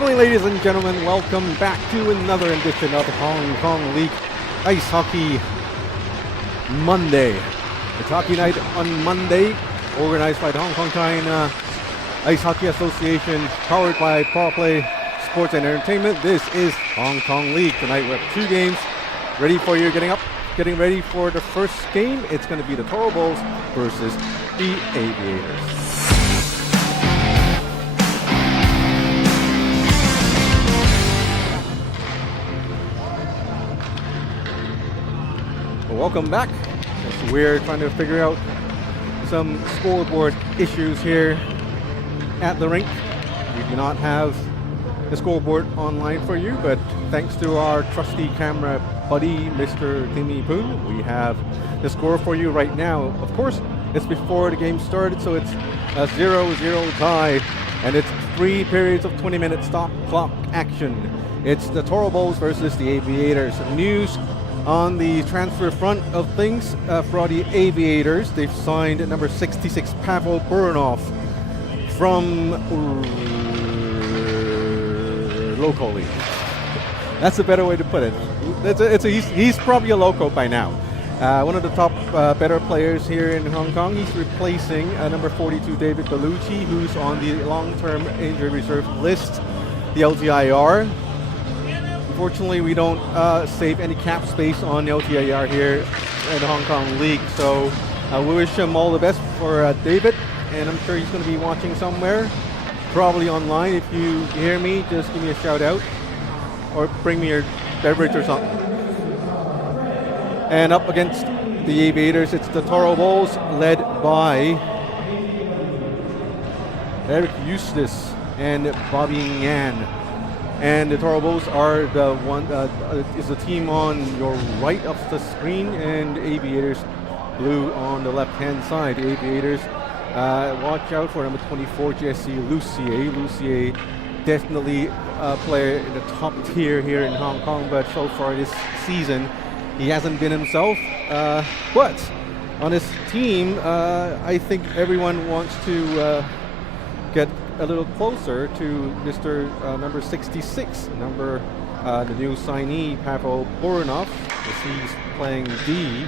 evening, ladies and gentlemen. Welcome back to another edition of Hong Kong League Ice Hockey Monday. It's Hockey Night on Monday, organized by the Hong Kong China Ice Hockey Association, powered by Power Play Sports and Entertainment. This is Hong Kong League. Tonight we have 2 games ready for you, getting ready for the first game. It's going to be the Toro Bulls versus the Aviators. Welcome back. We're trying to figure out some scoreboard issues here at the rink. We do not have the scoreboard online for you, but thanks to our trusty camera buddy, Mr. Timmy Poon, we have the score for you right now. Of course, it's before the game started, so it's a 0-0 tie, and it's 3 periods of 20-minute stop clock action. It's the Toro Bulls versus the Aviators. News on the transfer front of things for the Aviators. They've signed number 66 Pavel Buranov from local league. That's a better way to put it. He's probably a local by now. One of the top better players here in Hong Kong. He's replacing number 42 David Bellucci, who's on the long-term injury reserve list, the LTIR. Unfortunately, we don't save any cap space on the LTIR here in the Hong Kong League, so we wish him all the best for David, and I'm sure he's going to be watching somewhere, probably online. If you hear me, just give me a shout out or bring me your beverage or something. And up against the Aviators, it's the Toro Bulls, led by Eric Eustace and Bobby Yan. And the Toro Bulls are the one is the team on your right of the screen, and Aviators blue on the left-hand side. The Aviators, watch out for number 24 Jesse Lucier. Lucier definitely a player in the top tier here in Hong Kong, but so far this season he hasn't been himself. But on this team, I think everyone wants to get a little closer to Mr. Number 66, the new signee, Pavel Buranov, as he's playing D,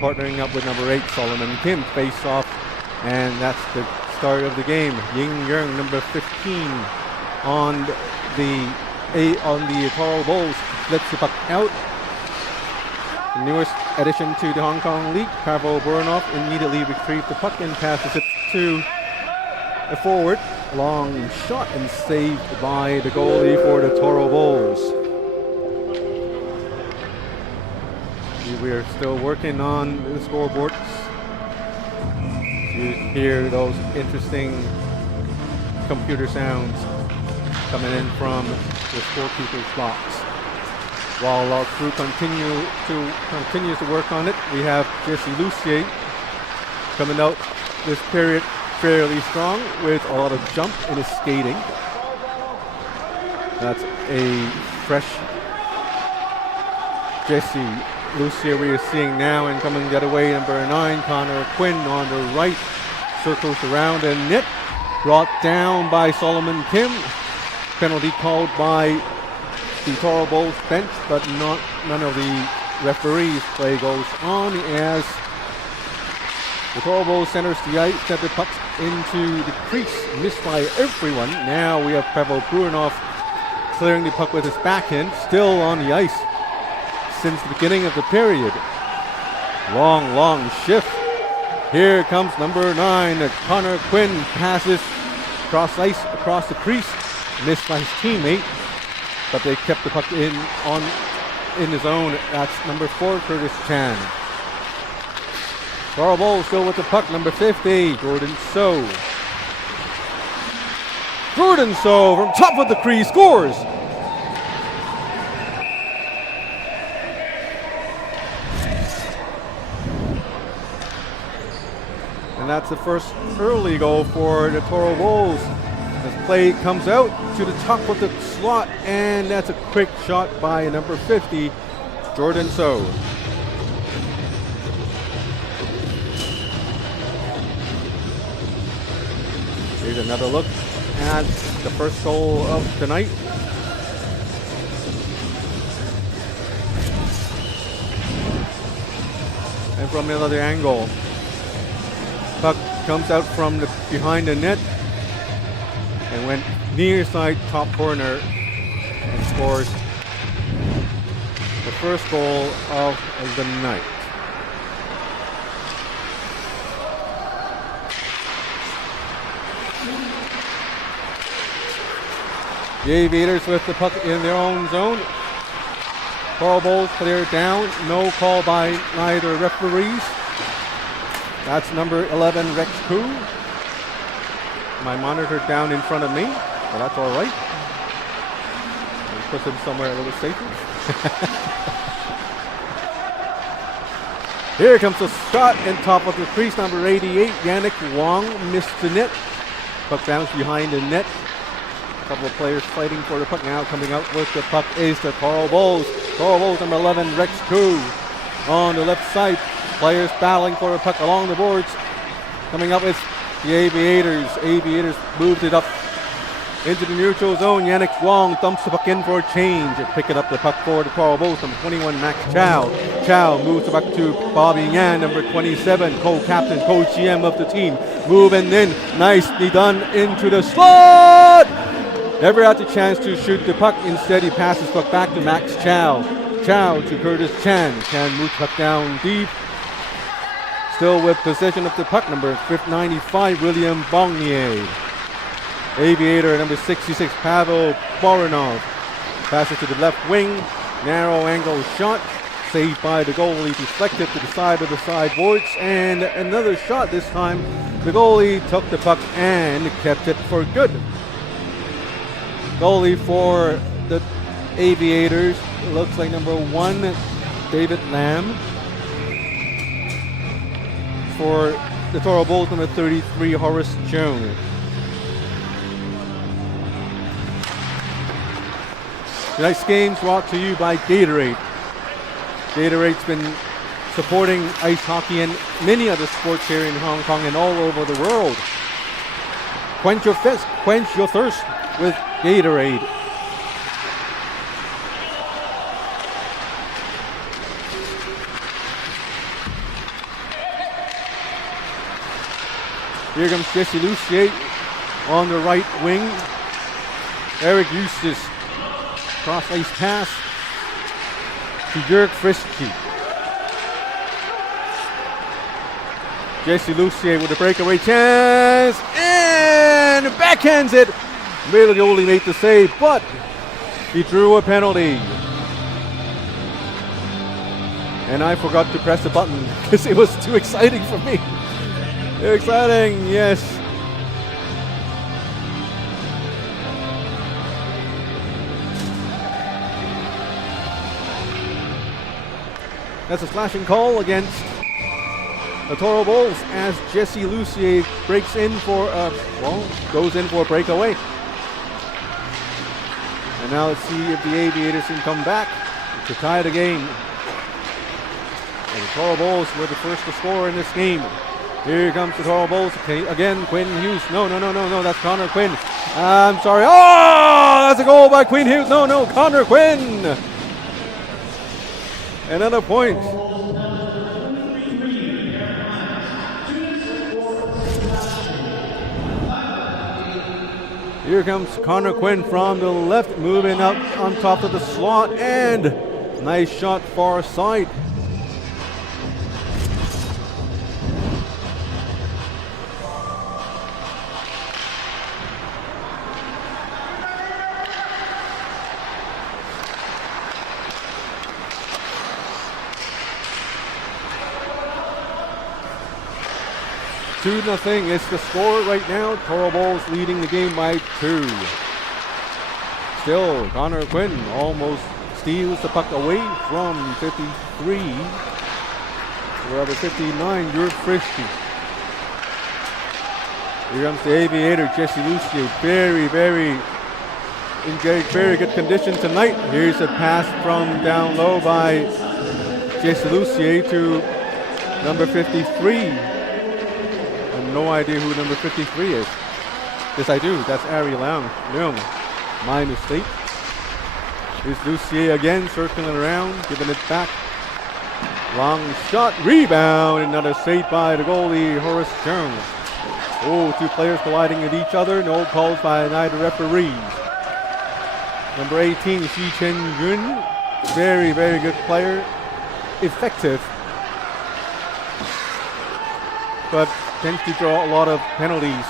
partnering up with number 8, Solomon Kim, face off, and that's the start of the game. Ying Yang, number 15, on the Toro Bulls, lets the puck out. The newest addition to the Hong Kong League, Pavel Buranov immediately retrieved the puck and passes it to a forward. Long shot and saved by the goalie for the Toro Bulls. We are still working on the scoreboards. You hear those interesting computer sounds coming in from the scorekeeper's box. While our crew continues to work on it, we have Jesse Lucier coming out this period fairly strong with a lot of jump in his skating. That's a fresh Jesse Lucier we are seeing now, and coming the other way, number 9 Connor Quinn on the right, circles around and net, brought down by Solomon Kim. Penalty called by the Toro Bulls bench, but none of the referees. Play goes on as the Toro Bulls centers the ice, set the pucks into the crease, missed by everyone. Now we have Pavel Buranov clearing the puck with his backhand, still on the ice since the beginning of the period. Long shift. Here comes number 9, Connor Quinn, passes cross ice, across the crease, missed by his teammate, but they kept the puck in the zone. That's number 4, Curtis Chan. Toro Bulls still with the puck, number 50, Jordan So. Jordan So from top of the crease scores. And that's the first early goal for the Toro Bulls. This play comes out to the top of the slot, and that's a quick shot by number 50, Jordan So. Here's another look at the first goal of tonight. And from another angle, puck comes out from behind the net and went near side top corner and scores the first goal of the night. The Aviators with the puck in their own zone. Coral Bowls clear down. No call by either referees. That's number 11, Rex Koo. My monitor down in front of me, but that's all right. I'll put him somewhere a little safer. Here comes a shot in top of the crease. Number 88, Yannick Wong missed the net. Puck bounced behind the net. A couple of players fighting for the puck now. Coming out with the puck is the Coral Bowls. Coral Bowls, number 11, Rex Koo. On the left side, players battling for the puck along the boards. Coming up is the Aviators. Aviators moved it up into the neutral zone. Yannick Wong dumps the puck in for a change. Picking up the puck for the Coral Bowls from 21, Max Chow. Chow moves the puck to Bobby Yan, number 27, co-captain, co-GM of the team. Moving in, nicely done into the slot! Never had the chance to shoot the puck. Instead, he passes puck back to Max Chow. Chow to Curtis Chan. Chan moves puck down deep. Still with possession of the puck, number 95, William Bongnier. Aviator, number 66, Pavel Borinov. Passes to the left wing. Narrow angle shot. Saved by the goalie. Deflected to the side of the sideboards. And another shot this time. The goalie took the puck and kept it for good. Goalie for the Aviators looks like number 1, David Lamb. For the Coral Bowls, number 33, Horace Jones. Tonight's game's brought to you by Gatorade. Gatorade's been supporting ice hockey and many other sports here in Hong Kong and all over the world. Quench your thirst with Gatorade. Here comes Jesse Lucier on the right wing. Eric Eustace, cross ice pass to Jörg Frischke. Jesse Lucier with a breakaway chance and backhands it. Really only made the save, but he drew a penalty. And I forgot to press the button because it was too exciting for me. Too exciting, yes. That's a slashing call against the Coral Bowls as Jesse Lucier breaks in for goes in for a breakaway. And now let's see if the Aviators can come back to tie the game. And the Coral Bowls were the first to score in this game. Here comes the Coral Bowls. Okay, again, Quinn Hughes. No, that's Connor Quinn. I'm sorry. Oh, that's a goal by Quinn Hughes. No, Connor Quinn. Another point. Here comes Connor Quinn from the left, moving up on top of the slot, and nice shot far side. Two nothing is the score right now. Coral Bowls leading the game by 2. Still, Connor Quinn almost steals the puck away from 53. Rather 59, Jörg Frischke. Here comes the Aviator, Jesse Lucier. Very good condition tonight. Here's a pass from down low by Jesse Lucier to number 53. No idea who number 53 is. Yes, I do. That's Ari Leung. My mistake. Here's Lucier again, circling around, giving it back. Long shot, rebound, another save by the goalie, Horace Jones. Oh, two players colliding with each other. No calls by neither referees. Number 18, Shi Chen Yun. Very, very good player. Effective. But tends to draw a lot of penalties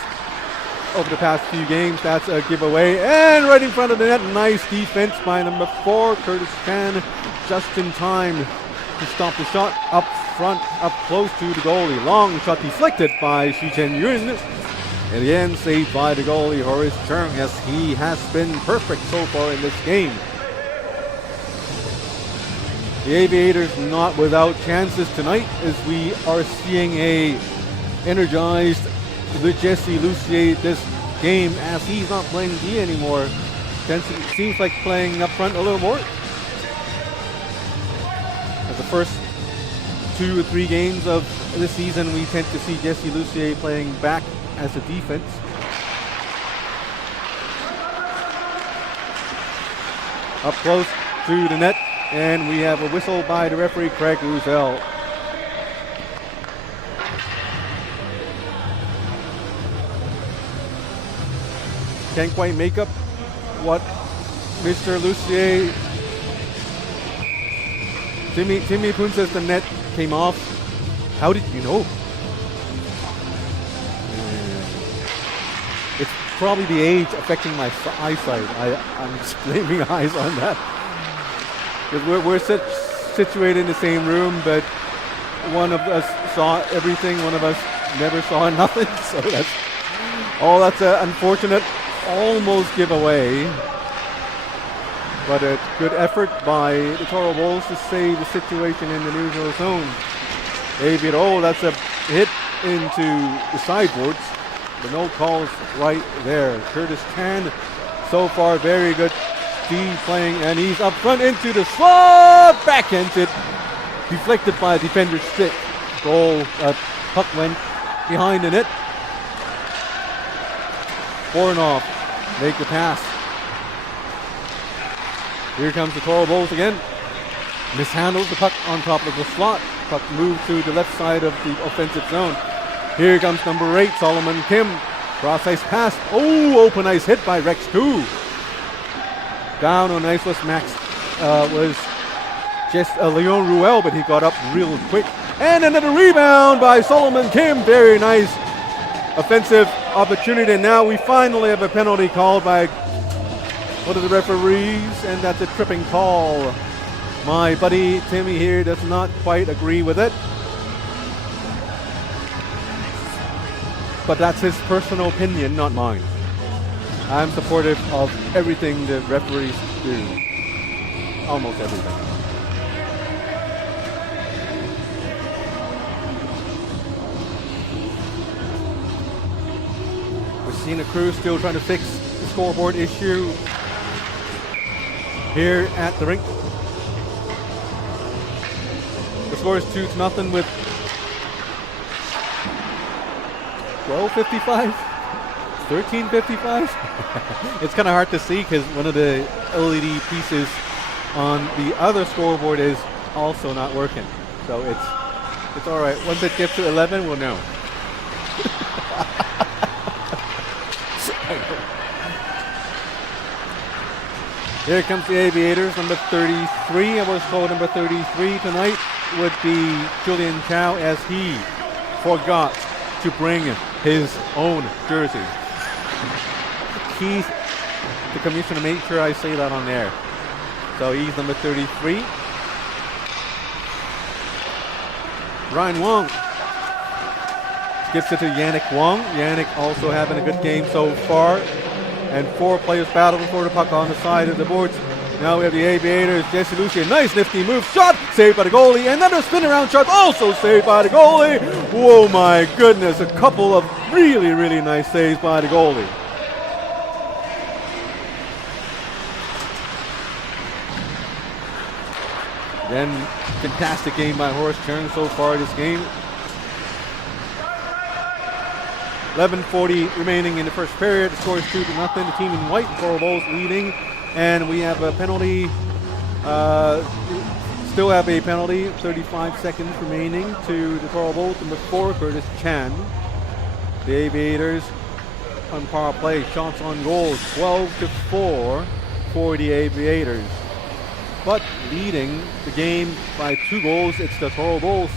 over the past few games. That's a giveaway. And right in front of the net, nice defense by number 4, Curtis Chan. Just in time to stop the shot up front, up close to the goalie. Long shot deflected by Shi Chen Yun. And again, saved by the goalie, Horace Chung. Yes, he has been perfect so far in this game. The Aviators not without chances tonight, as we are seeing a energized Jesse Lucier this game, as he's not playing D anymore. Seems like playing up front a little more. As the first 2 or 3 games of this season, we tend to see Jesse Lucier playing back as a defense. Up close to the net, and we have a whistle by the referee, Craig Uzel. Can't quite make up what Mr. Lucier. Timmy Poon says the net came off. How did you know? It's probably the age affecting my eyesight. I'm just blaming eyes on that. Because we're situated in the same room, but one of us saw everything, one of us never saw nothing. So that's an unfortunate almost giveaway. But a good effort by the Toro Bulls to save the situation in the neutral zone. That's a hit into the sideboards. But no calls right there. Curtis Chan, so far very good D playing, and he's up front into the slot, backhanded, deflected by a defender's stick. Puck went behind the net. Bornoff make the pass. Here comes the Toro Bulls again. Mishandles the puck on top of the slot. Puck moved to the left side of the offensive zone. Here comes number 8, Solomon Kim. Cross ice pass. Oh, open ice hit by Rex Koo. Down on ice was Max. Was just Leon Ruel, but he got up real quick. And another rebound by Solomon Kim. Very nice offensive opportunity. And now we finally have a penalty called by one of the referees, and that's a tripping call. My buddy Timmy here does not quite agree with it. But that's his personal opinion, not mine. I'm supportive of everything the referees do. Almost everything. We're seeing the crew still trying to fix the scoreboard issue here at the rink. The score is 2-0 with 12:55, 13:55. It's kind of hard to see because one of the LED pieces on the other scoreboard is also not working. So it's all right. Once it gets to 11, we'll know. Here comes the Aviators, number 33. I was told number 33 tonight would be Julian Chow, as he forgot to bring his own jersey. The commissioner made sure I say that on there. So he's number 33. Ryan Wong gives it to Yannick Wong. Yannick also having a good game so far. And 4 players battling for the puck on the side of the boards. Now we have the Aviators, Jesse Lucier, nice nifty move, shot, saved by the goalie, and another spin around shot, also saved by the goalie. Whoa, my goodness, a couple of really, really nice saves by the goalie. Then, fantastic game by Horace Chung so far this game. 11:40 remaining in the first period. The score is 2-0. The team in white, Toro Bulls leading. And we have a penalty. Still have a penalty. 35 seconds remaining to the Toro Bulls. Number 4, Curtis Chan. The Aviators on power play. Shots on goal. 12-4 for the Aviators. But leading the game by 2 goals, it's the Toro Bulls.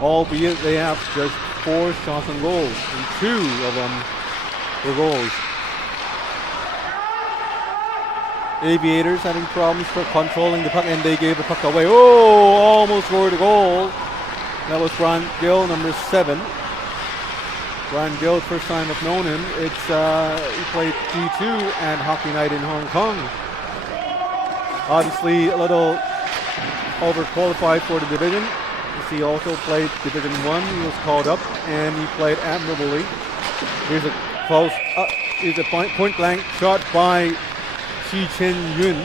Albeit they have just 4 shots on goals, and 2 of them were goals. Aviators having problems for controlling the puck, and they gave the puck away. Oh, almost scored a goal. That was Brian Gill, number 7. Brian Gill, first time I've known him. It's he played G2 and Hockey Night in Hong Kong. Obviously a little overqualified for the division. He also played Division 1. He was called up and he played admirably. Here's a close, here's a point blank shot by Chi Chen Yun,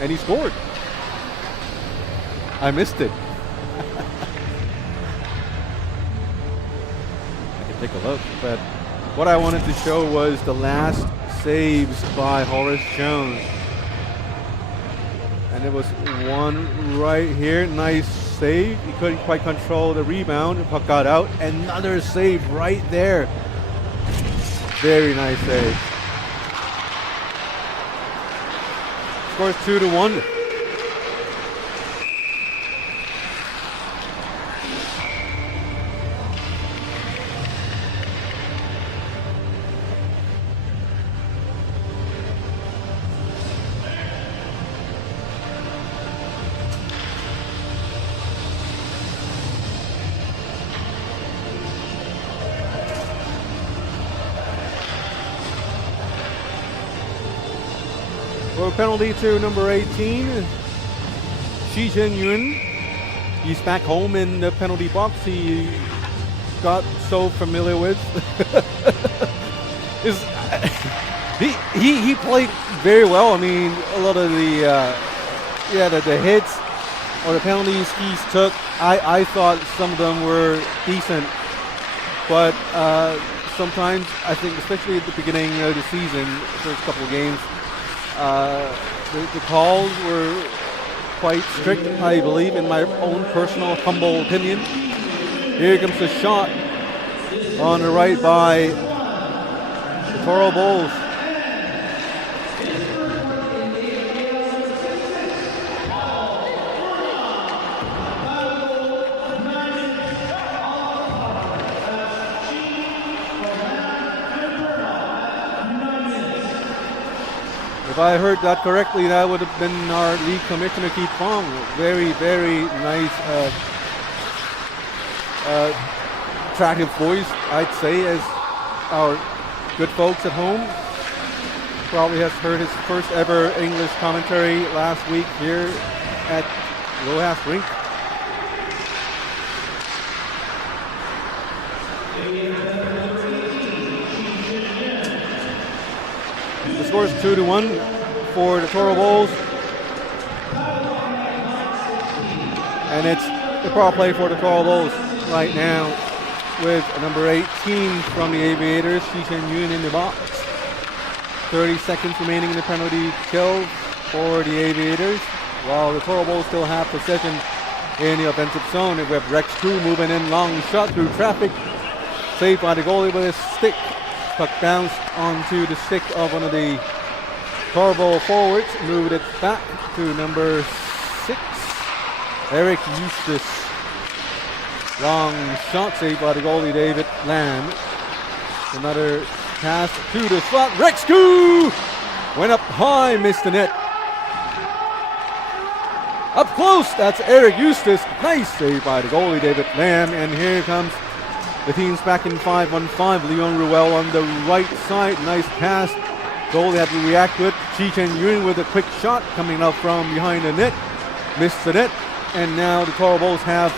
and he scored. I missed it. I can take a look, but what I wanted to show was the last saves by Horace Jones. And it was one right here. Nice save. He couldn't quite control the rebound. The puck got out. Another save right there. Very nice save. Scores 2-1. For a penalty to number 18, Shi Chen-yun. He's back home in the penalty box. He got so familiar with. he played very well. I mean, a lot of the hits or the penalties he's took, I thought some of them were decent, but sometimes I think, especially at the beginning of the season, first couple of games, the calls were quite strict, I believe, in my own personal humble opinion. Here comes the shot on the right by the Toro Bulls. If I heard that correctly, that would have been our league commissioner, Keith Fong. Very, very nice, attractive voice, I'd say, as our good folks at home. Probably has heard his first ever English commentary last week here at Rojas Rink. The score is 2-1 for the Toro Bulls. And it's the power play for the Toro Bulls right now with number 18 from the Aviators, Shi Chen-yun, in the box. 30 seconds remaining in the penalty kill for the Aviators, while the Toro Bulls still have possession in the offensive zone. We have Rex Koo moving in, long shot through traffic, saved by the goalie with a stick. Puck bounced onto the stick of one of the Toro Bull forwards, moved it back to number 6, Eric Eustace. Long shot saved by the goalie, David Lamb. Another pass to the slot. Rex Koo went up high, missed the net. Up close, that's Eric Eustace. Nice save by the goalie, David Lamb. And here comes the team's back in 5-on-5. Leon Ruel on the right side. Nice pass. Goalie had to react to it. Chi Chen-yun with a quick shot coming up from behind the net. Missed the net. And now the Toro Bulls have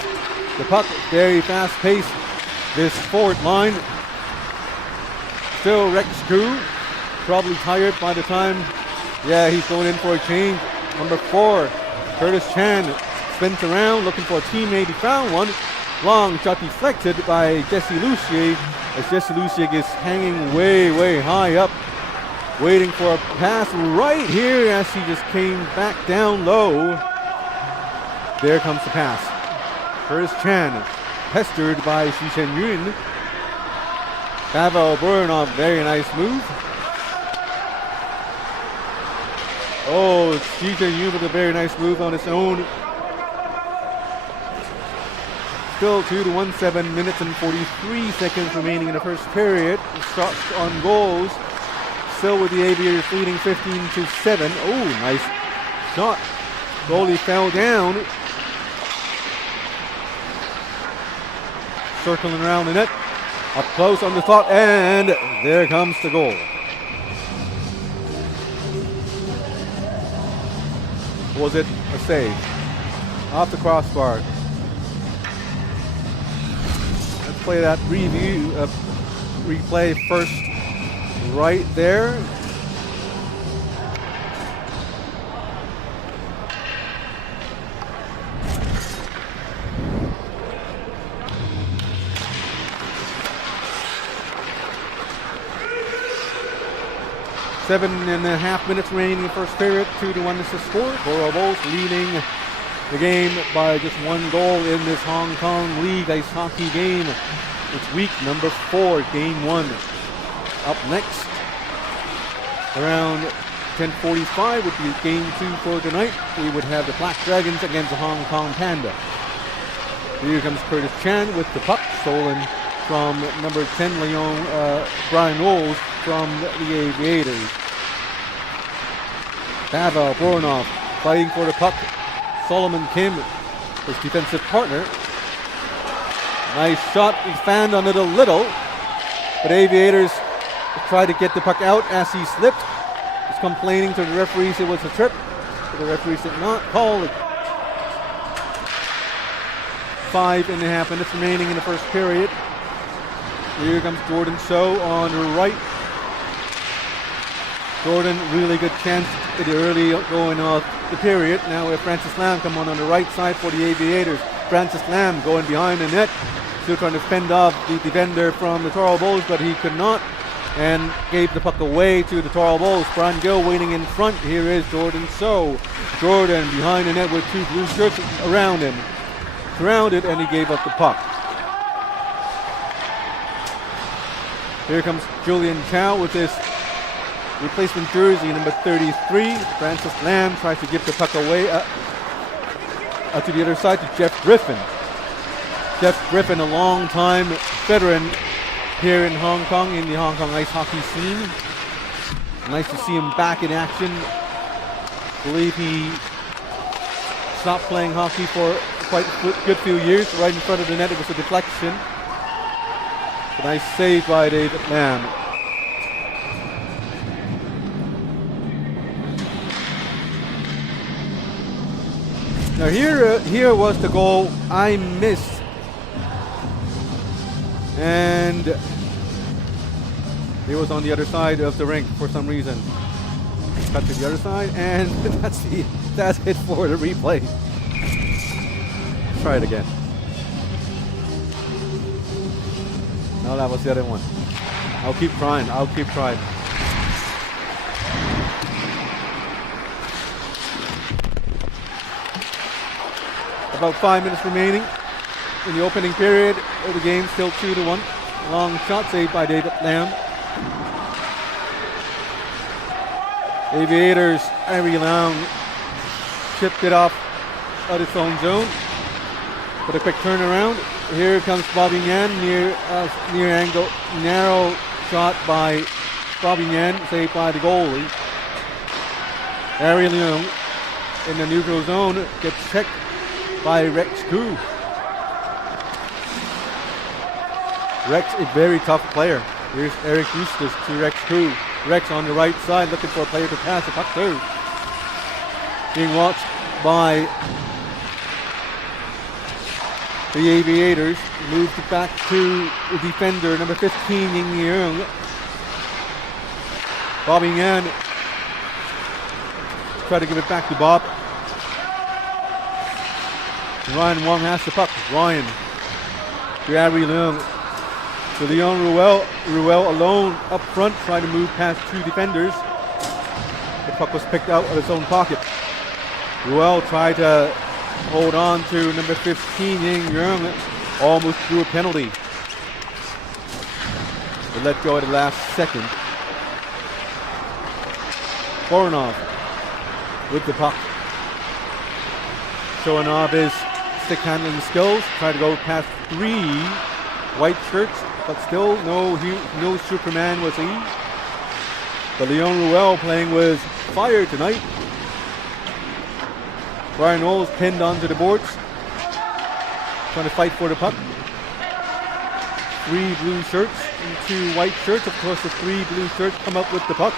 the puck. Very fast pace. This forward line. Still Rex Koo. Probably tired by the time. Yeah, he's going in for a change. Number 4, Curtis Chan spins around looking for a teammate. He found one. Long shot deflected by Jesse Lucier, as Jesse Lucier is hanging way high up, waiting for a pass right here as he just came back down low. There comes the pass. Curtis Chan, pestered by Xu Shenyun. Pavel Burinov, very nice move. Oh, Xu Shenyun with a very nice move on his own. Still 2-1, 7 minutes and 43 seconds remaining in the first period. Shots on goals. Still with the Aviators leading 15-7. Oh, nice shot. Goalie fell down. Circling around the net. Up close on the slot, and there comes the goal. Was it a save? Off the crossbar. Let's play that replay first. Right there. Seven and a half minutes remaining in the first period. 2-1 is the score. Toro Bulls leading the game by just 1 goal in this Hong Kong League ice hockey game. It's week number 4, game 1. Up next, around 10:45 would be game 2 for tonight. We would have the Black Dragons against the Hong Kong Panda. Here comes Curtis Chan with the puck, stolen from number 10, Brian Knowles from the Aviators. Pavel Burinov fighting for the puck. Solomon Kim, his defensive partner. Nice shot, he fanned on it a little, but Aviators tried to get the puck out as he slipped. He's complaining to the referees it was a trip, but the referees did not call it. 5.5 minutes remaining in the first period. Here comes Jordan So on the right. Jordan, really good chance at the early going of the period. Now with Francis Lam come on the right side for the Aviators. Francis Lam going behind the net, still trying to fend off the defender from the Toro Bulls, but he could not, and gave the puck away to the Toro Bulls. Brian Gill waiting in front. Here is Jordan So. Jordan behind the net with 2 blue shirts around him. Surrounded, and he gave up the puck. Here comes Julian Chow with his replacement jersey, number 33. Francis Lam tries to give the puck away to the other side to Jeff Griffin. Jeff Griffin, a long-time veteran here in Hong Kong, in the Hong Kong ice hockey scene. Nice to see him back in action. I believe he stopped playing hockey for quite a good few years. Right in front of the net, it was a deflection. A nice save by David Lam. Now here was the goal I missed, and it was on the other side of the rink for some reason. Cut to the other side, and that's it for the replay. Let's try it again. No, that was the other one. I'll keep trying. About 5 minutes remaining in the opening period of the game, still 2-1. Long shot saved by David Lam. Aviators, Ari Long chipped it off at its own zone. But a quick turnaround. Here comes Bobby Yan, near angle, narrow shot by Bobby Yan, saved by the goalie. Ari Leung in the neutral zone gets checked by Rex Koo. Rex, a very tough player. Here's Eric Eustace to Rex Koo. Rex on the right side looking for a player to pass the puck to. Being watched by the Aviators. Moved it back to the defender, number 15, Ying Yeung. Bobby Yan try to give it back to Bob. Ryan Wong has the puck. Ryan Gary Leung. So Leon Ruel alone up front, trying to move past two defenders. The puck was picked out of his own pocket. Ruel tried to hold on to number 15, Ying Young, almost drew a penalty. They let go at the last second. Voronov with the puck. Showing off his stick handling skills. Tried to go past three white shirts, but still no Superman was he. But Leon Ruel playing with fire tonight. Brian Knowles pinned onto the boards. Trying to fight for the puck. 3 blue shirts and 2 white shirts. Of course, the 3 blue shirts come up with the puck.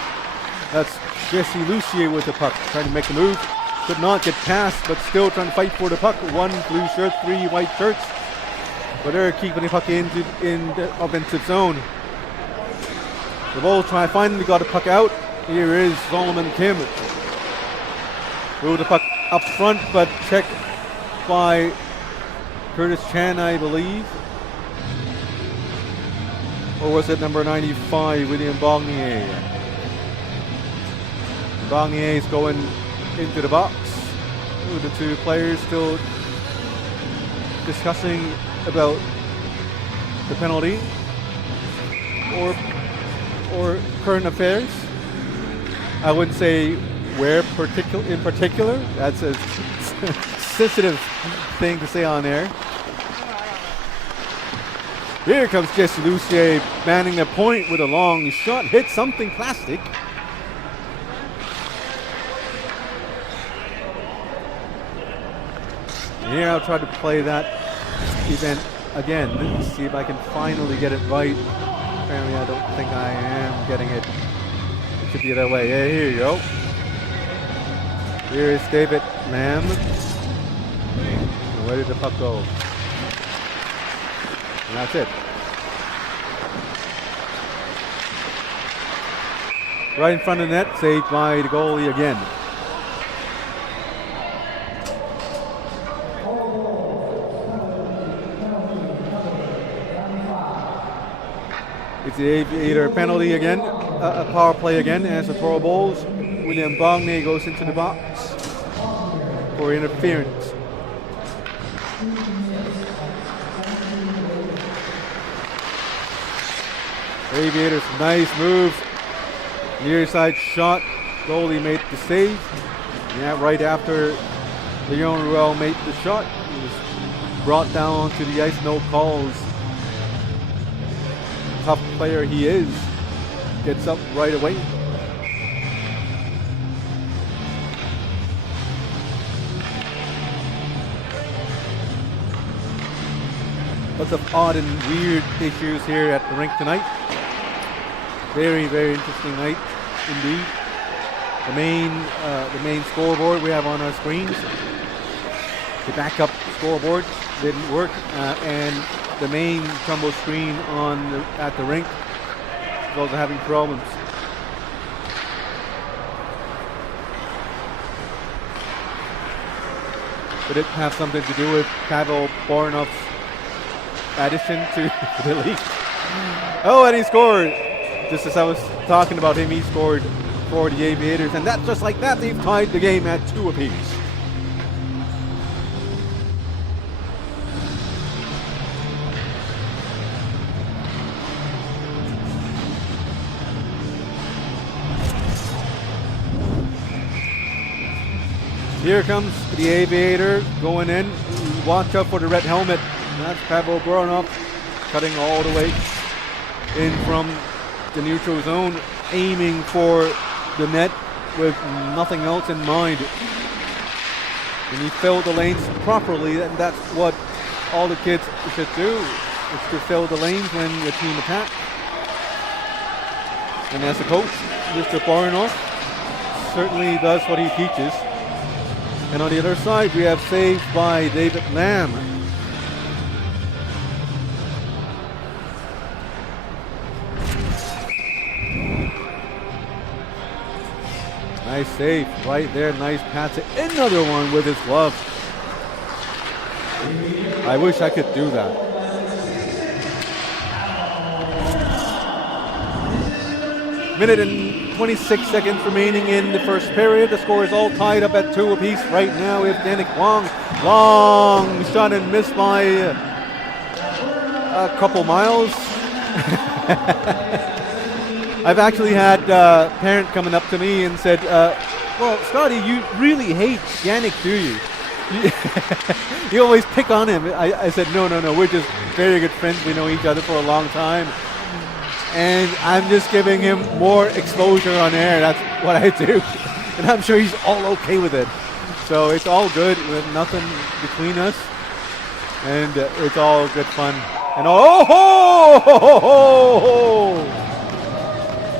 That's Jesse Lucier with the puck, trying to make a move. Could not get past, but still trying to fight for the puck. 1 blue shirt, 3 white shirts. But they're keeping the puck in the offensive zone. The Bulls finally got the puck out. Here is Solomon Kim. Threw the puck up front, but checked by Curtis Chan, I believe. Or was it number 95, William Bognier? Bognier is going into the box. The 2 players still discussing about the penalty or current affairs. I wouldn't say where in particular. That's a sensitive thing to say on air. Here comes Jesse Lucier manning the point with a long shot. Hit something plastic. Here I'll try to play that event again. Let's see if I can finally get it right. Apparently I don't think I am getting it. It should be the other way. Yeah, here you go. Here is David Lamb. And where did the puck go? And that's it. Right in front of the net, saved by the goalie again. It's the Aviator penalty again, a power play again as the Toro Bulls. William Bognier goes into the box for interference. Aviators, nice move. Near side shot, goalie made the save. Yeah, right after Leon Ruel made the shot, he was brought down onto the ice, no calls. Tough player he is, gets up right away. Lots of odd and weird issues here at the rink tonight. Very, very interesting night indeed. The main scoreboard we have on our screens. The backup scoreboard didn't work, and the main jumbo screen at the rink is also having problems. Could it have something to do with Pavel Boronov's addition to the league? Oh, and he scored! Just as I was talking about him, he scored for the Aviators, and that's just like that, they've tied the game at 2 apiece. Here comes the Aviator going in. Watch out for the red helmet. That's Pavel Voronov cutting all the way in from the neutral zone, aiming for the net with nothing else in mind. And he filled the lanes properly, and that's what all the kids should do, is to fill the lanes when the team attacks. And as a coach, Mr. Voronov certainly does what he teaches. And on the other side, we have saved by David Lamb. Nice save right there, nice pass. Another one with his glove. I wish I could do that. Minute and 26 seconds remaining in the first period. The score is all tied up at 2 apiece right now with Yannick Wang. Long shot and missed by a couple miles. I've actually had a parent coming up to me and said, well, Scotty, you really hate Yannick, do you? You always pick on him. I said, no, we're just very good friends. We know each other for a long time. And I'm just giving him more exposure on air. That's what I do. And I'm sure he's all okay with it. So it's all good. We have nothing between us. And it's all good fun. And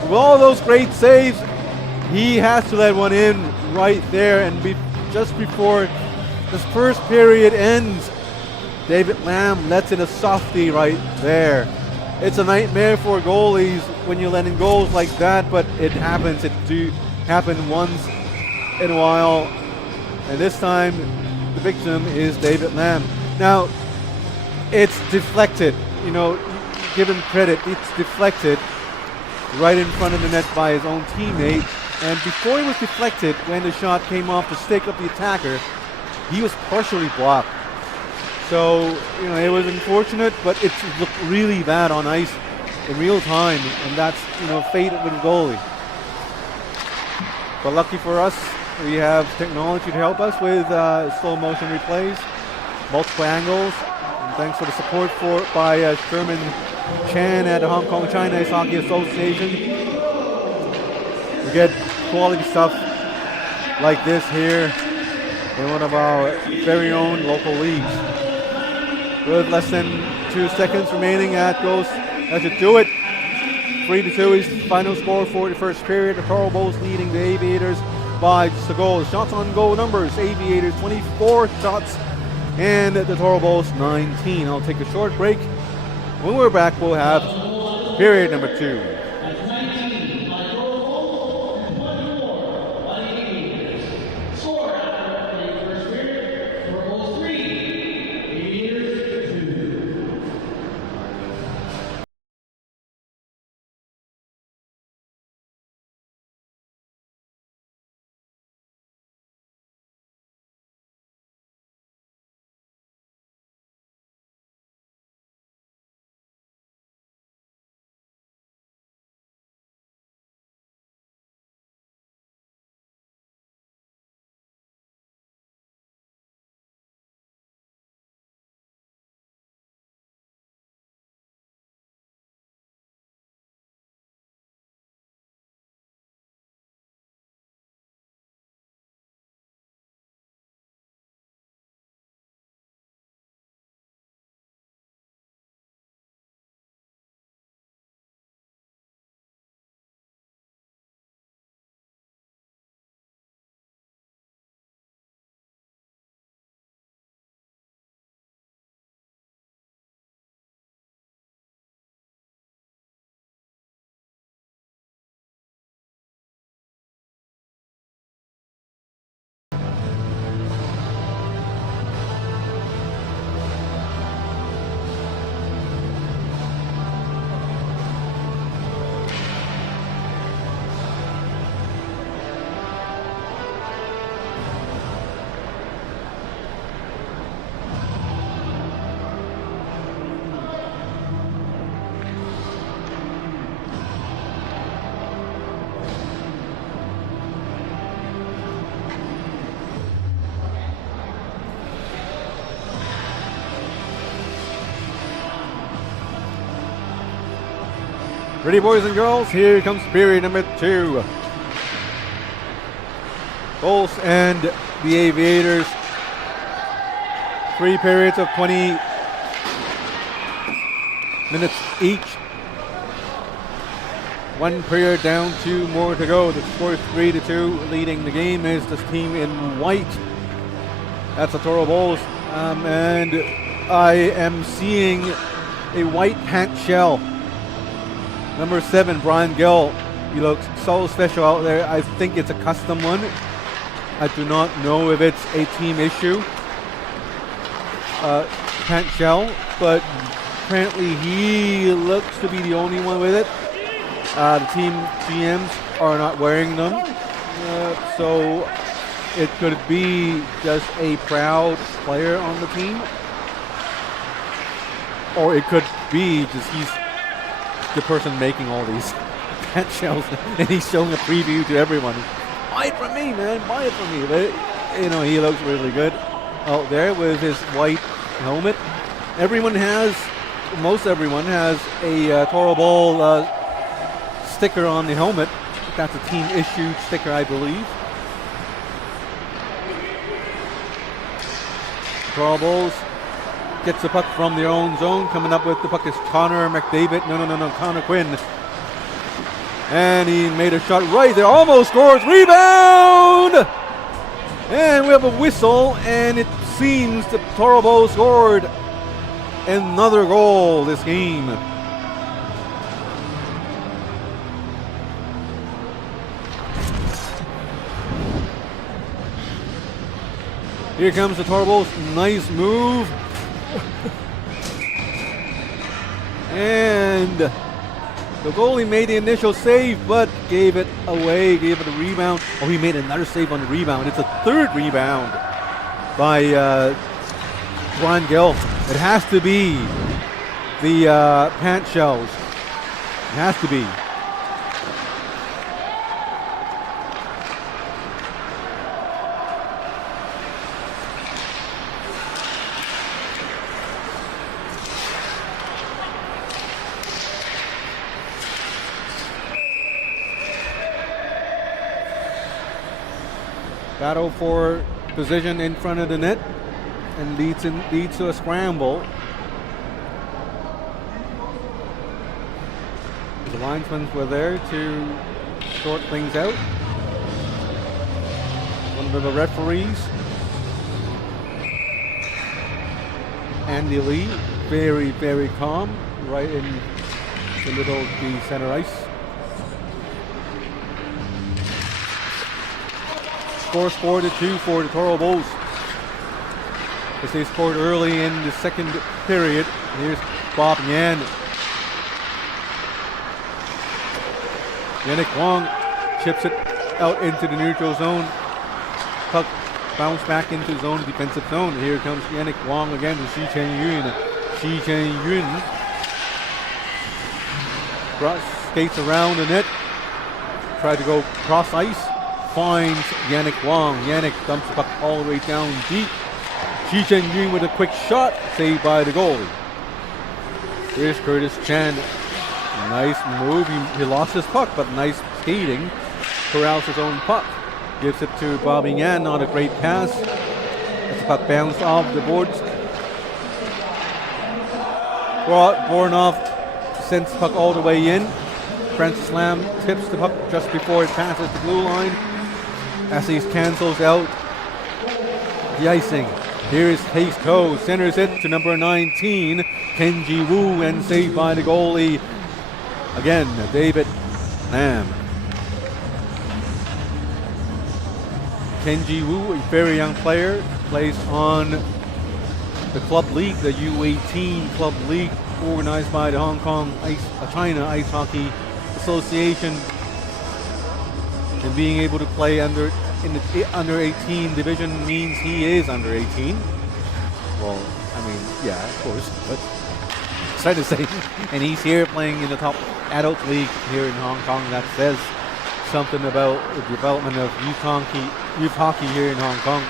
with all those great saves, he has to let one in right there. And just before this first period ends, David Lam lets in a softie right there. It's a nightmare for goalies when you let in goals like that, but it happens. It do happen once in a while. And this time, the victim is David Lam. Now, it's deflected. You know, give him credit. It's deflected right in front of the net by his own teammate. And before it was deflected, when the shot came off the stick of the attacker, he was partially blocked. So, you know, it was unfortunate, but it looked really bad on ice in real time, and that's, you know, fate with a goalie. But lucky for us, we have technology to help us with slow motion replays, multiple angles, and thanks for the support by Sherman Chan at the Hong Kong China Ice Hockey Association. We get quality stuff like this here in one of our very own local leagues. With less than 2 seconds remaining, that should do it. 3-2 is the final score for the first period. The Toro Bulls leading the Aviators by just a goal. Shots on goal numbers: Aviators 24 shots and the Toro Bulls 19. I'll take a short break. When we're back, we'll have period number 2. Ready, boys and girls? Here comes period number 2. Bulls and the Aviators. 3 periods of 20 minutes each. 1 period down, 2 more to go. The score is 3-2. Leading the game is this team in white. That's the Toro Bulls. And I am seeing a white pant shell. Number 7, Brian Gill. He looks so special out there. I think it's a custom one. I do not know if it's a team issue pant shell, but apparently he looks to be the only one with it. The team GMs are not wearing them, so it could be just a proud player on the team, or it could be just he's the person making all these pet shells, and he's showing a preview to everyone. Buy it from me, man. Buy it from me. But, he looks really good out there with his white helmet. Most everyone has a Toro Ball sticker on the helmet. That's a team issued sticker, I believe. Toro Balls gets the puck from their own zone. Coming up with the puck is Connor McDavid. No, Connor Quinn. And he made a shot right there. Almost scores. Rebound! And we have a whistle, and it seems that Toro Ball scored another goal this game. Here comes the Toro Balls. Nice move. And the goalie made the initial save, but gave it away, gave it a rebound. Oh, he made another save on the rebound. It's a third rebound by Brian Gill. It has to be the pant shells. It has to be. Battle for position in front of the net and leads to a scramble. The linesmen were there to sort things out. One of the referees, Andy Lee, very, very calm, right in the middle of the center ice. Score 4-2 for the Toro Bulls, as they scored early in the second period. Here's Bob Yan. Yannick Wong chips it out into the neutral zone. Puck bounced back into zone, defensive zone. Here comes Yannick Wong again to Shi Chen-yun. Shi Chen-yun skates around the net, tried to go cross ice. Finds Yannick Wong. Yannick dumps the puck all the way down deep. Shi Chen-yun with a quick shot, saved by the goalie. Here's Curtis Chan. Nice move. He lost his puck, but nice skating. Corrals his own puck. Gives it to Bobby Yan. Not a great pass. As the puck bounced off the boards. Voronov sends the puck all the way in. Francis Lam tips the puck just before it passes the blue line. As he cancels out the icing. Here is Hayes Coe, centers it to number 19, Kenji Wu, and saved by the goalie. Again, David Lam. Kenji Wu, a very young player, plays on the club league, the U18 club league, organized by the China Ice Hockey Association. And being able to play in the under 18 division means he is under 18. Well, I mean, yeah, of course, but it's hard to say. And he's here playing in the top adult league here in Hong Kong. That says something about the development of youth hockey here in Hong Kong.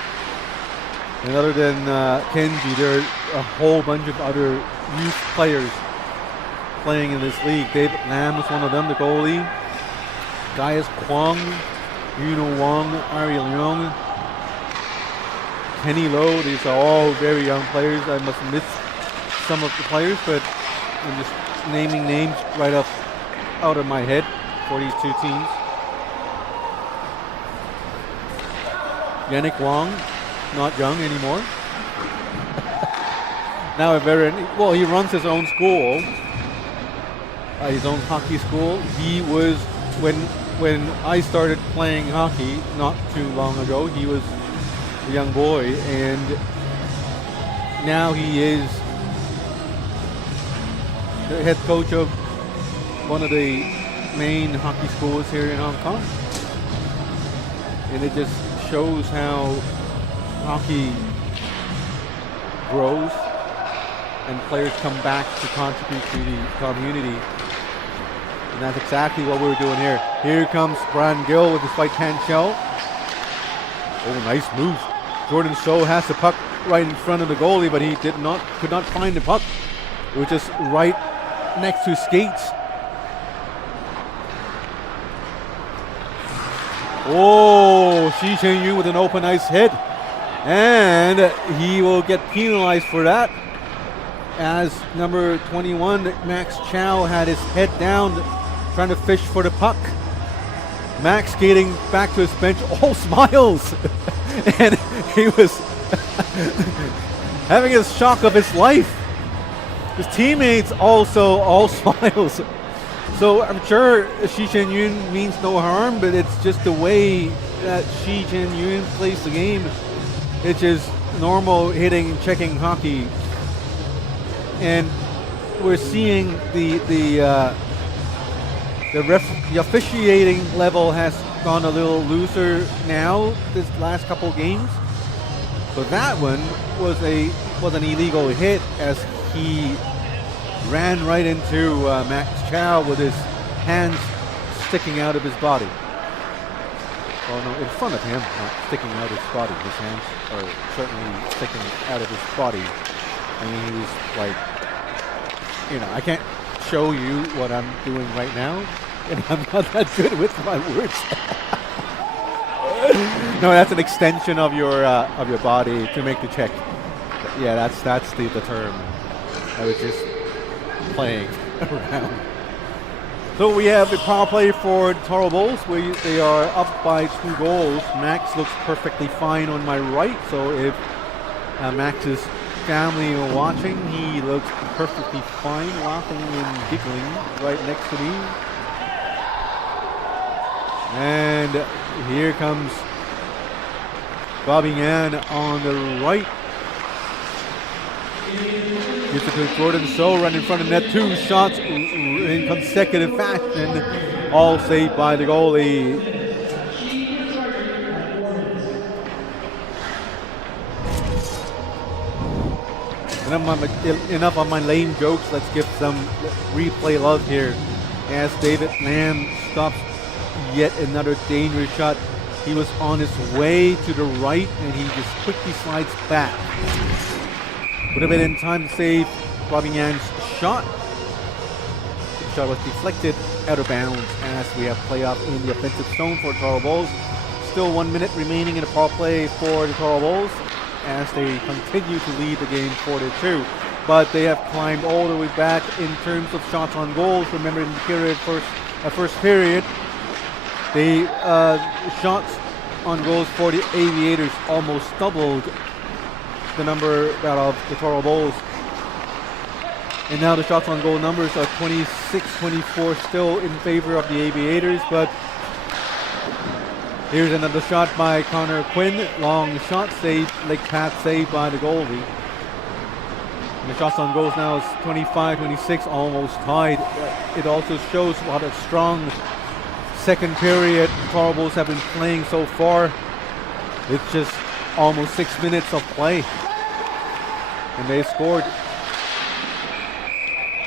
And other than Kenji, there are a whole bunch of other youth players playing in this league. David Lam is one of them, the goalie. Gaius Kwong, Yuno Wong, Ari Leung, Kenny Lowe. These are all very young players. I must miss some of the players, but I'm just naming names right out of my head for these two teams. Yannick Wong, not young anymore. Now a veteran. Well, he runs his own school, his own hockey school. He was when I started playing hockey not too long ago, he was a young boy, and now he is the head coach of one of the main hockey schools here in Hong Kong. And it just shows how hockey grows and players come back to contribute to the community. And that's exactly what we're doing here. Here comes Brian Gill with his right hand shell. Oh, nice move. Jordan So has the puck right in front of the goalie, but he could not find the puck. It was just right next to his skates. Oh, Shi Chen-yun with an open ice hit. And he will get penalized for that, as number 21, Max Chow, had his head down trying to fish for the puck. Max skating back to his bench, all smiles. And he was having a shock of his life. His teammates also all smiles. So I'm sure Shi Chen-yun means no harm, but it's just the way that Shi Chen-yun plays the game. It's just normal hitting and checking hockey. And we're seeing the officiating level has gone a little looser now this last couple games. But that one was an illegal hit, as he ran right into Max Chow with his hands sticking out of his body. Oh no, in front of him, not sticking out of his body. His hands are certainly sticking out of his body. I mean, he was like, I can't show you what I'm doing right now, and I'm not that good with my words. No, that's an extension of your body to make the check. Yeah, that's the term. I was just playing around. So we have the power play for the Toro Bulls. They are up by 2 goals. Max looks perfectly fine on my right. So if Max's family are watching, he looks perfectly fine, laughing and giggling right next to me. And here comes Bobby Yan on the right. Gives it to Jordan So, right in front of net. 2 shots in consecutive fashion, all saved by the goalie. Enough of my lame jokes. Let's give some replay love here, as David Lamb stops yet another dangerous shot. He was on his way to the right, and he just quickly slides back. Would have been in time to save Bobby Yan's shot. The shot was deflected out of bounds, as we have playoff in the offensive zone for Toro Bulls. Still 1 minute remaining in the power play for the Toro Bulls, as they continue to lead the game 4-2. But they have climbed all the way back in terms of shots on goals. Remember, in the first period, the shots on goals for the Aviators almost doubled the number of the Toro Bulls. And now the shots on goal numbers are 26-24, still in favor of the Aviators. But here's another shot by Connor Quinn. Long shot, saved, leg pad saved by the goalie. And the shots on goals now is 25-26, almost tied. It also shows what a strong second period the Toro Bulls have been playing so far. It's just almost 6 minutes of play, and they scored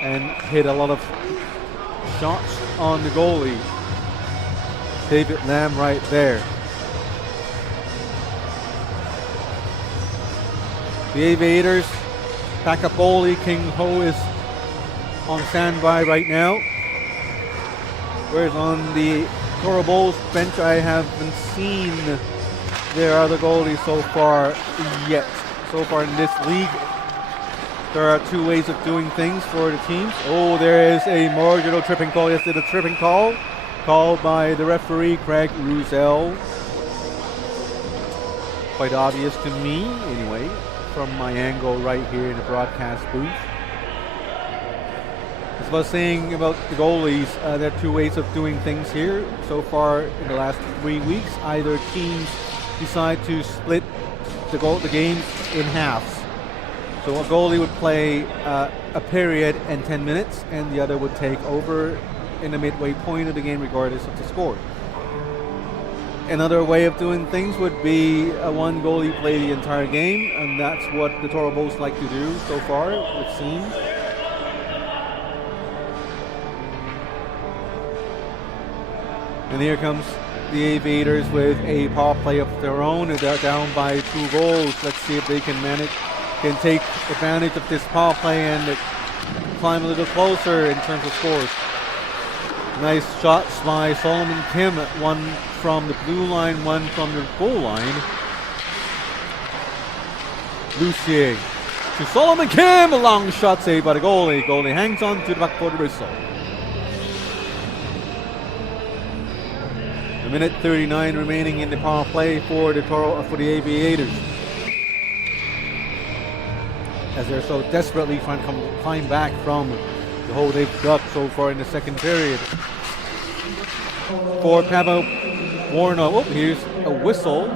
and hit a lot of shots on the goalie, David Lamb, right there. The Aviators backup goalie King Ho is on standby right now, whereas on the Toro Bulls bench I haven't seen their other goalies so far yet. So far in this league, there are 2 ways of doing things for the teams. Oh, there is a marginal tripping call. Yes, it's a tripping call called by the referee, Craig Ruzel. Quite obvious to me, anyway, from my angle right here in the broadcast booth. As I was saying about the goalies, there are 2 ways of doing things here. So far in the last 3 weeks, either teams decide to split the games in halves. So a goalie would play a period and 10 minutes, and the other would take over in the midway point of the game regardless of the score. Another way of doing things would be a one goalie play the entire game, and that's what the Toro Bulls like to do so far, it seems. And here comes the Aviators with a power play of their own. They're down by 2 goals. Let's see if they can take advantage of this power play and climb a little closer in terms of scores. Nice shots by Solomon Kim, one from the blue line, one from the goal line. Lucier to Solomon Kim, a long shot saved by the goalie. Goalie hangs on to the puck for the whistle. A minute 39 remaining in the power play for the Aviators, as they're so desperately trying to climb back from the hole they've dug so far in the second period. For Pavel Warno, oh, here's a whistle.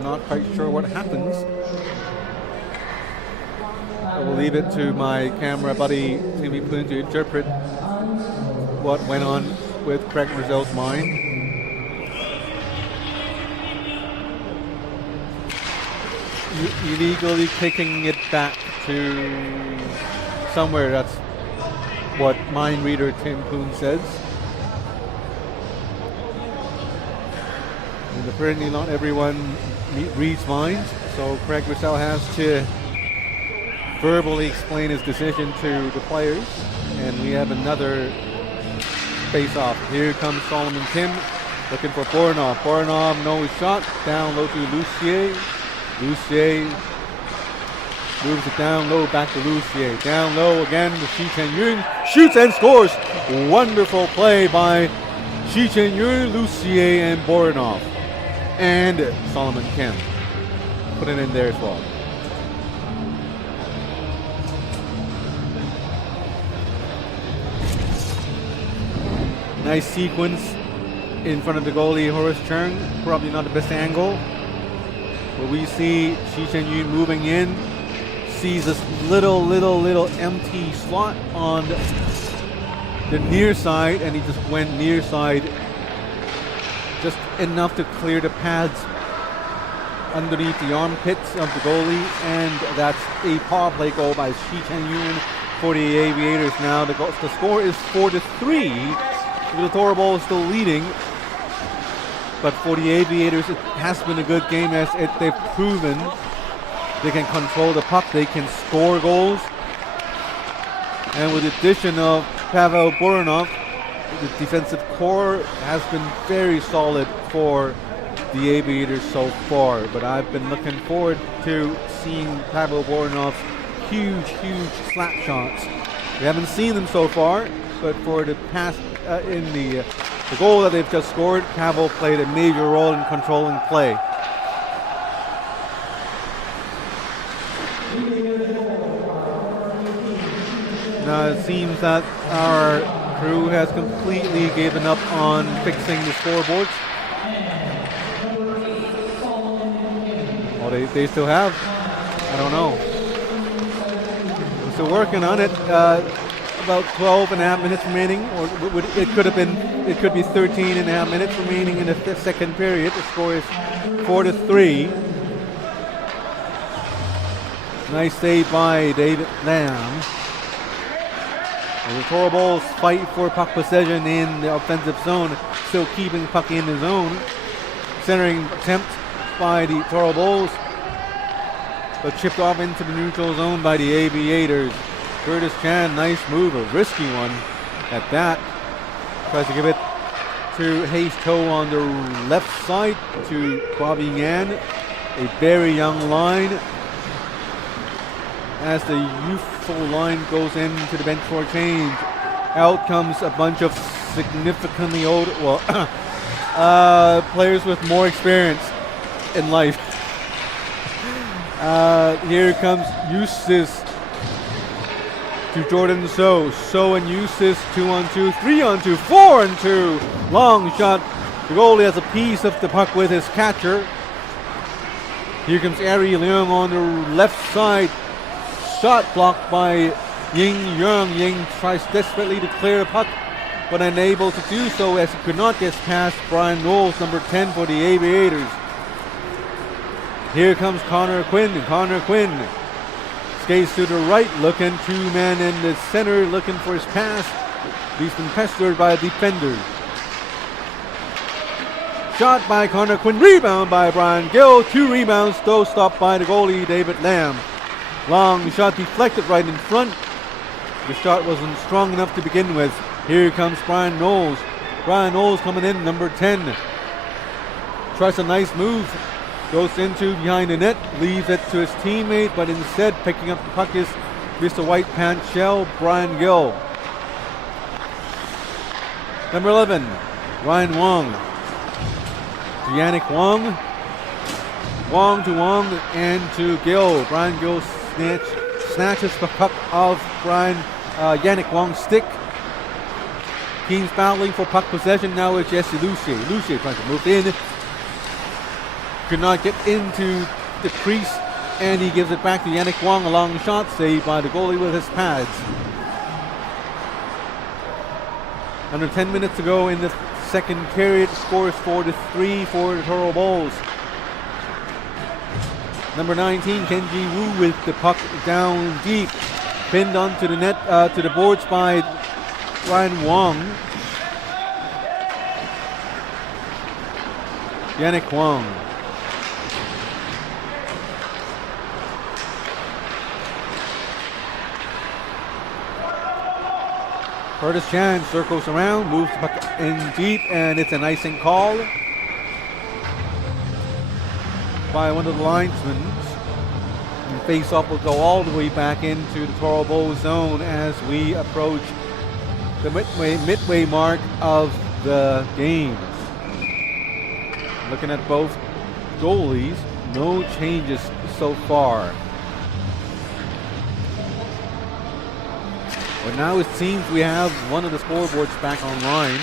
Not quite sure what happens. I will leave it to my camera buddy Timmy Poon to interpret what went on with Craig Roselle's mind. Illegally kicking it back to somewhere. That's what mind reader Tim Poon says. And apparently not everyone reads minds, so Craig Roselle has to verbally explain his decision to the players. And we have another face-off. Here comes Solomon Kim looking for Boranov. Boranov, no shot. Down low to Lucier. Lucier moves it down low, back to Lucier. Down low again to Shi Chen-yun. Shoots and scores. Wonderful play by Shi Chen-yun, Lucier, and Boranov. And Solomon Kim. Put it in there as well. Nice sequence in front of the goalie, Horace Chung. Probably not the best angle. But we see Shi Chen-yun moving in, sees this little empty slot on the near side, and he just went near side just enough to clear the pads underneath the armpits of the goalie, and that's a power play goal by Shi Chen-yun for the Aviators. Now the score is 4-3. The Toro Bulls still leading. But for the Aviators, it has been a good game, as they've proven they can control the puck, they can score goals. And with the addition of Pavel Boranov, the defensive core has been very solid for the Aviators so far. But I've been looking forward to seeing Pavel Boranov's huge slap shots. We haven't seen them so far, but for the past in the goal that they've just scored, Pavel played a major role in controlling play. Now it seems that our crew has completely given up on fixing the scoreboards. Well, they still have. I don't know. We're still working on it. About 12 and a half minutes remaining, or it could be 13 and a half minutes remaining in the second period. The score is 4-3. Nice save by David Lamb. And the Toro Bulls fight for puck possession in the offensive zone, still keeping puck in the zone. Centering attempt by the Toro Bulls, but chipped off into the neutral zone by the Aviators. Curtis Chan, nice move, a risky one at that. Tries to give it to Hayes Cho on the left side to Bobby Yan. A very young line, as the youthful line goes into the bench for a change. Out comes a bunch of significantly older, players with more experience in life. Here comes Eustace to Jordan So and Eustace, 2-on-2, 3-on-2, 4-on-2. Long shot. The goalie has a piece of the puck with his catcher. Here comes Ari Leung on the left side. Shot blocked by Ying Yang. Ying tries desperately to clear the puck, but unable to do so as he could not get past Brian Knowles, number 10 for the Aviators. Here comes Connor Quinn. Connor Quinn skates to the right, looking two-man in the center, looking for his pass. He's been pestered by a defender. Shot by Connor Quinn, rebound by Brian Gill. 2 rebounds, though stopped by the goalie, David Lamb. Long shot deflected right in front. The shot wasn't strong enough to begin with. Here comes Brian Knowles. Brian Knowles coming in, number 10. Tries a nice move. Goes into behind the net, leaves it to his teammate, but instead picking up the puck is Mr. White Pants Shell, Brian Gill. Number 11, Ryan Wong. To Yannick Wong. Wong to Wong and to Gill. Brian Gill snatches the puck off Yannick Wong's stick. Teams battling for puck possession. Now it's Jesse Lucier. Lucier trying to move in. Could not get into the crease, and he gives it back to Yannick Wong. A long shot saved by the goalie with his pads. Under 10 minutes to go in the second period. Scores 4-3 for the Toro Bulls. Number 19, Kenji Wu with the puck down deep. Pinned onto the net, to the boards by Ryan Wong. Yannick Wong. Curtis Chan circles around, moves the puck in deep, and it's an icing call by one of the linesmen. And face-off will go all the way back into the Toro Bowl zone as we approach the midway mark of the game. Looking at both goalies, no changes so far. But now it seems we have one of the scoreboards back online.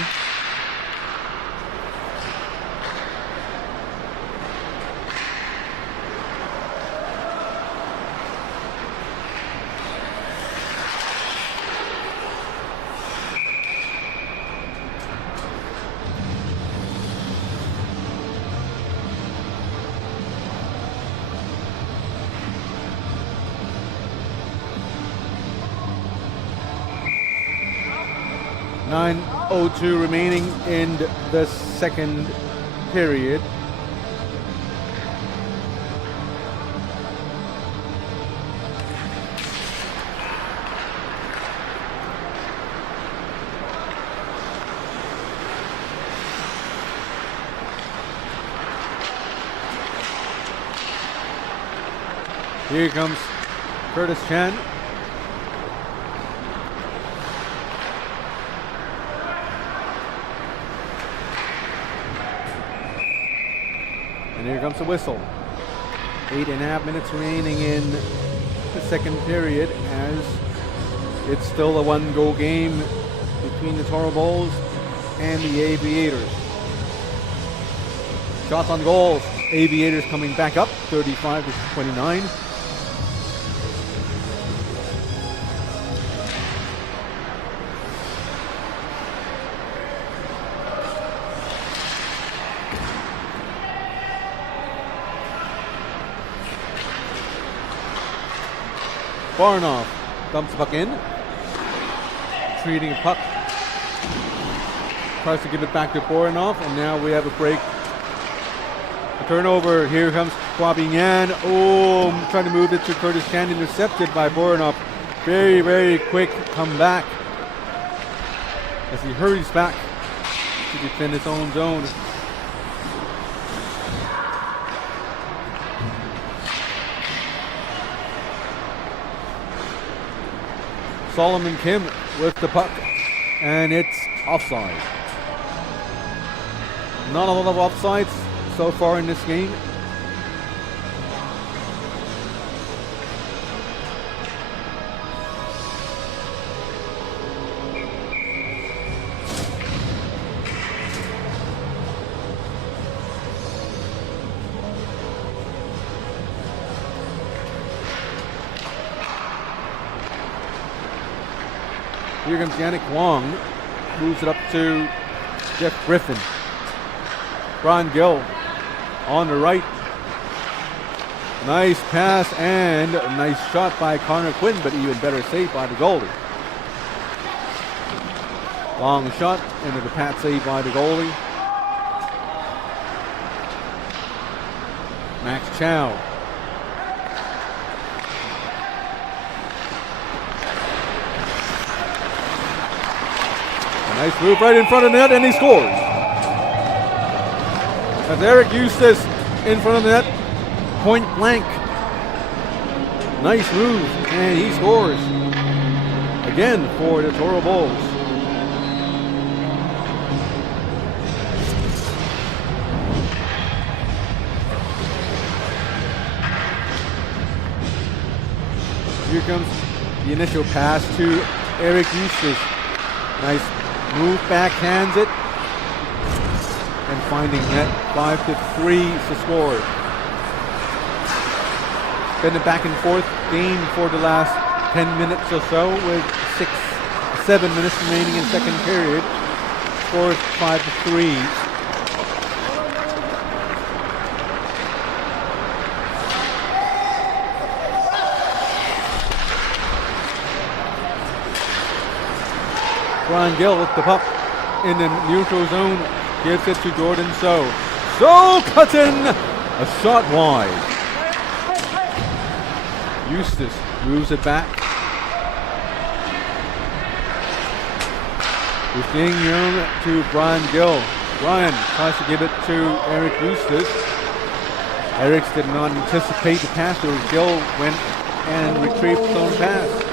.02 remaining in the second period. Here comes Curtis Chan. And here comes the whistle. 8.5 minutes remaining in the second period as it's still a one-goal game between the Toro Bulls and the Aviators. Shots on goals. Aviators coming back up, 35-29. Barnoff dumps the puck in. Treating a puck. Tries to give it back to Barnoff, and now we have a break. A turnover. Here comes Kwabi Yan. Oh, trying to move it to Curtis Chan, intercepted by Barnoff. Very, very quick comeback as he hurries back to defend his own zone. Solomon Kim with the puck, and it's offside. Not a lot of offsides so far in this game. Here comes Yannick Wong. moves it up to Jeff Griffin. Brian Gill on the right. Nice pass and a nice shot by Connor Quinn, but even better save by the goalie. Long shot into the pat save by the goalie. Max Chow. A nice move right in front of the net, and he scores. As Eric Eustace in front of the net, point blank. Nice move, and he scores. Again for the Toro Bulls. Here comes the initial pass to Eric Eustace. Nice move, backhands it. And finding net, 5-3 to score. Been a back and forth game for the last 10 minutes or so with 7 minutes remaining in second period. Scores 5-3. Brian Gill with the puck in the neutral zone, gives it to Jordan So. So cuts in, a shot wide. Eustace moves it back. Christine Young to Brian Gill. Brian tries to give it to Eric Eustace. Eric did not anticipate the pass, so Gill went and retrieved his own pass.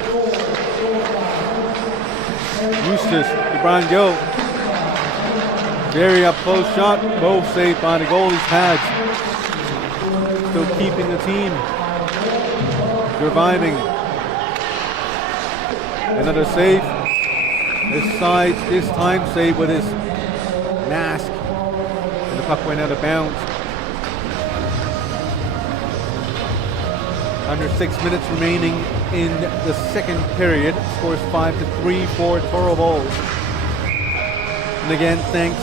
Eustace to Brian Gill. Very up close shot, both saved by the goalie's pads. Still keeping the team surviving. Another save. This time save with his mask. And the puck went out of bounds. Under 6 minutes remaining in the second period. Scores 5-3 for Toro Bulls. And again, thanks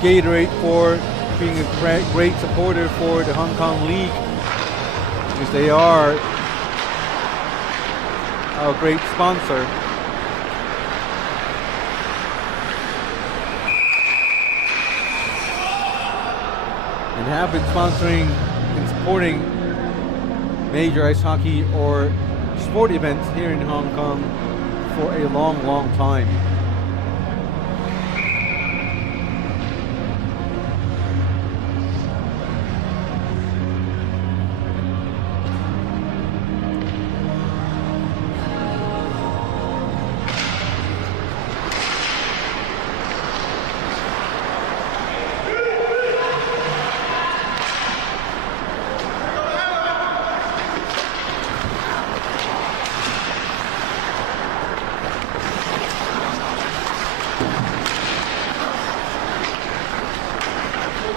Gatorade for being a great supporter for the Hong Kong League, because they are our great sponsor. And have been sponsoring and supporting major ice hockey or sport events here in Hong Kong for a long, long time.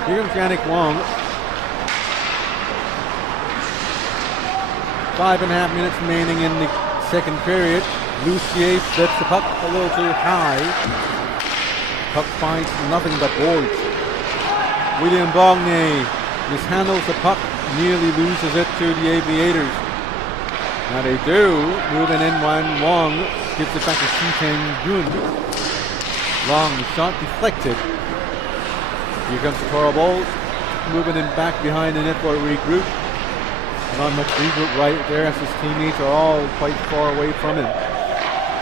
Here comes Yannick Wong. 5.5 minutes remaining in the second period. Lucier slips the puck a little too high. Puck finds nothing but boards. William Bongnay mishandles the puck, nearly loses it to the Aviators. Now they do, moving in when Wong gives it back to Xi Yun. Long shot deflected. Here comes the Toro Bulls, moving him back behind the net for a regroup. Not much regroup right there, as his teammates are all quite far away from him.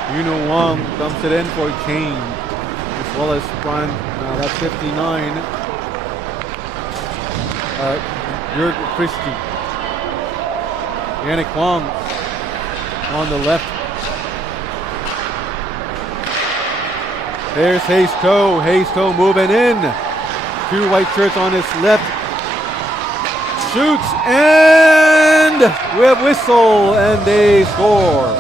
Yuno Wong dumps it in for Kane, as well as Brian, that's 59. Jürgen Christie. Yannick Wong on the left. There's Hayes Toe. Hayes Toe moving in. 2 white shirts on his left. Shoots and we have whistle and they score.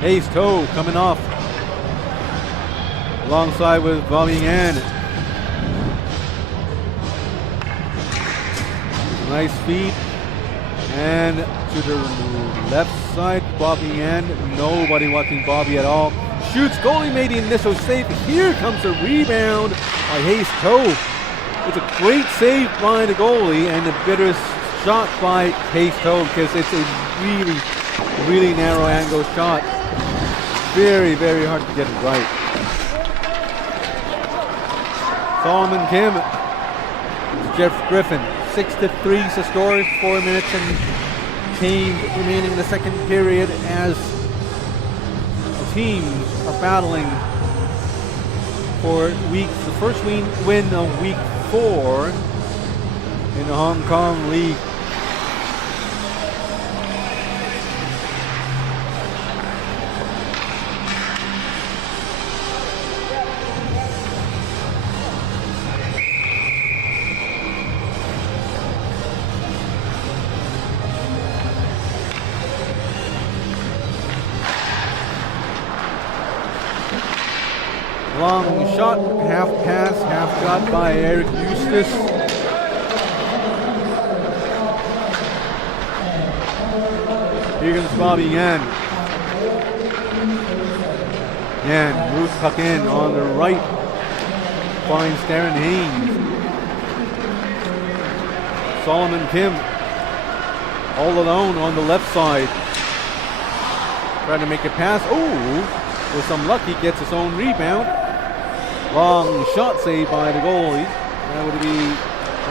Hayes Toe coming off alongside with Vamian. Nice feed And to the left side, Bobby Yan. Nobody watching Bobby at all. Shoots, goalie made the initial save. Here comes a rebound by HKL. It's a great save by the goalie and a bitter shot by HKL because it's a really, really narrow angle shot. Very, very hard to get it right. Solomon Kim, Jeff Griffin, 6-3 to score, 4 minutes and change remaining in the second period as the teams are battling for the first win of week 4 in the Hong Kong League. Long shot, half pass, half shot by Eric Eustace. Here comes Bobby Yan. Yan moves puck in on the right. Finds Darren Haynes. Solomon Kim all alone on the left side. Trying to make a pass. Oh, with some luck he gets his own rebound. Long shot saved by the goalie. That would be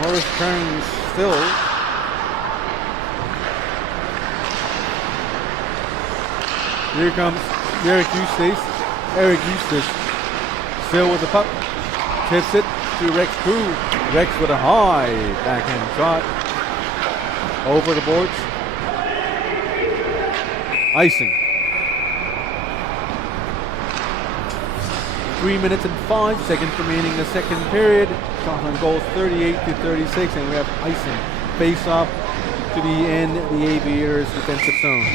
Morris Kearns still. Here comes Eric Eustace. Still with the puck. Tips it to Rex Crew. Rex with a high backhand shot. Over the boards. Icing. 3 minutes and 5 seconds remaining in the second period. Shot on goals 38-36, and we have icing. Face off to be in the Aviators' defensive zone.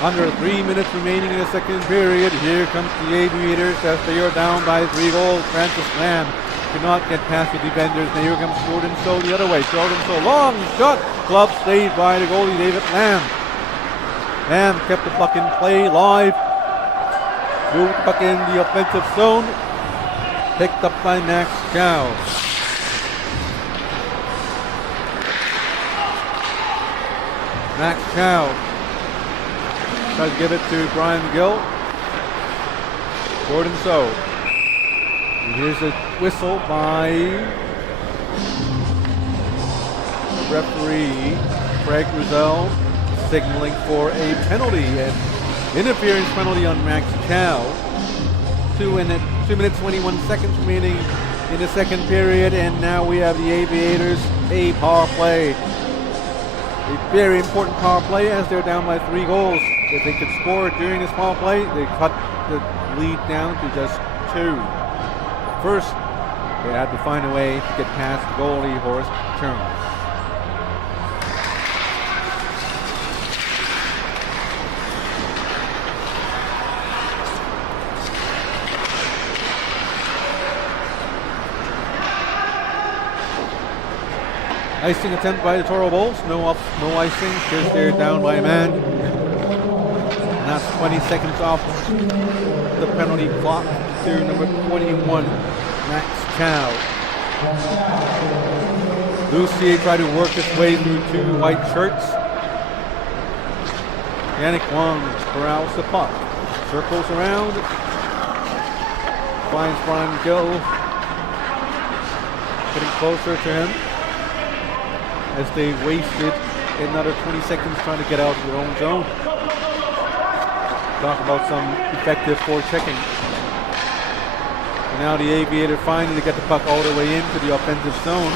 Under 3 minutes remaining in the second period. Here comes the Aviators as they are down by 3 goals. Francis Lamb could not get past the defenders. And here comes Jordan So the other way. Jordan So, long shot. Glove saved by the goalie, David Lamb. Lamb kept the puck in play live. Moved the puck in the offensive zone. Picked up by Max Chow. Max Chow tries to give it to Brian Gill. Gordon So. And here's a whistle by the referee, Craig Rizal, signaling for a penalty, an interference penalty on Max Chow. 2 minutes 21 seconds remaining in the second period, and now we have the Aviators a power play. A very important power play as they're down by 3 goals. If they could score during this power play, they cut the lead down to just 2. First, they had to find a way to get past the goalie, Horace Kearns. Icing attempt by the Toro Bulls. No icing because they're down by a man. And that's 20 seconds off the penalty clock to number 21, Max Chow. Lucier tried to work his way through 2 white shirts. Yannick Wong corrals the puck. Circles around. Finds Brian Gill. Getting closer to him as they wasted another 20 seconds trying to get out of their own zone. Talk about some effective forechecking. And now the Aviator finally get the puck all the way into the offensive zone.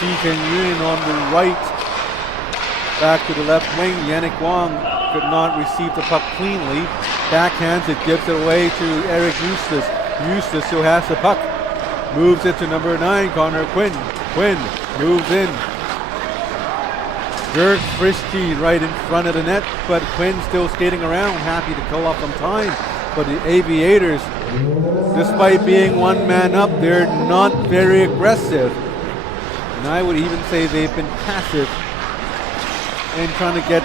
Keegan Yun on the right. Back to the left wing. Yannick Wong could not receive the puck cleanly. Backhands it, gives it away to Eric Eustace. Eustace, who has the puck, moves it to number 9, Connor Quinn. Quinn moves in. Jerks Frisky right in front of the net, but Quinn still skating around, happy to kill off some time. But the Aviators, despite being one man up, they're not very aggressive. And I would even say they've been passive in trying to get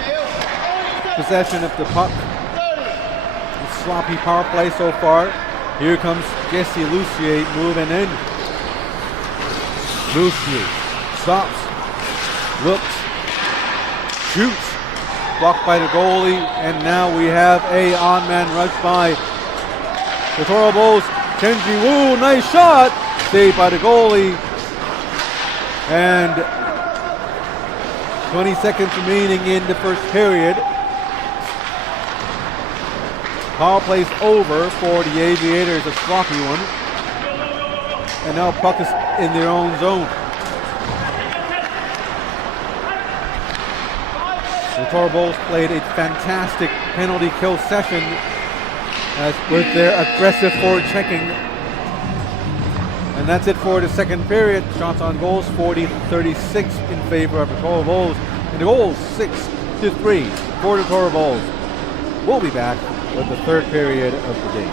possession of the puck. A sloppy power play so far. Here comes Jesse Lucier moving in. Lucier stops, looks, shoots, blocked by the goalie, and now we have a on-man rush by the Toro Bulls. Chenji Wu, nice shot, saved by the goalie, and 20 seconds remaining in the first period. Power play's over for the Aviators, a sloppy one, and now puck is in their own zone. The Toro Bulls played a fantastic penalty kill session with their aggressive forward checking. And that's it for the second period. Shots on goals, 40-36 in favor of the Toro Bulls. And the goals, 6-3 for the Toro Bulls. We'll be back with the third period of the game.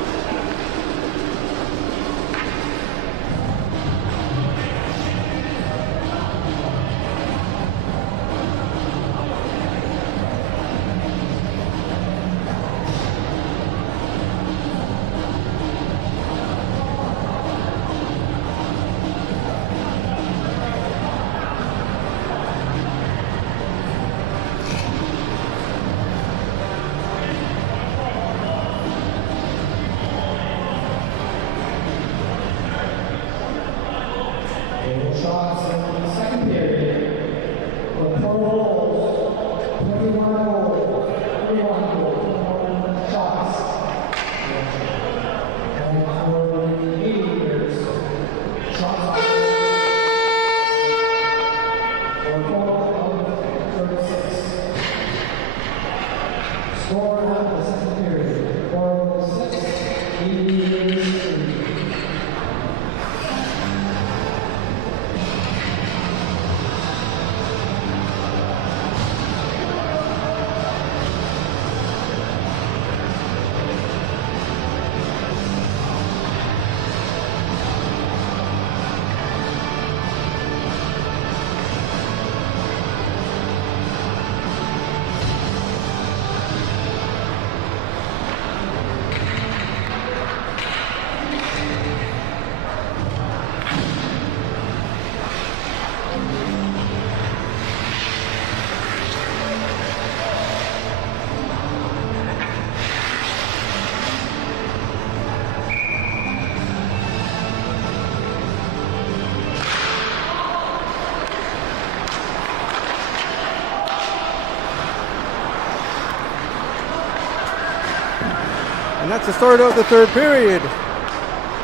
And that's the start of the third period.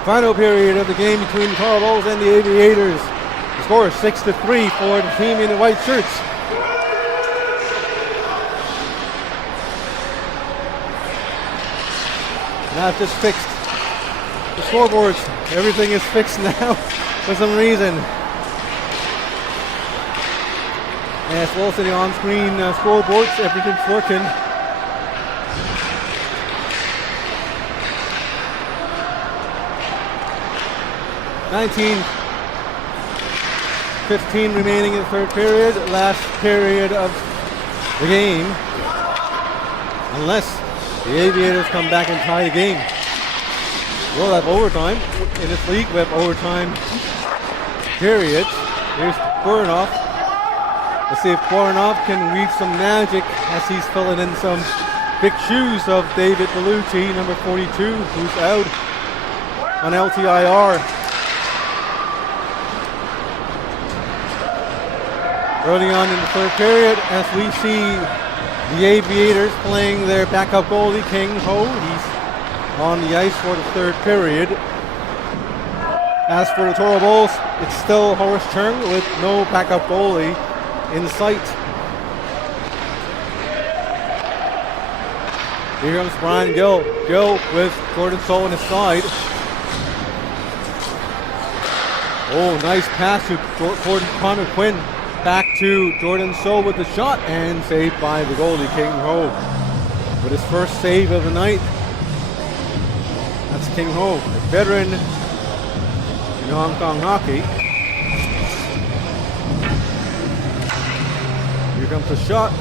Final period of the game between the Toro Bulls and the Aviators. The score is 6-3 for the team in the white shirts. Now I've just fixed the scoreboards. Everything is fixed now for some reason. As well as the on-screen scoreboards, everything's working. $19-15 remaining in the third period, last period of the game. Unless the Aviators come back and tie the game. We'll have overtime. In this league, we have overtime periods. Here's Burnoff. Let's see if Burnoff can read some magic as he's filling in some big shoes of David Bellucci, number 42, who's out on LTIR. Early on in the third period, as we see the Aviators playing their backup goalie, King Ho. He's on the ice for the third period. As for the Toro Bulls, it's still Horace Chung with no backup goalie in sight. Here comes Brian Gill. Gill with Gordon Soul on his side. Oh, nice pass to Connor Quinn. Back to Jordan So with the shot and saved by the goalie, King Ho. With his first save of the night. That's King Ho, a veteran in Hong Kong hockey. Here comes the shot.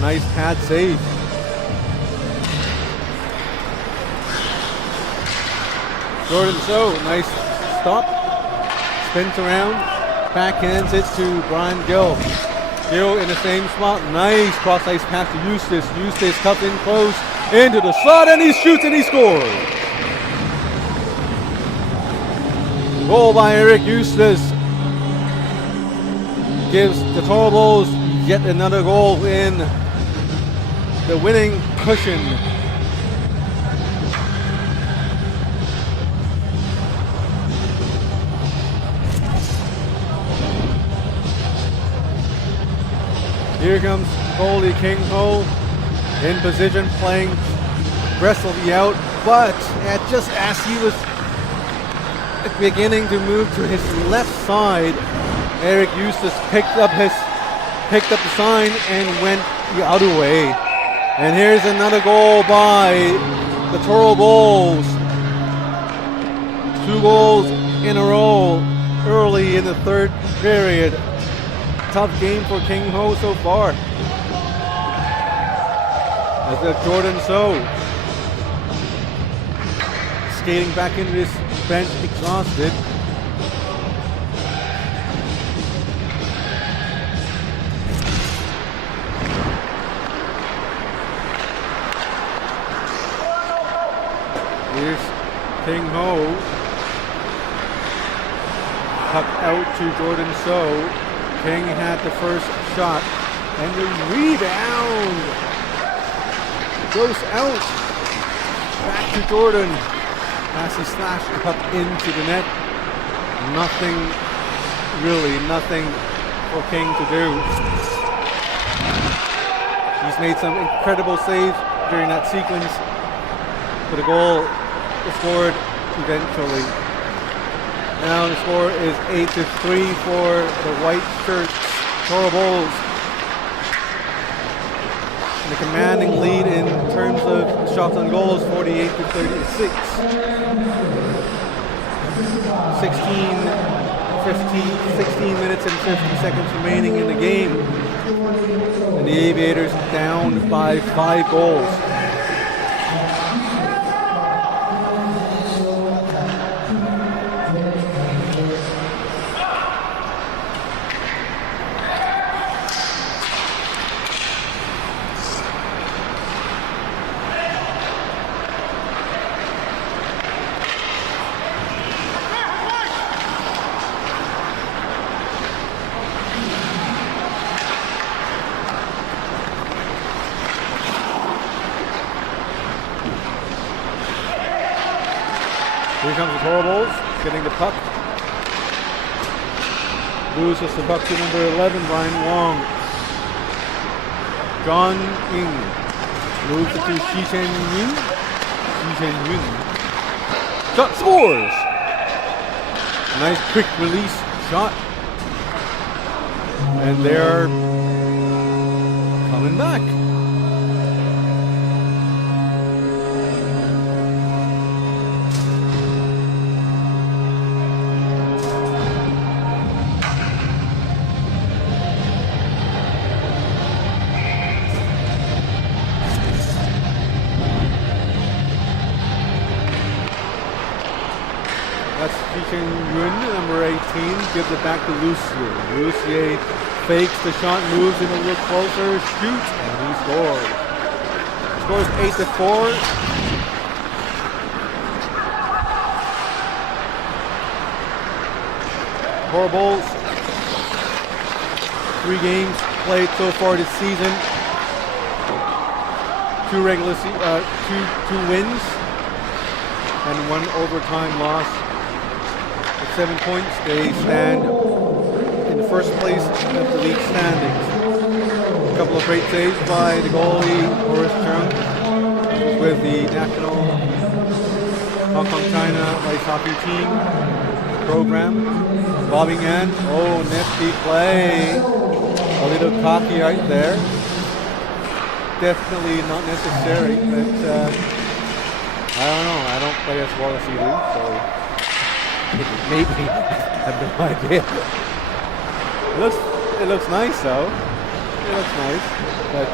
Nice pad save. Jordan So, nice stop. Spins around. Backhands it to Brian Gill. Gill in the same spot. Nice cross-ice pass to Eustace. Eustace cupped in close into the slot, and he shoots and he scores. Goal by Eric Eustace gives the Toro Bulls yet another goal in the winning cushion. Here comes goalie King Ho in position, playing aggressively out, but just as he was beginning to move to his left side, Eric Eustace picked up the sign and went the other way. And here's another goal by the Toro Bulls. 2 goals in a row early in the third period. Tough game for King Ho so far. As the Jordan So skating back into this bench exhausted. Here's King Ho. Puck out to Jordan So. King had the first shot, and the rebound goes out. Back to Jordan. As he slashed the puck into the net. Nothing for King to do. He's made some incredible saves during that sequence, but the goal was scored eventually. Now the score is 8-3 for the white shirts, Toro Bulls. And the commanding lead in terms of shots on goal is 48-36. 16 minutes and 50 seconds remaining in the game. And the Aviators down by 5 goals. Here comes the Toro Bulls, getting the puck. Loses the puck to number 11, Ryan Wong. John Ng moves it to Shi Chen Yun. Shot scores! Nice quick release shot. And they're coming back. That's Chi-Chen Yun, number 18, gives it back to Lucier. Lucier fakes the shot, moves in a little closer, shoots, and he scores. Scores 8-4. Toro Bulls, 3 games played so far this season. 2 wins and 1 overtime loss. With 7 points, they stand in the first place of the league standings. A couple of great saves by the goalie, Horace Chung, with the national Hong Kong China ice hockey team. program. Bobbing in. Oh, nifty play. A little cocky right there. Definitely not necessary, but I don't know. I don't play as well as you do, so maybe. I have no idea. It looks nice though. It looks nice, but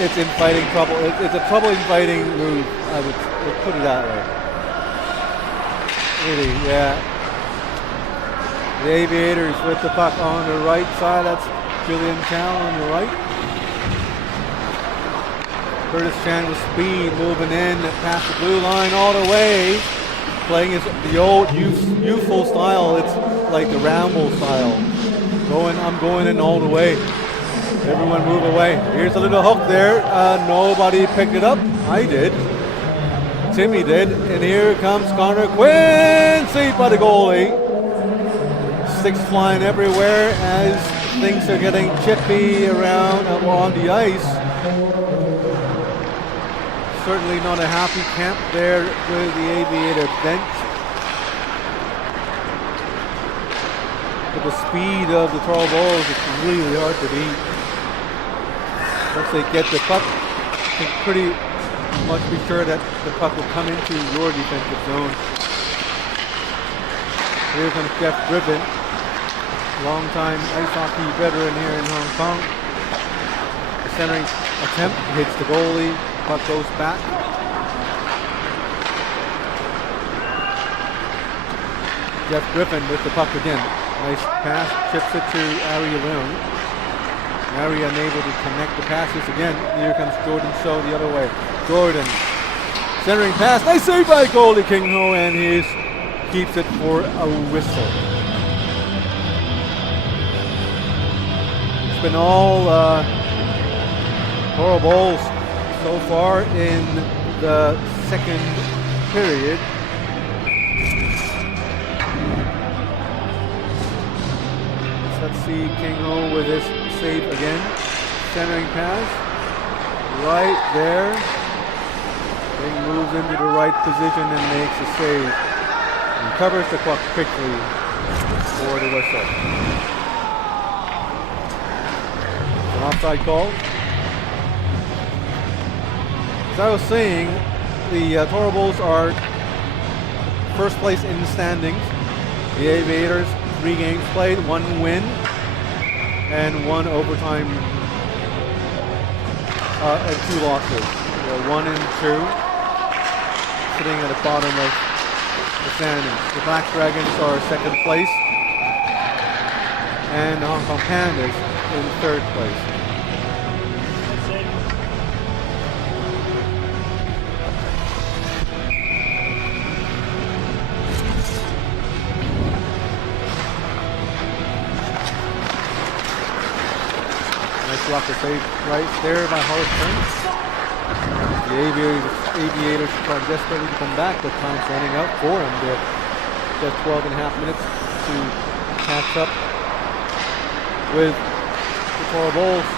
it's inviting trouble. It's a trouble-inviting move. I would put it that way. Really, yeah. The Aviators with the puck on the right side. That's Julian Chow on the right. Curtis Chan with speed, moving in past the blue line all the way. Playing the old youthful style. It's like the Ramble style. I'm going in all the way. Everyone move away. Here's a little hook there. Nobody picked it up. I did. Timmy did. And here comes Connor Quinn. Saved by the goalie. Sticks flying everywhere as things are getting chippy around on the ice. Certainly not a happy camp there with the Aviator bench. But the speed of the Toro Bulls is really hard to beat. Once they get the puck, you can pretty much be sure that the puck will come into your defensive zone. Here comes Jeff Griffin, longtime ice hockey veteran here in Hong Kong. The centering attempt hits the goalie, puck goes back. Jeff Griffin with the puck again. Nice pass, chips it to Ari Leung. Ari unable to connect the passes again. Here comes Jordan So the other way. Jordan, centering pass. Nice save by goalie King Ho, and he keeps it for a whistle. It's been all Toro Bulls so far in the second period. Let's see King Ho with his save again. Centering pass. Right there. King moves into the right position and makes a save. And covers the puck quickly for the whistle. An offside call. As I was saying, the Toro Bulls are first place in the standings. The Aviators, 3 games played, 1 win, and 1 overtime, and 2 losses. They're 1 and 2, sitting at the bottom of the standings. The Black Dragons are second place, and the Hong Kong Pandas in third place. Blocker save right there by Horace Burns. The Aviators trying desperately to come back, but time's running out for them. They've got 12 and a half minutes to catch up with the Toro Bulls.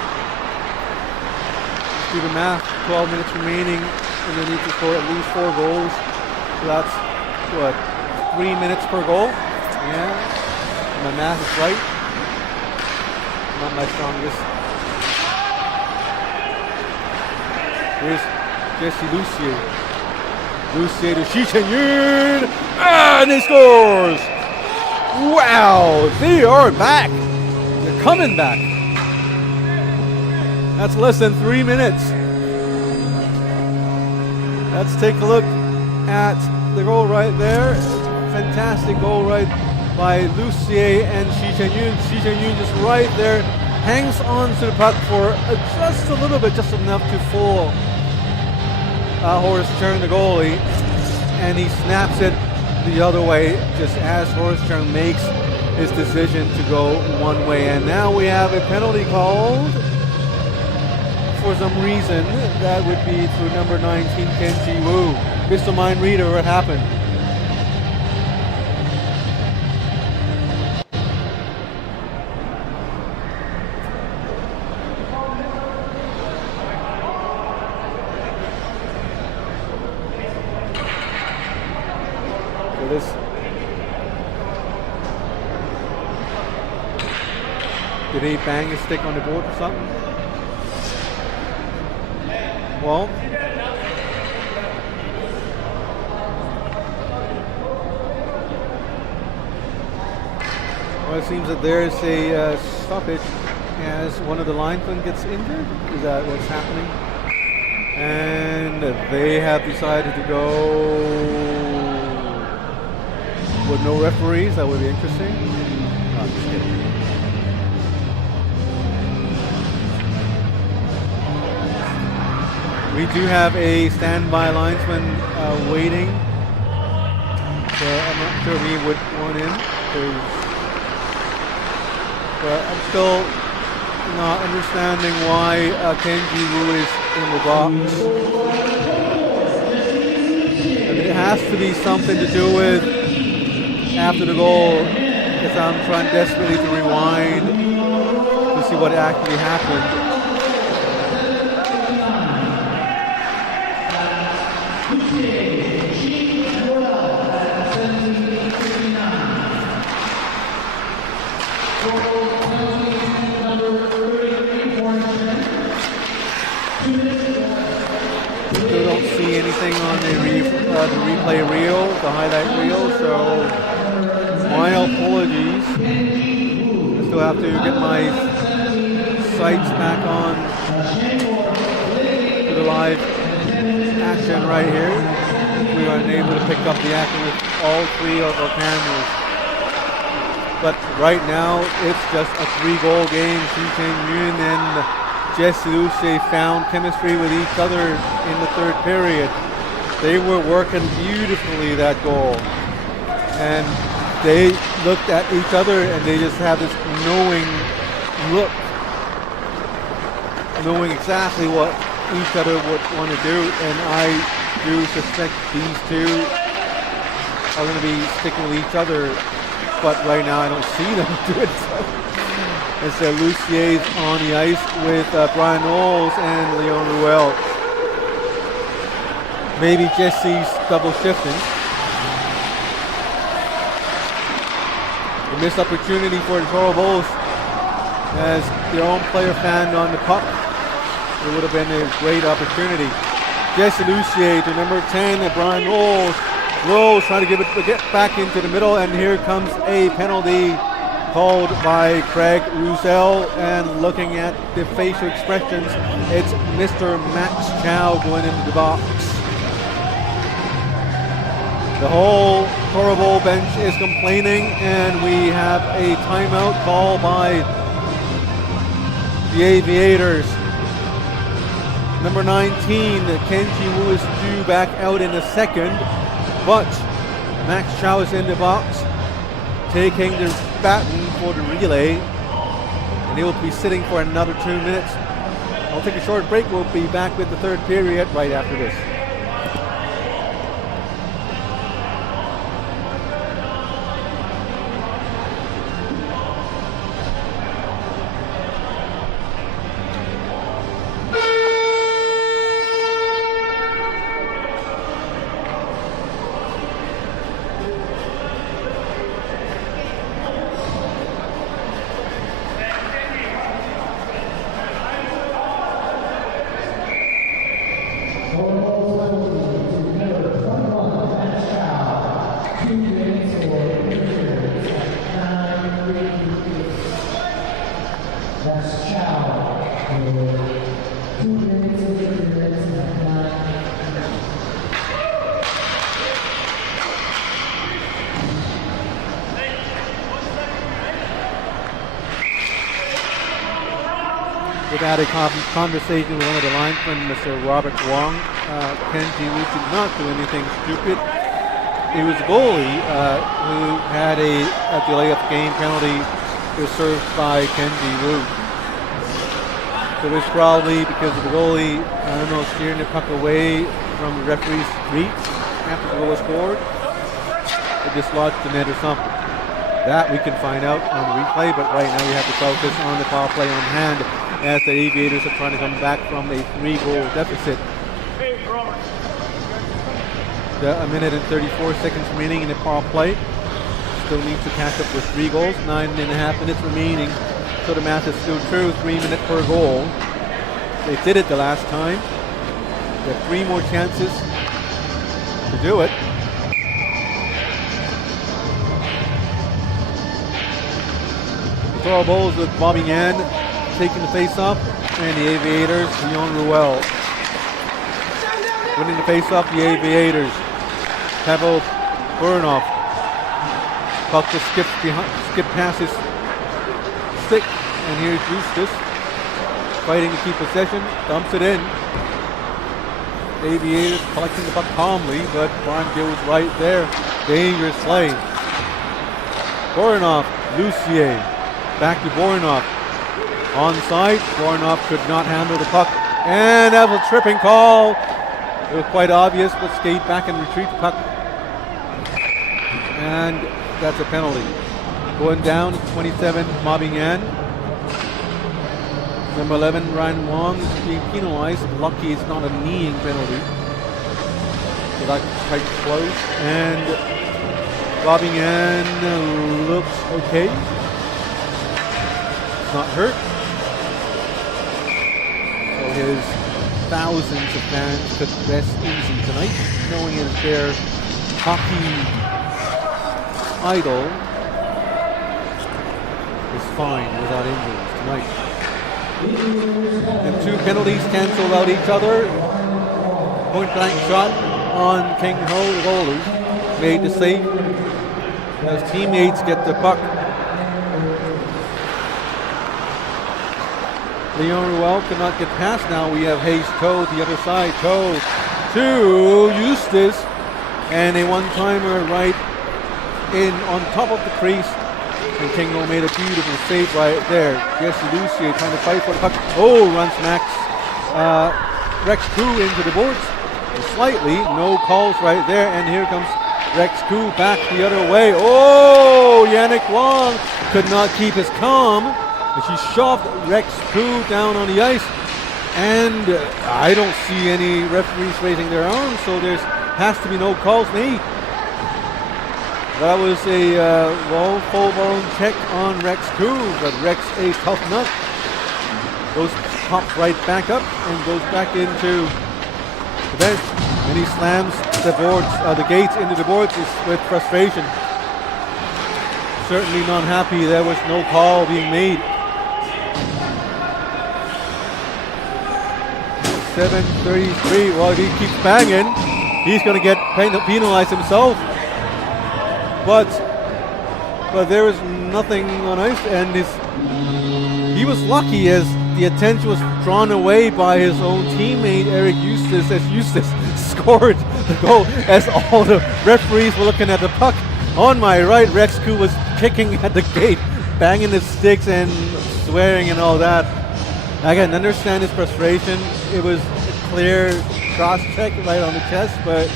Let's do the math. 12 minutes remaining, and they need to score at least 4 goals. So that's, what, 3 minutes per goal? Yeah, my math is right. Not my strongest. Here's Jesse Lucier. Lucier to Shi Chen-yun, and he scores! Wow, they are back. They're coming back. That's less than 3 minutes. Let's take a look at the goal right there. Fantastic goal right by Lucier and Shi Chen-yun. Shi Chen-yun just right there, hangs on to the puck for just a little bit, just enough to fool Horace Cheung, the goalie, and he snaps it the other way just as Horace Cheung makes his decision to go one way. And now we have a penalty called for some reason. That would be through number 19, Kenji Wu. Mr. Mind Reader, what happened? this. Did he bang his stick on the board or something? Well, it seems that there's a stoppage as one of the linesmen gets injured. Is that what's happening? And they have decided to go with no referees. That would be interesting. Oh, just kidding. We do have a standby linesman waiting. So I'm not sure he would want in. But I'm still not understanding why Kenji Wu is in the box. I mean, it has to be something to do with after the goal, because I'm trying desperately to rewind to see what actually happened. Still don't see anything on the replay reel, the highlight reel, so my apologies. I still have to get my sights back on to the live action right here. We are unable to pick up the action with all three of our cameras. But right now, it's just a 3-goal game. Xu Chen-yun and Jesse Luce found chemistry with each other in the third period. They were working beautifully that goal. And they looked at each other and they just have this knowing look, knowing exactly what each other would want to do. And I do suspect these two are going to be sticking with each other. But right now I don't see them do it. It's Lucier's on the ice with Brian Knowles and Leon Ruel. Maybe Jesse's double shifting. A missed opportunity for the Toro Bulls as their own player fanned on the puck. It would have been a great opportunity. Jesse Lucier to number 10 and Brian Knowles. Knowles trying to get back into the middle, and here comes a penalty called by Craig Roussel. And looking at the facial expressions, it's Mr. Max Chow going into the box. The whole Toro Bowl bench is complaining, and we have a timeout called by the Aviators. Number 19, Kenji Wu is due back out in a second, but Max Chow is in the box, taking the baton for the relay, and he will be sitting for another 2 minutes. I'll take a short break. We'll be back with the third period right after this. We've had a conversation with one of the linesmen, Mr. Robert Wong. Kenji Wu did not do anything stupid. It was the goalie who had a delay of game penalty was served by Kenji Wu. So it was probably because of the goalie, I don't know, steering the puck away from the referee's reach after the goal was scored. It dislodged the net or something. That we can find out on the replay, but right now we have to focus on the power play on hand as the Aviators are trying to come back from a 3-goal deficit. A minute and 34 seconds remaining in the power play. Still needs to catch up with 3 goals. 9.5 minutes remaining. So the math is still true. 3 minutes per goal. They did it the last time. They have 3 more chances to do it. Throw balls with Bobby Yan taking the face-off, and the Aviators, Leon Ruel. Winning the face-off, the Aviators. Pavel Burinov. Puck just skip past his stick, and here's Eustace fighting to keep possession, dumps it in. Aviators collecting the puck calmly, but Brian Gill was right there. Dangerous play. Burinov, Lucier. Back to Voronov. Onside. Voronov could not handle the puck. And that was a tripping call. It was quite obvious, but skate back and retrieve the puck. And that's a penalty. Going down, 27, Mobbing Yan. Number 11, Ryan Wong is being penalized. Lucky it's not a kneeing penalty. So that's quite close. And Mobbing Yan looks okay. Not hurt. So his thousands of fans could rest easy tonight, knowing it is their hockey idol is fine without injuries tonight. And 2 penalties cancel out each other. Point blank shot on King Ho. The goalie made the save. His teammates get the puck. Leon Ruel cannot get past now. We have Hayes Toe the other side. Toe to Eustace. And a one-timer right in on top of the crease. And Kingo made a beautiful save right there. Jesse Lucier trying to fight for the puck. Oh, runs Max Rex Koo into the boards. Slightly, no calls right there. And here comes Rex Koo back the other way. Oh, Yannick Wong could not keep his calm. She shoved Rex Koo down on the ice, and I don't see any referees raising their arms, so there has to be no calls made. That was a full-blown check on Rex Koo, but Rex a tough nut. Goes pops right back up and goes back into the bench, and he slams the boards, the gates into the boards with frustration. Certainly not happy there was no call being made. 7:33. Well, if he keeps banging, he's going to get penalized himself. But there is nothing on ice, and he was lucky as the attention was drawn away by his own teammate Eric Eustace as Eustace scored the goal. As all the referees were looking at the puck. On my right, Rex Koo was kicking at the gate, banging his sticks and swearing and all that. I can understand his frustration. It was a clear cross-check right on the chest, but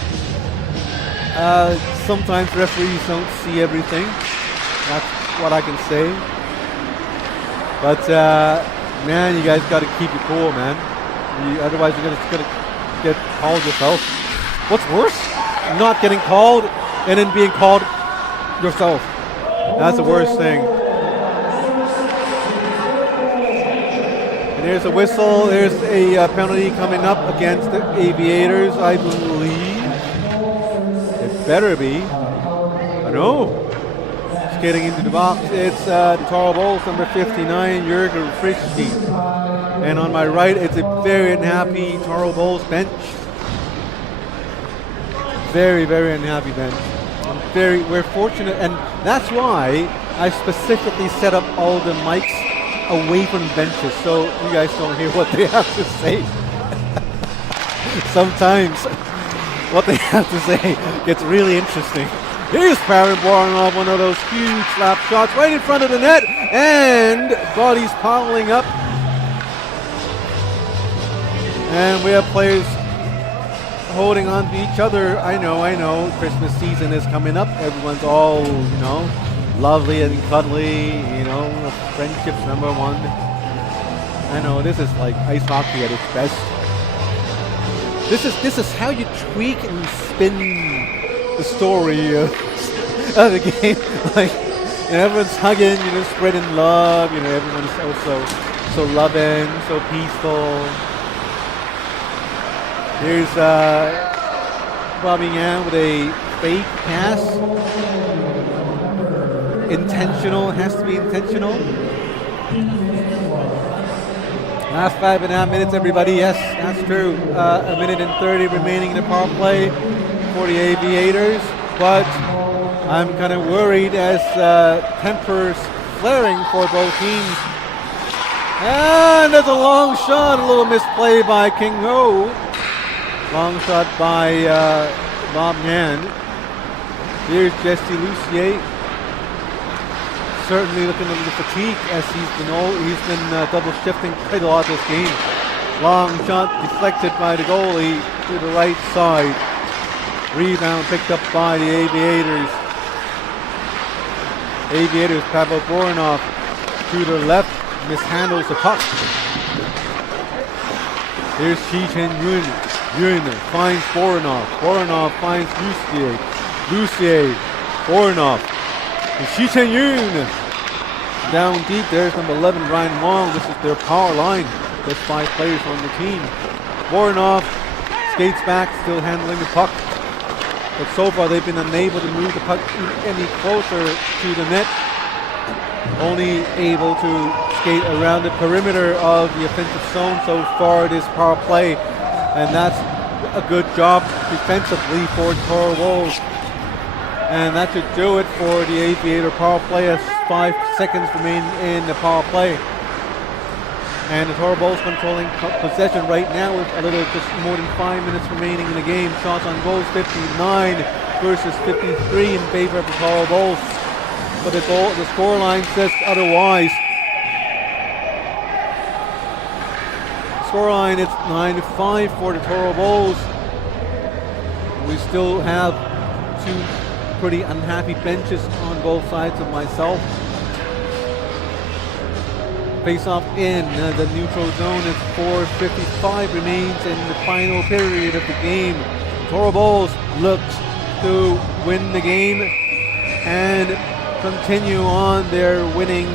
sometimes referees don't see everything. That's what I can say. But man, you guys got to keep it cool, man. Otherwise, you're gonna get called yourself. What's worse? Not getting called and then being called yourself. That's the worst thing. There's a whistle. There's a penalty coming up against the Aviators, I believe. It better be. I know. Skating into the box. It's the Toro Bowls, number 59, Jürgen Frischke. And on my right, it's a very unhappy Toro Bowls bench. Very, very unhappy bench. We're fortunate, and that's why I specifically set up all the mics away from benches so you guys don't hear what they have to say. Sometimes what they have to say gets really interesting. Here's Pavel Burinov, one of those huge slap shots right in front of the net, and bodies piling up. And we have players holding on to each other. I know. Christmas season is coming up. Everyone's all, lovely and cuddly, friendship's number one. I know, this is like ice hockey at its best. This is how you tweak and spin the story of the game. Like, everyone's hugging, spreading love. Everyone's also so loving, so peaceful. Here's Bobby Yan with a fake pass. Intentional, has to be intentional. Last 5.5 minutes, everybody. Yes, that's true. 1:30 remaining in the power play for the Aviators. But I'm kind of worried as tempers flaring for both teams. And there's a long shot, a little misplay by King Ho. Long shot by Bob Yan. Here's Jesse Lucier. Certainly looking a little fatigued as he's been double shifting quite a lot this game. Long shot deflected by the goalie to the right side. Rebound picked up by the Aviators. Pavel Voronov to the left, mishandles the puck. Here's Shi Chen-yun. Yun finds Voronov. Voronov finds Lucier. Lucier, Voronov. And Shi Chen-yun down deep. There's number 11, Ryan Wong. This is their power line. There's 5 players on the team. Voronov skates back, still handling the puck. But so far they've been unable to move the puck any closer to the net. Only able to skate around the perimeter of the offensive zone so far this power play. And that's a good job defensively for Toro Wolves. And that should do it for the Aviator power play as 5 seconds remain in the power play. And the Toro Wolves controlling possession right now with a little just more than 5 minutes remaining in the game. Shots on goals 59 versus 53 in favor of the Toro Wolves. But the scoreline says otherwise. Scoreline, it's 9-5 for the Toro Wolves. We still have 2 pretty unhappy benches on both sides of myself. Face-off in the neutral zone as 4:55 remains in the final period of the game. Toro Wolves looks to win the game and continue on their winning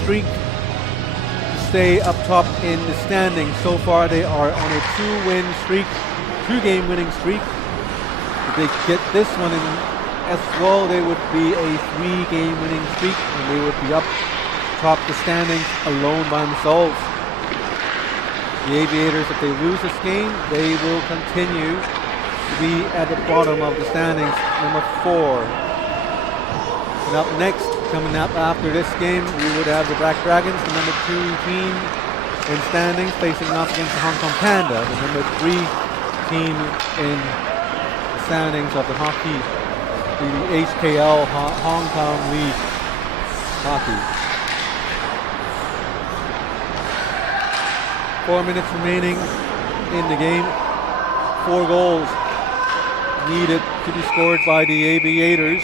streak to stay up top in the standings. So far they are on a 2-game winning streak. If they get this one in as well, they would be a 3-game winning streak and they would be up top the standings alone by themselves. The Aviators, if they lose this game, they will continue to be at the bottom of the standings, number 4. And up next, coming up after this game, we would have the Black Dragons, the number 2 team in standings, facing off against the Hong Kong Panda, the number 3 team in the standings of the hockey, the HKL Hong Kong League hockey. 4 minutes remaining in the game. 4 goals needed to be scored by the Aviators.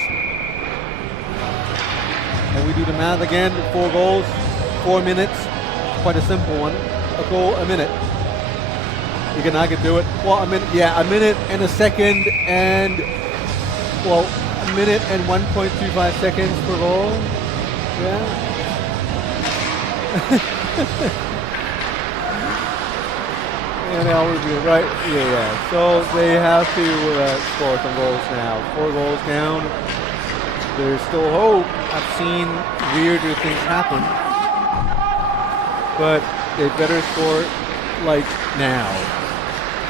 And we do the math again. 4 goals, 4 minutes. Quite a simple one. A goal a minute. I could do it. Well, a minute. Yeah, a minute and a second, and well, a minute and 1.25 seconds per goal. Yeah. And now we're good, right? Yeah. So they have to score some goals now. 4 goals down. There's still hope. I've seen weirder things happen, but they better score like now.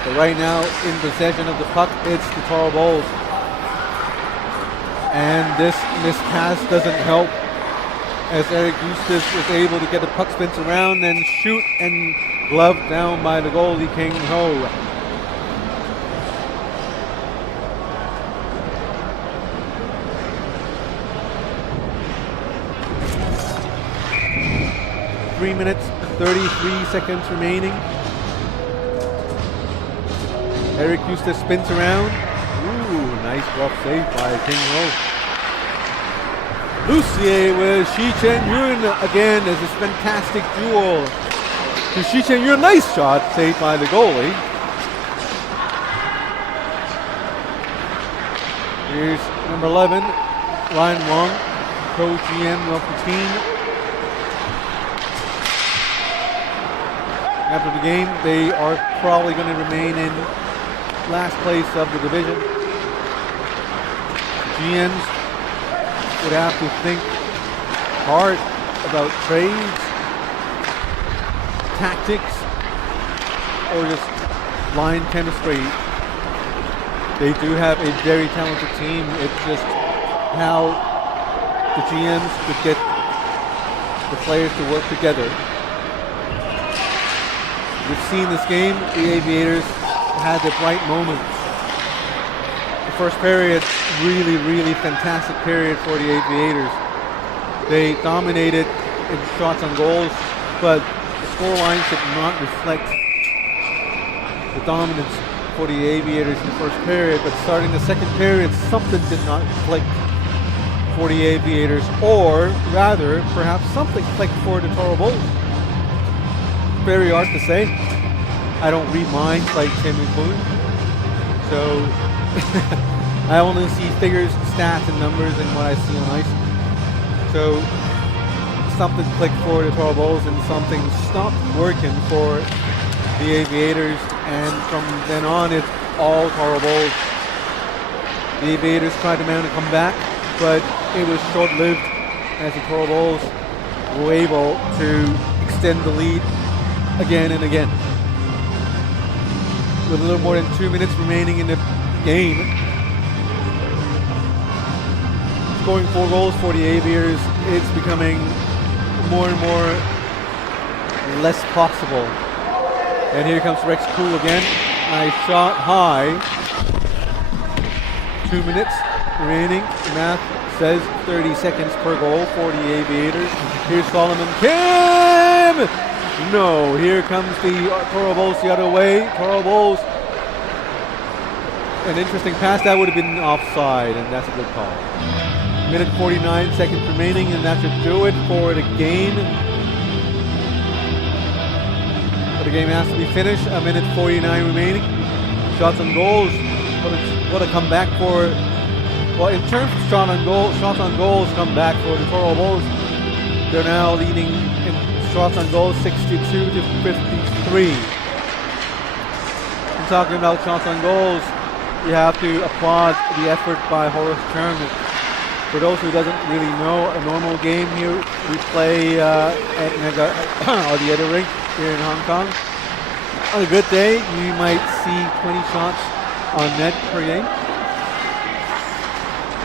But right now, in possession of the puck, it's the Toro Wolves. And this pass doesn't help, as Eric Eustace was able to get the puck spins around and shoot, and gloved down by the goalie, King Ho. Three minutes, 33 seconds remaining. Eric Eustace spins around. Ooh, nice glove save by King Ho. Lucier with Shi Chen-yun again as this fantastic duel to Shi Chen-yun. Nice shot saved by the goalie. Here's number 11, Ryan Wong, co-GM of the team. After the game, they are probably going to remain in last place of the division. GMs would have to think hard about trades, tactics, or just line chemistry. They do have a very talented team. It's just how the GMs could get the players to work together. We've seen this game, the Aviators had their bright moments. The first period, really, really fantastic period for the Aviators. They dominated in shots on goals, but the score lines did not reflect the dominance for the Aviators in the first period, but starting the second period, something did not click for the Aviators, or rather, perhaps something clicked for the Toro Bulls. Very hard to say. I don't read minds like Tim and Clune, so I only see figures, stats, and numbers and what I see on ice. So something clicked for the Toro Bulls and something stopped working for the Aviators, and from then on it's all Toro Bulls. The Aviators tried to mount a comeback, but it was short-lived as the Toro Bulls were able to extend the lead again and again. With a little more than 2 minutes remaining in the game, scoring 4 goals for the Aviators, it's becoming more and more less possible. And here comes Rex Cool again. Nice shot high. 2 minutes remaining. Math says 30 seconds per goal for the Aviators. Here's Solomon Kim! No, here comes the Toro Bulls the other way. Toro Bulls. An interesting pass. That would have been offside, and that's a good call. Minute 49 seconds remaining, and that should do it for the game. But the game has to be finished. A minute 49 remaining. Shots on goals. What a comeback for. Well, in terms of shots on goals come back for the Toro Bulls. They're now leading in shots on goals 62 to 53. And talking about shots on goals, you have to applaud the effort by Horace Chung. For those who doesn't really know, a normal game here, we play at Mega or the other rink here in Hong Kong. On a good day, you might see 20 shots on net per game.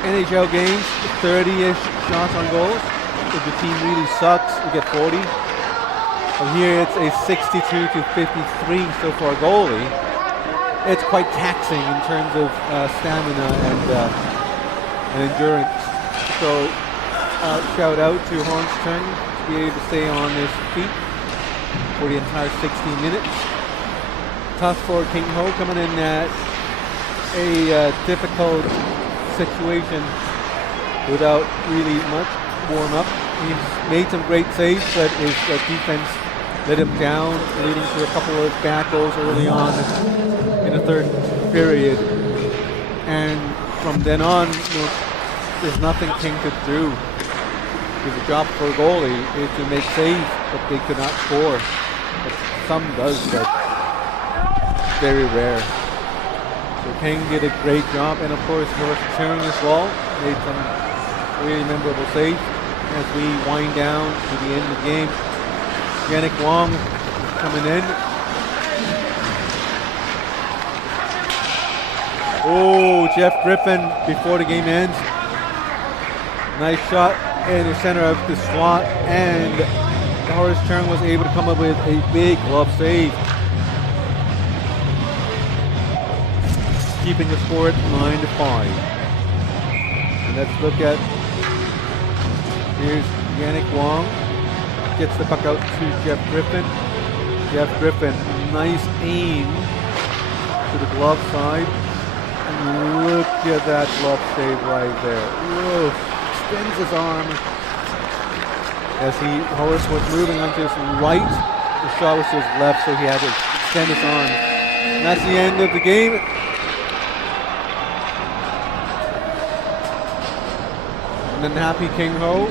NHL games, 30-ish shots on goals. If the team really sucks, we get 40. And here it's a 62 to 53, so for a goalie, it's quite taxing in terms of stamina and endurance. So shout out to Horace Chung to be able to stay on his feet for the entire 60 minutes. Tough for King Ho coming in at a difficult situation without really much warm-up. He's made some great saves, but his defense let him down, leading to a couple of bad goals early on in the third period. And from then on, there's nothing King could do. Because the job for a goalie is to make saves, but they could not score. But some does, but very rare. So King did a great job, and of course Horace Chung as well made some really memorable saves as we wind down to the end of the game. Yannick Wong coming in. Oh, Jeff Griffin before the game ends. Nice shot in the center of the slot, and Horace Chung was able to come up with a big glove save, keeping the score at 9-5. And let's look at, here's Yannick Wong, gets the puck out to Jeff Griffin. Jeff Griffin, nice aim to the glove side. And look at that glove save right there. Whoa, extends his arm. As Horace was moving onto his right, the shot was to his left, so he had to extend his arm. And that's the end of the game. And then the happy King Ho.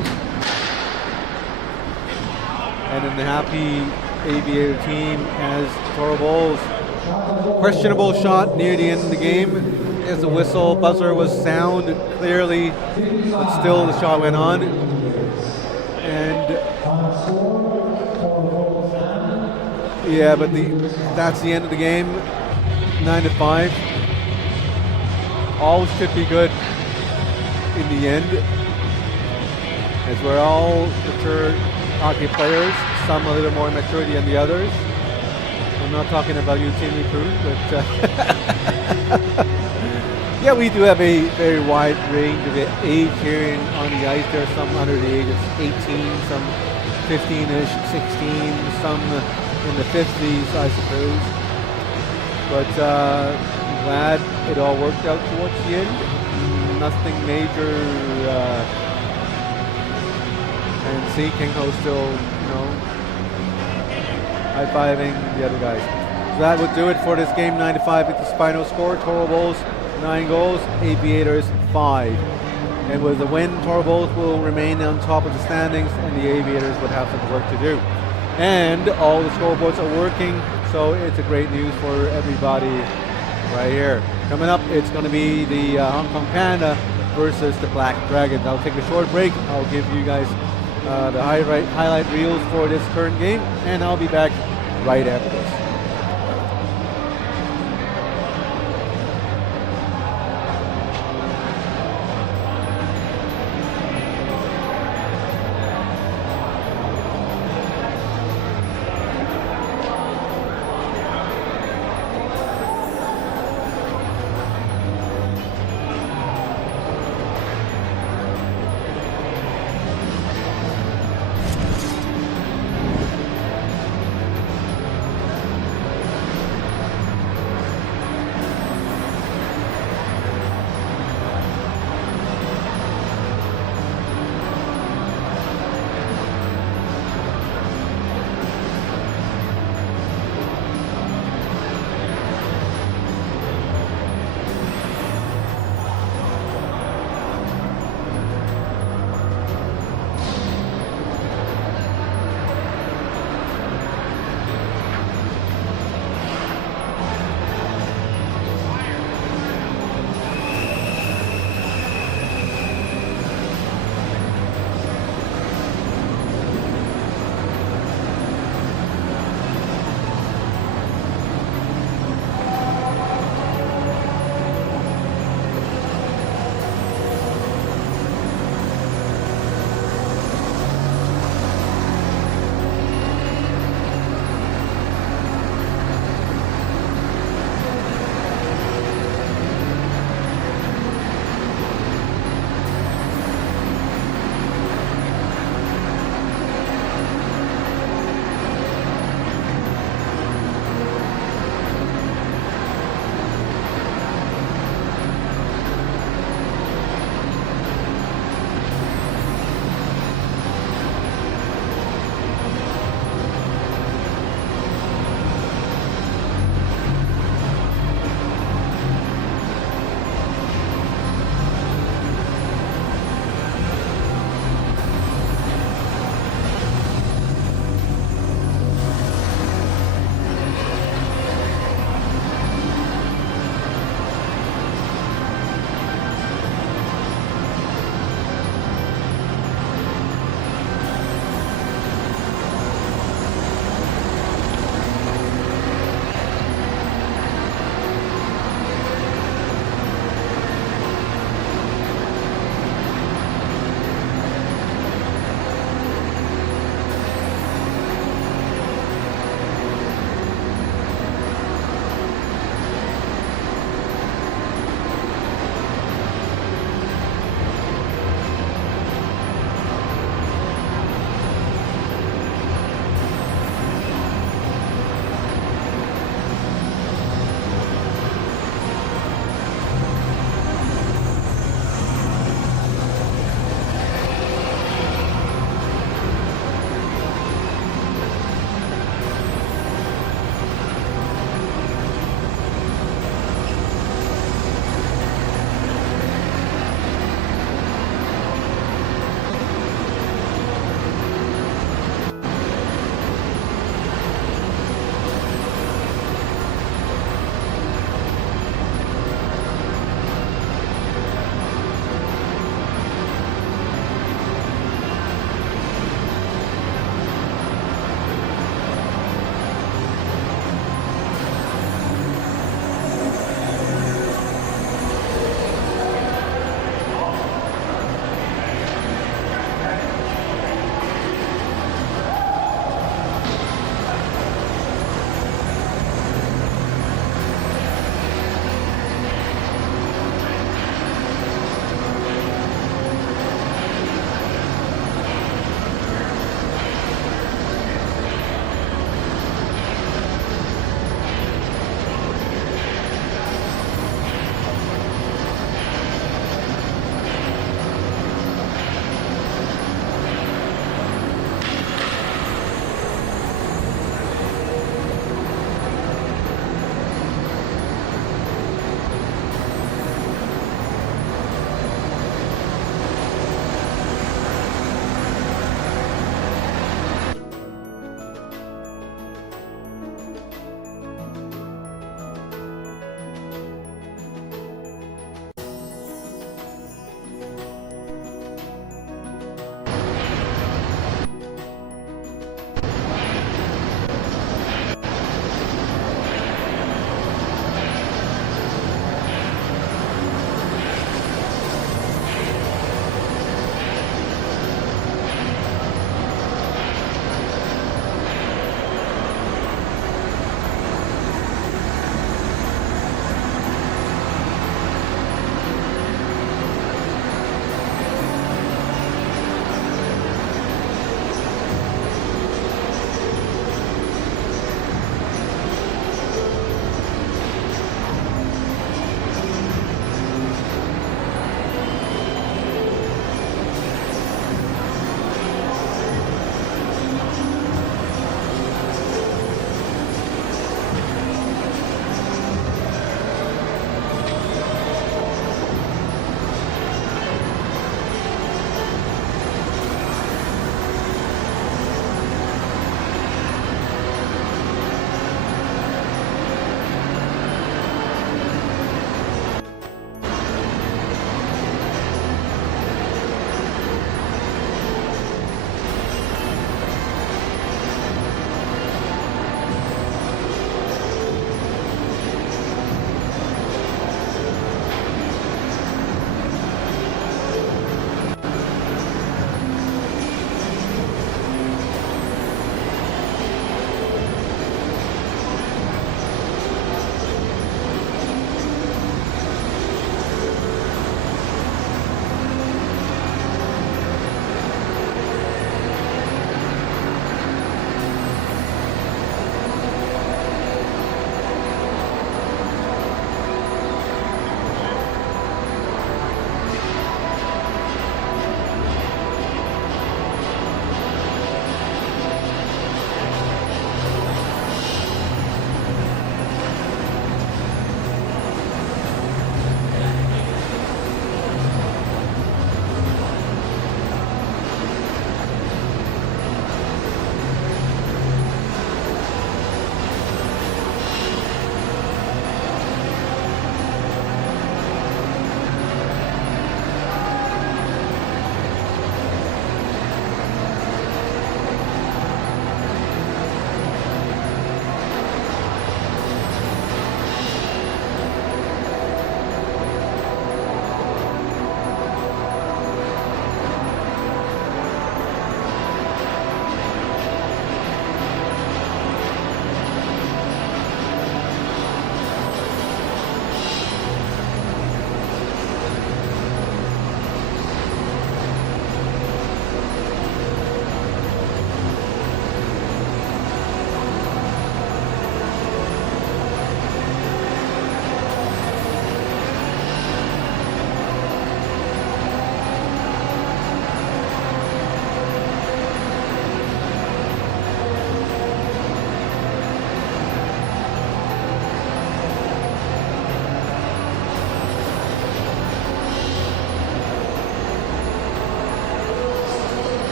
And then the happy Aviator team has Toro Bowls. Questionable shot near the end of the game. As the whistle buzzer was sound clearly, but still the shot went on. And yeah, but that's the end of the game. 9-5. All should be good in the end, as we're all mature hockey players. Some a little more maturity than the others. I'm not talking about you, Timmy Cruz, but yeah, we do have a very wide range of age here on the ice. There are some under the age of 18, some 15-ish, 16, some in the 50s, I suppose. But I'm glad it all worked out towards the end. Nothing major. And see, King Ho still, high-fiving the other guys. So that would do it for this game. 9-5 at the final score. Toro Bowls 9 goals, Aviators 5. And with the win, Toro Bowls will remain on top of the standings, and the Aviators would have some work to do. And all the scoreboards are working, so it's a great news for everybody right here. Coming up, it's going to be the Hong Kong Panda versus the Black Dragons. I'll take a short break. I'll give you guys the highlight reels for this current game, and I'll be back right after this.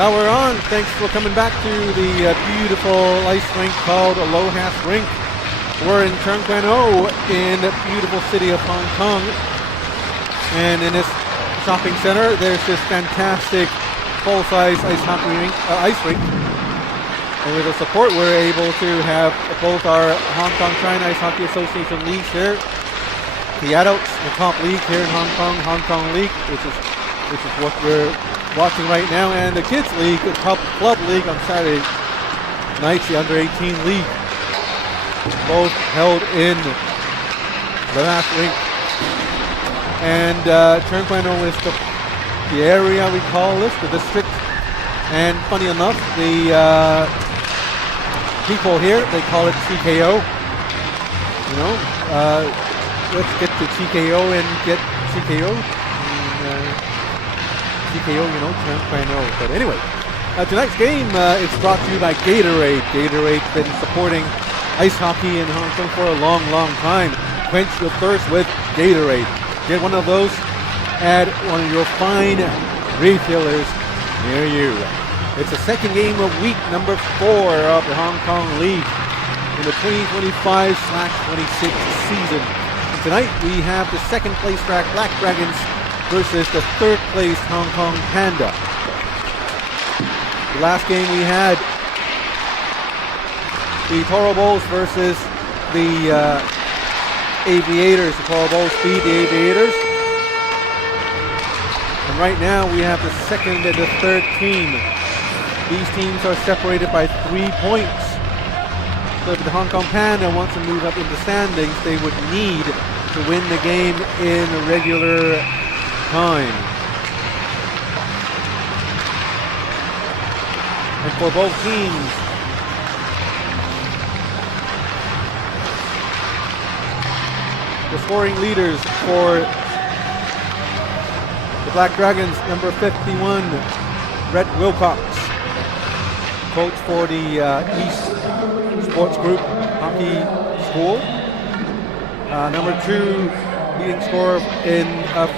Now we're on. Thanks for coming back to the beautiful ice rink called Aloha Rink. We're in Turn Quan O in the beautiful city of Hong Kong. And in this shopping center, there's this fantastic full-size ice rink. And with the support, we're able to have both our Hong Kong China Ice Hockey Association leagues here. The adults, the top league here in Hong Kong League, which is what we're watching right now, and the kids league, the top club league on Saturday nights, the under 18 league, both held in the last rink. And Turn Quan O is the area we call this, the district. And funny enough, the people here, they call it TKO. You know, let's get to TKO and get TKO. TKO, you know, Turn Quan O. But anyway, tonight's game is brought to you by Gatorade. Gatorade's been supporting ice hockey in Hong Kong for a long, long time. Quench your thirst with Gatorade. Get one of those at one of your fine retailers near you. It's the second game of week number 4 of the Hong Kong League in the 2025/26 season. And tonight we have the second place Black Dragons versus the third place Hong Kong Panda. The last game we had the Toro Bulls versus the Aviators. The Toro Bulls beat the Aviators. And right now we have the second and the third team. These teams are separated by 3 points. So if the Hong Kong Panda wants to move up in the standings, they would need to win the game in regular time. And for both teams, the scoring leaders for the Black Dragons, number 51, Brett Wilcox, coach for the East Sports Group Hockey School. Number 2, leading scorer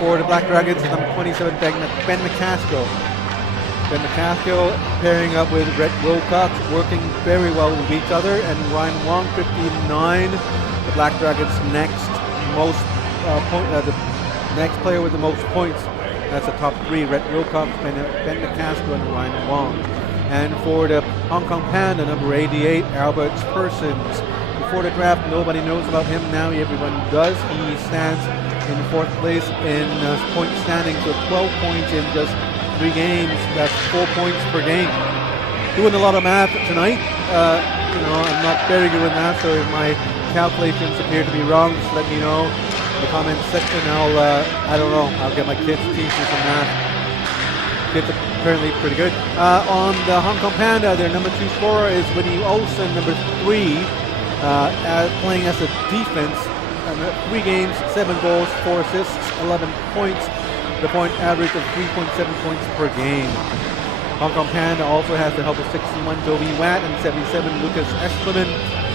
for the Black Dragons is number 27, Ben McCaskill. Ben McCaskill pairing up with Brett Wilcox, working very well with each other. And Ryan Wong, 59, the Black Dragons' next most the next player with the most points. That's the top 3: Brett Wilcox, Ben McCaskill, and Ryan Wong. And for the Hong Kong Panda, number 88, Albert Persons. Before the draft, nobody knows about him. Now everyone does. He stands in 4th place in point standings with 12 points in just 3 games. That's 4 points per game. Doing a lot of math tonight. You know, I'm not very good with math, so if my calculations appear to be wrong, just let me know in the comments section. I don't know, I'll get my kids to teach me some math. Kids are apparently pretty good. On the Hong Kong Panda, their number 2 scorer is Winnie Olsen, number 3, playing as a defense. 3 games, 7 goals, 4 assists, 11 points. The point average of 3.7 points per game. Hong Kong Panda also has the help of 61 Jovi Watt and 77 Lucas Esplin.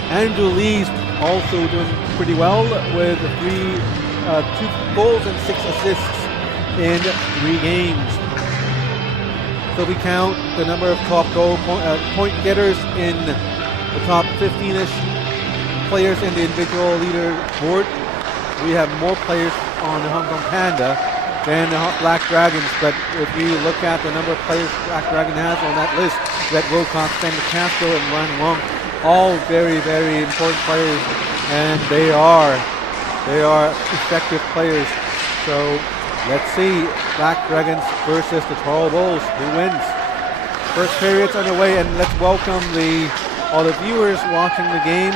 Andrew Lee's also doing pretty well with 2 goals and 6 assists in 3 games. So we count the number of top point getters in the top 15-ish players in the individual leaderboard. We have more players on the Hong Kong Panda than the Black Dragons, but if you look at the number of players Black Dragon has on that list, Brett Wilcox, Ben McCaskill, and Ryan Wong, all very, very important players, and they are effective players. So let's see, Black Dragons versus the Toro Bulls. Who wins? First period's underway, and let's welcome all the viewers watching the game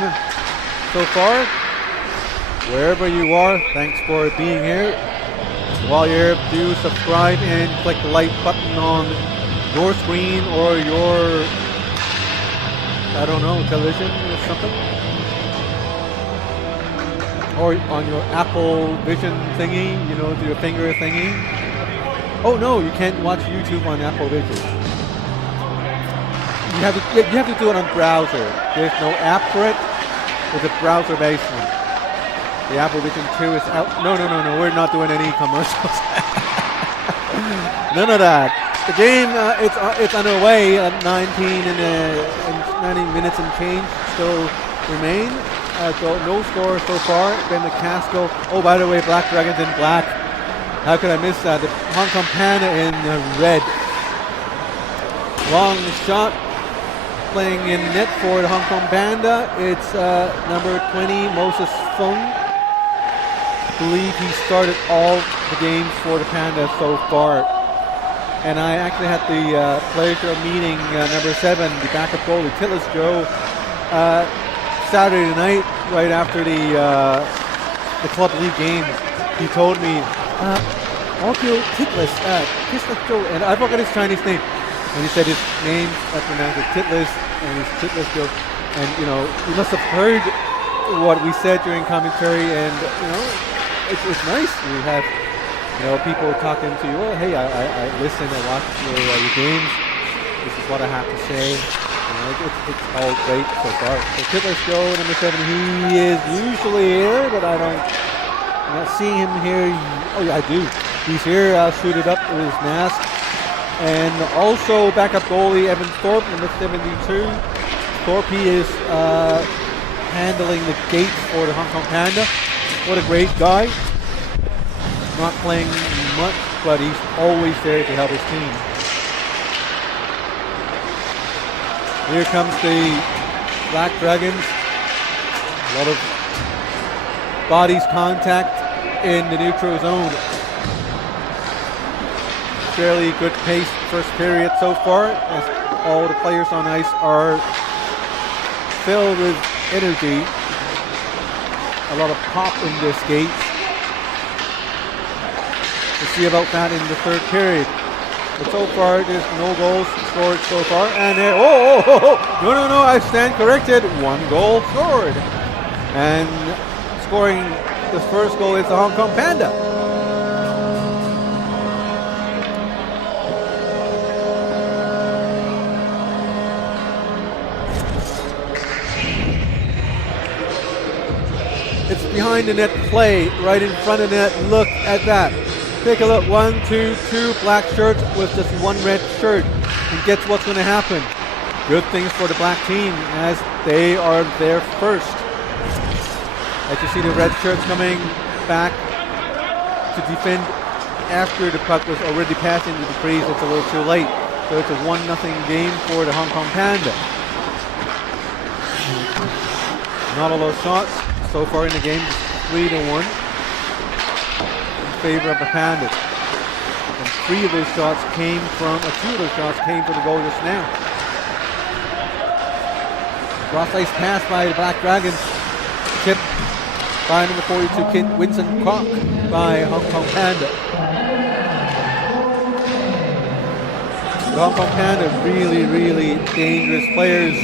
so far. Wherever you are, thanks for being here. While you're here, do subscribe and click the like button on your screen or your, I don't know, television or something. Or on your Apple Vision thingy, you know, your finger thingy. Oh no, you can't watch YouTube on Apple Vision. You have to do it on browser. There's no app for it. It's a browser-based one. The Apple Vision 2 is out. No, we're not doing any commercials. None of that. The game, it's underway. 19 minutes and change still remain. No score so far. Ben McCaskill. Oh, by the way, Black Dragons in black. How could I miss that? The Hong Kong Panda in red. Long shot. Playing in net for the Hong Kong Panda. It's number 20, Moses Fung. I believe he started all the games for the Panda so far. And I actually had the pleasure of meeting number 7, the backup goalie, Titlis Joe, Saturday night, right after the club league game. He told me, Titlis Joe, and I forgot his Chinese name. And he said his name's pronounced as Titlis, and he's Titlis Joe. And, you know, he must have heard what we said during commentary, and, you know, it's nice. We have, you know, people talking to you. Well, hey, I listen and watch your games. This is what I have to say. You know, it's all great so far. So Titlis Joe, number 7, he is usually here, but I'm not seeing him here. Oh yeah, I do. He's here, suited up with his mask. And also backup goalie Evan Thorpe, number 72. Thorpe is handling the gate for the Hong Kong Panda. What a great guy. Not playing much, but he's always there to help his team. Here comes the Black Dragons. A lot of bodies contact in the neutral zone. Fairly good pace first period so far, as all the players on ice are filled with energy. A lot of pop in this gate. We'll see about that in the third period. But so far, there's no goals scored so far. And there, no, I stand corrected. 1 goal scored. And scoring the first goal is the Hong Kong Panda. It's behind the net play, right in front of the net. Look at that. Take a look. 1, 2, 2 black shirts with just 1 red shirt. And guess what's going to happen? Good things for the black team as they are there first. As you see the red shirts coming back to defend after the puck was already passed into the crease. It's a little too late. So it's a 1-0 game for the Hong Kong Panda. Not a lot of shots so far in the game, 3-1 in favor of the Pandas. And 2 of those shots came from the goal just now. Cross ice pass by the Black Dragons. Tip by number 42 kid Winston Kwok by Hong Kong Panda. The Hong Kong Panda really, really dangerous players.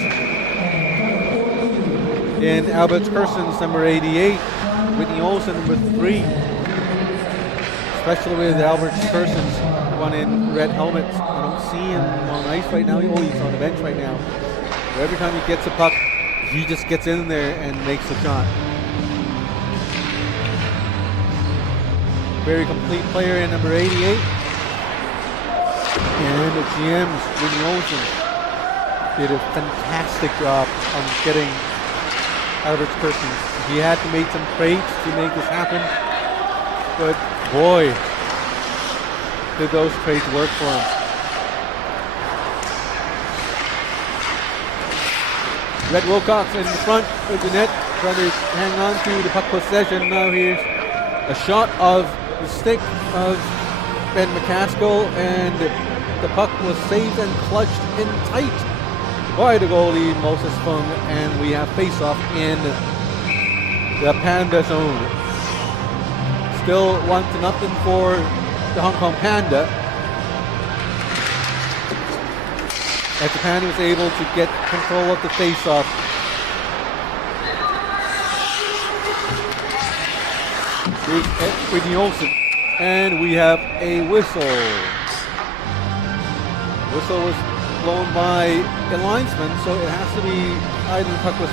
In Albert Kerson's number 88, Whitney Olsen number 3. Especially with Albert Kerson's one in red helmet. I don't see him on ice right now. Oh, he's on the bench right now. So every time he gets a puck, he just gets in there and makes the shot. Very complete player in number 88. And the GM's Whitney Olsen did a fantastic job on getting Albert Person. He had to make some trades to make this happen, but boy, did those trades work for him. Red Wilcox in the front of the net, trying to hang on to the puck possession. Now here's a shot of the stick of Ben McCaskill, and the puck was saved and clutched in tight by the goalie Moses Fung, and we have face-off in the Panda zone. Still 1-0 for the Hong Kong Panda, as the Panda was able to get control of the face-off. Here's Whitney Olsen, and we have a whistle. Whistle was blown by the linesman, so it has to be either the puck was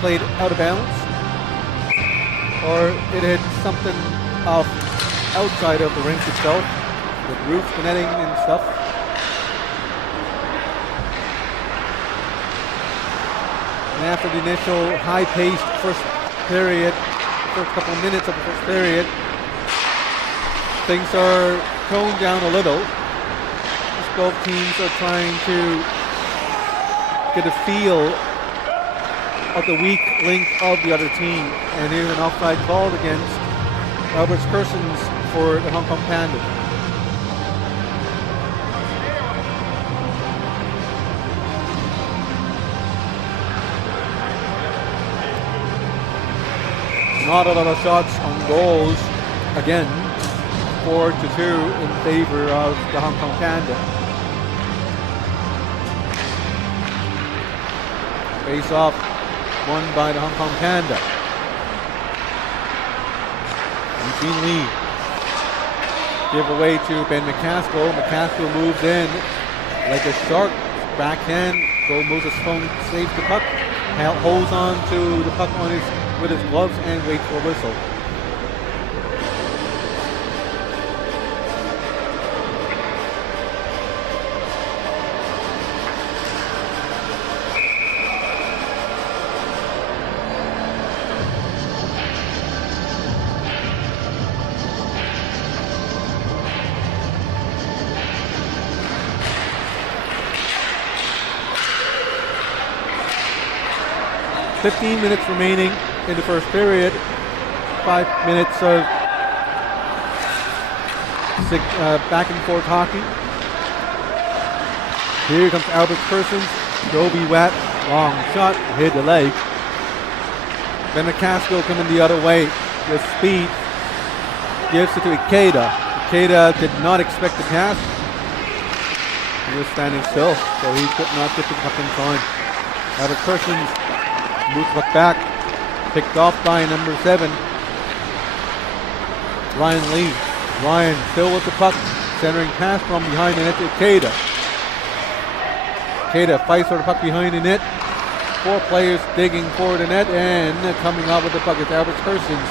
played out of bounds or it hit something off outside of the rink itself. with roof, the netting and stuff. And after the initial high-paced first period, first couple of minutes of the first period, things are toned down a little. As both teams are trying to get a feel of the weak link of the other team. And here's an offside called against Albert's Persons for the Hong Kong Panda. Not a lot of shots on goals. Again, 4-2 in favor of the Hong Kong Panda. Face off, won by the Hong Kong Panda. Eugene Lee. Give away to Ben McCaskill. McCaskill moves in like a shark. Backhand. Go Moses Fong saves the puck. Holds on to the puck with his gloves and waits for a whistle. "15 minutes remaining in the first period. 5 minutes of back and forth hockey. Here comes Albert Persons. Joby Watt, long shot, hit the leg. Then McCaskill coming the other way with speed. Gives it to Ikeda. Ikeda did not expect the pass. He was standing still, so he could not get the puck in time. Albert Persons moves the puck back. Picked off by number 7, Ryan Lee. Ryan still with the puck, centering pass from behind the net to Ikeda. Ikeda fights for the puck behind the net. 4 players digging for the net, and coming out with the puck is Albert Persons.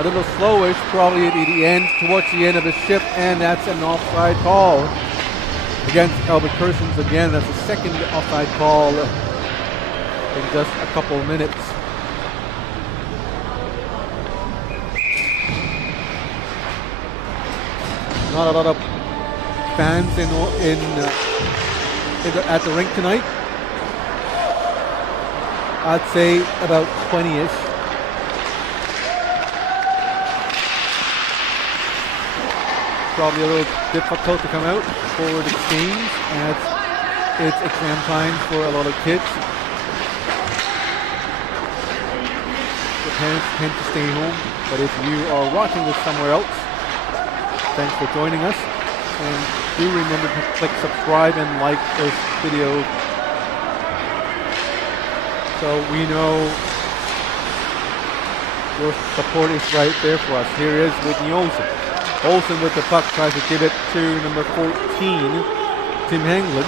A little slowish, probably at the end, towards the end of the shift, and that's an offside call against Albert Persons again. That's the second offside call in just a couple of minutes. Not a lot of fans at the rink tonight. I'd say about 20-ish. Probably a little difficult to come out for the games as it's exam time for a lot of kids. The parents tend to stay home, but if you are watching this somewhere else, thanks for joining us, and do remember to click subscribe and like this video so we know your support is right there for us. Here is Whitney Olsen. Olsen with the puck tries to give it to number 14, Tim Hanglin.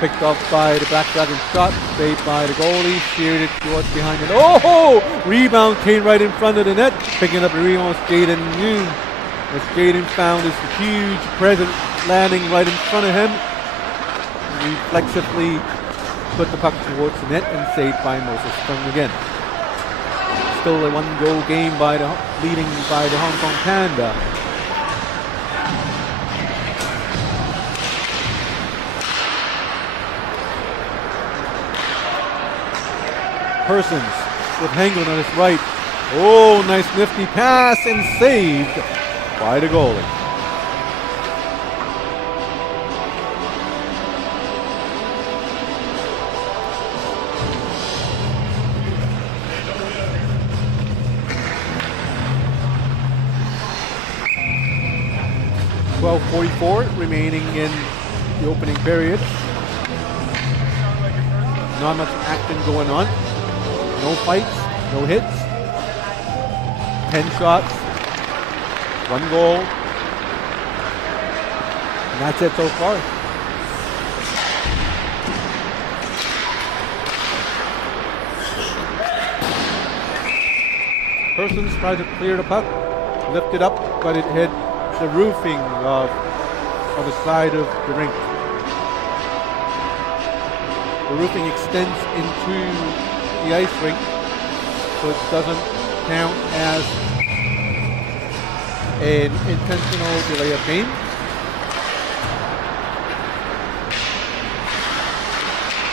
Picked up by the Black Dragon shot, saved by the goalie, steered it towards behind it. Oh! Rebound came right in front of the net, picking up the rebound was Jaden Yoon. As Jaden found his huge presence landing right in front of him, reflexively put the puck towards the net and saved by Moses Fung again. Still a 1-goal game leading by the Hong Kong Panda. Persons with Hanglin on his right. Oh, nice nifty pass and saved by the goalie. .44 remaining in the opening period. Not much action going on. No fights, no hits. 10 shots, 1 goal. And that's it so far. Persons tried to clear the puck, lift it up, but it hit the roofing of the side of the rink. The roofing extends into the ice rink, so it doesn't count as an intentional delay of game.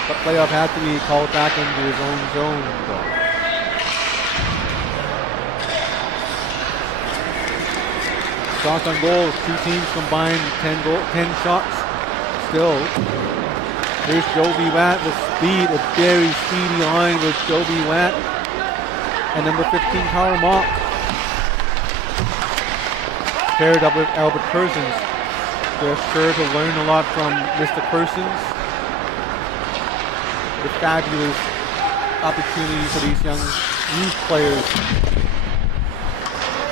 But playoff had to be called back into his own zone, though. Shots on goal, two teams combined 10 shots. Still, here's Jovi Watt with speed, a very speedy line with Jovi Watt and number 15 Kyle Mock. Paired up with Albert Persons. They're sure to learn a lot from Mr. Persons. The fabulous opportunity for these young youth players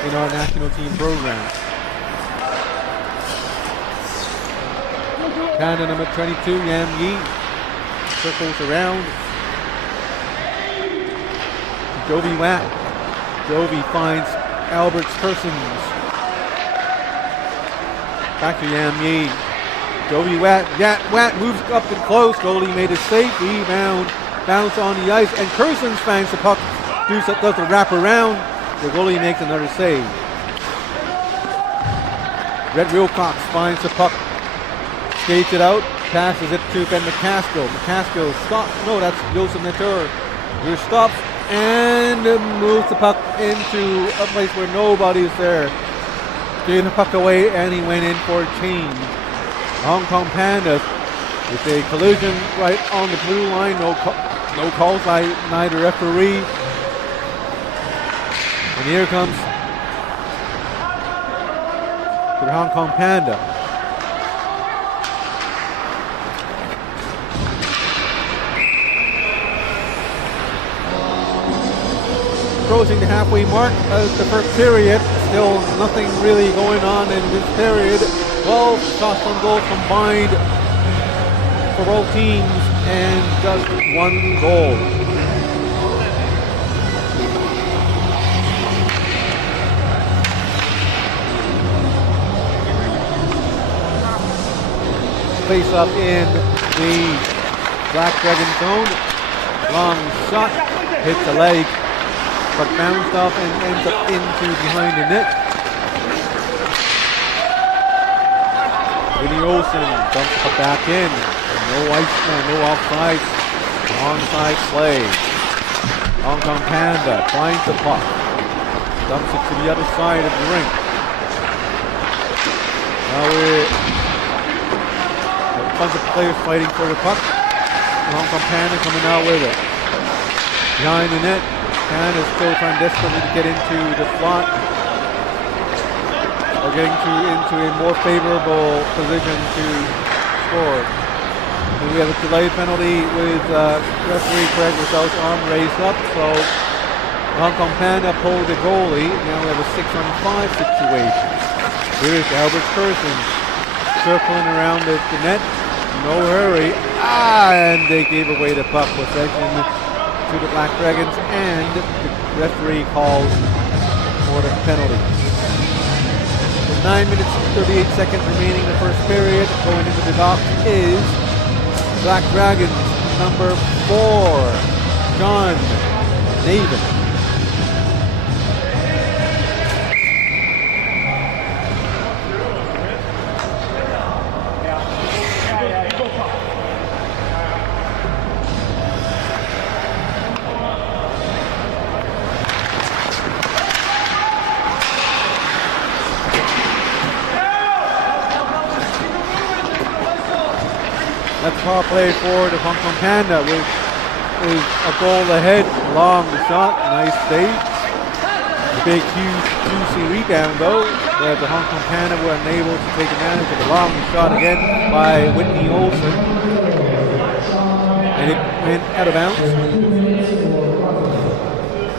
in our national team program. Canada number 22, Yam Yi, circles around. Jovi Watt. Jovi finds Albert's Persons. Back to Yam Yi. Jovi Watt. Watt moves up and close. Goalie made a save. Rebound. Bounce on the ice. And Persons finds the puck. Does the wrap around. The goalie makes another save. Red Wilcox finds the puck. Skates it out. Passes it to Ben McCaskill. McCaskill stops. No, that's Joseph Natur. He stops and moves the puck into a place where nobody's there. Gave the puck away and he went in for a change. Hong Kong Pandas with a collision right on the blue line. No calls by neither referee. And here comes the Hong Kong Panda. Approaching the halfway mark of the first period. Still nothing really going on in this period. 12 shots on goal combined for both teams and just one goal. Face up in the Black Dragon zone. Long shot, hits the leg, but bounced off and ends up into behind the net. Vinny Olsen dumps it back in. No offside. Onside play. Hong Kong Panda finds the puck. Dumps it to the other side of the rink. Now we're a bunch of players fighting for the puck. Hong Kong Panda coming out with it. Behind the net. Panda still trying desperately to get into the slot. Or getting into a more favorable position to score. And we have a delayed penalty with referee Craig Rousseau's arm raised up. So Hong Kong Panda pulled the goalie. Now we have a 6-on-5 situation. Here's Albert Persons circling around the net. No hurry. And they gave away the puck possession to the Black Dragons, and the referee calls for the penalty. With 9 minutes and 38 seconds remaining in the first period, going into the box is Black Dragons number 4, John Navin. That's power play for the Hong Kong Panda with a goal ahead. Long shot, nice save. Big, huge, juicy rebound though. But the Hong Kong Panda were unable to take advantage of the long shot again by Whitney Olsen. And it went out of bounds.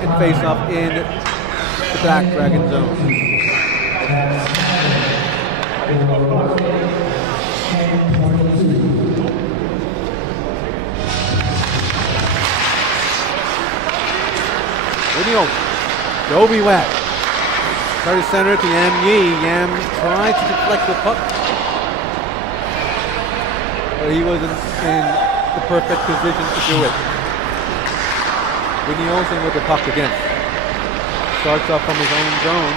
And face off in the Black Dragon zone. Whitney Olsen, Jovi Watt, Started center to Yam Yi. Yam tried to deflect the puck, but he wasn't in the perfect position to do it. Vinny Olsen with the puck again. Starts off from his own zone.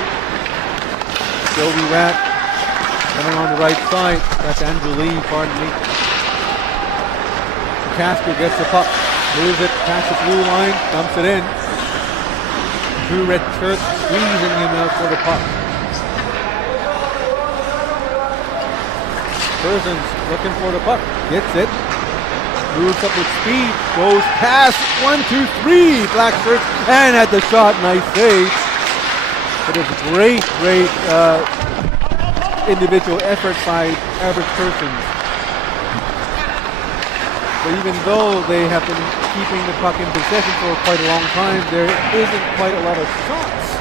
Joby Rat coming on the right side. That's Andrew Lee, pardon me. Casper gets the puck, moves it past the blue line, dumps it in. Two red shirts squeezing him out for the puck. Persons looking for the puck, gets it, moves up with speed, goes past 1, 2, 3 black shirts, and at the shot, nice save. It is great individual effort by Albert Persons. But even though they have been keeping the puck in possession for quite a long time, there isn't quite a lot of shots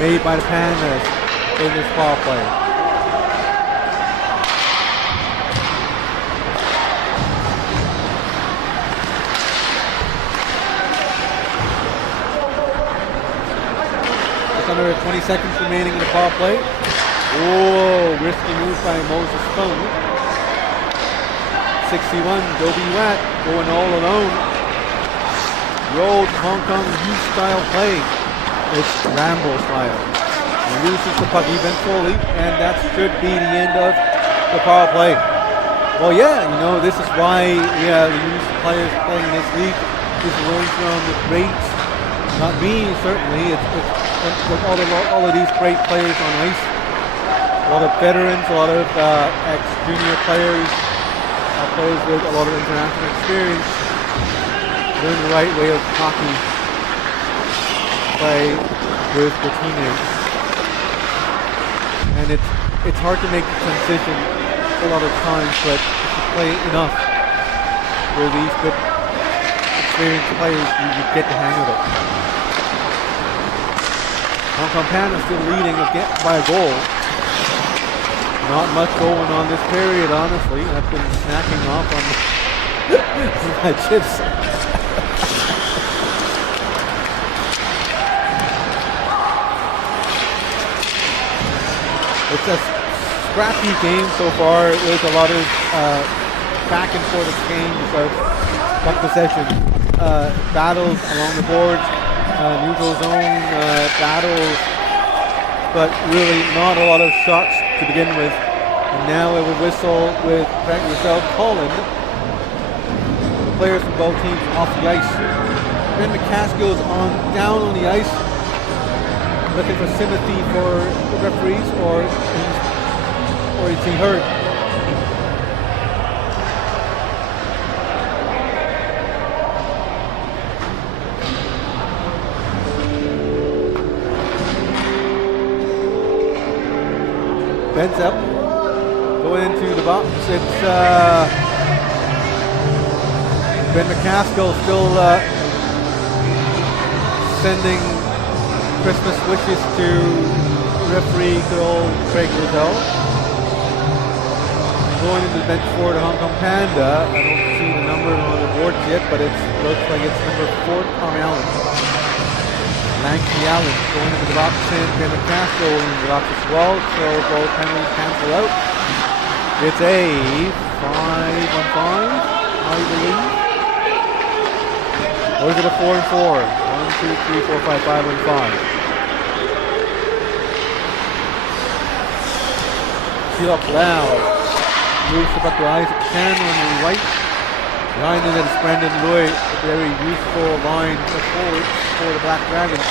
made by the Pandas in this power play. Just under 20 seconds remaining in the power play. Oh, risky move by Moses Stone. 61, Joby Watt going all alone. The old Hong Kong youth style play. It's Rambo style. He loses the puck eventually, and that should be the end of the power play. Well, yeah, you know, this is why the youth players playing in this league is learning from the greats. Not me, certainly. It's all of these great players on ice. A lot of veterans, a lot of ex-junior players. Players with a lot of international experience, learn the right way of hockey play with the teammates. And it's hard to make the transition a lot of times, but if you play enough with these good experienced players, you get the hang of it. Hong Kong Panda still leading by a goal. Not much going on this period, honestly. I've been snacking off on my chips. It's a scrappy game so far. There's a lot of back and forth exchange of puck possession, battles along the boards, neutral zone battles, but really not a lot of shots to begin with. And now we will whistle with Frank Russell calling the players from both teams off the ice. Ben McCaskill is down on the ice, looking for sympathy for the referees, or is he hurt? Ben's up, going into the box. It's Ben McCaskill still sending Christmas wishes to referee good old Craig Rosell. Going into the bench for the Hong Kong Panda. I don't see the number on the board yet, but it looks like it's number 4, Tom Allen. Lanky Allen going into the box, and Ben McCaskill in the box as well, so both penalties cancel out. It's a 5-on-5, I believe. Or is it a 4-on-4? 1, 2, 3, 4, 5, 5-on-5. Sheila Loud moves the puck to Isaac Chan on the right. Behind it is Brandon Lui, a very useful line of forwards for the Black Dragons.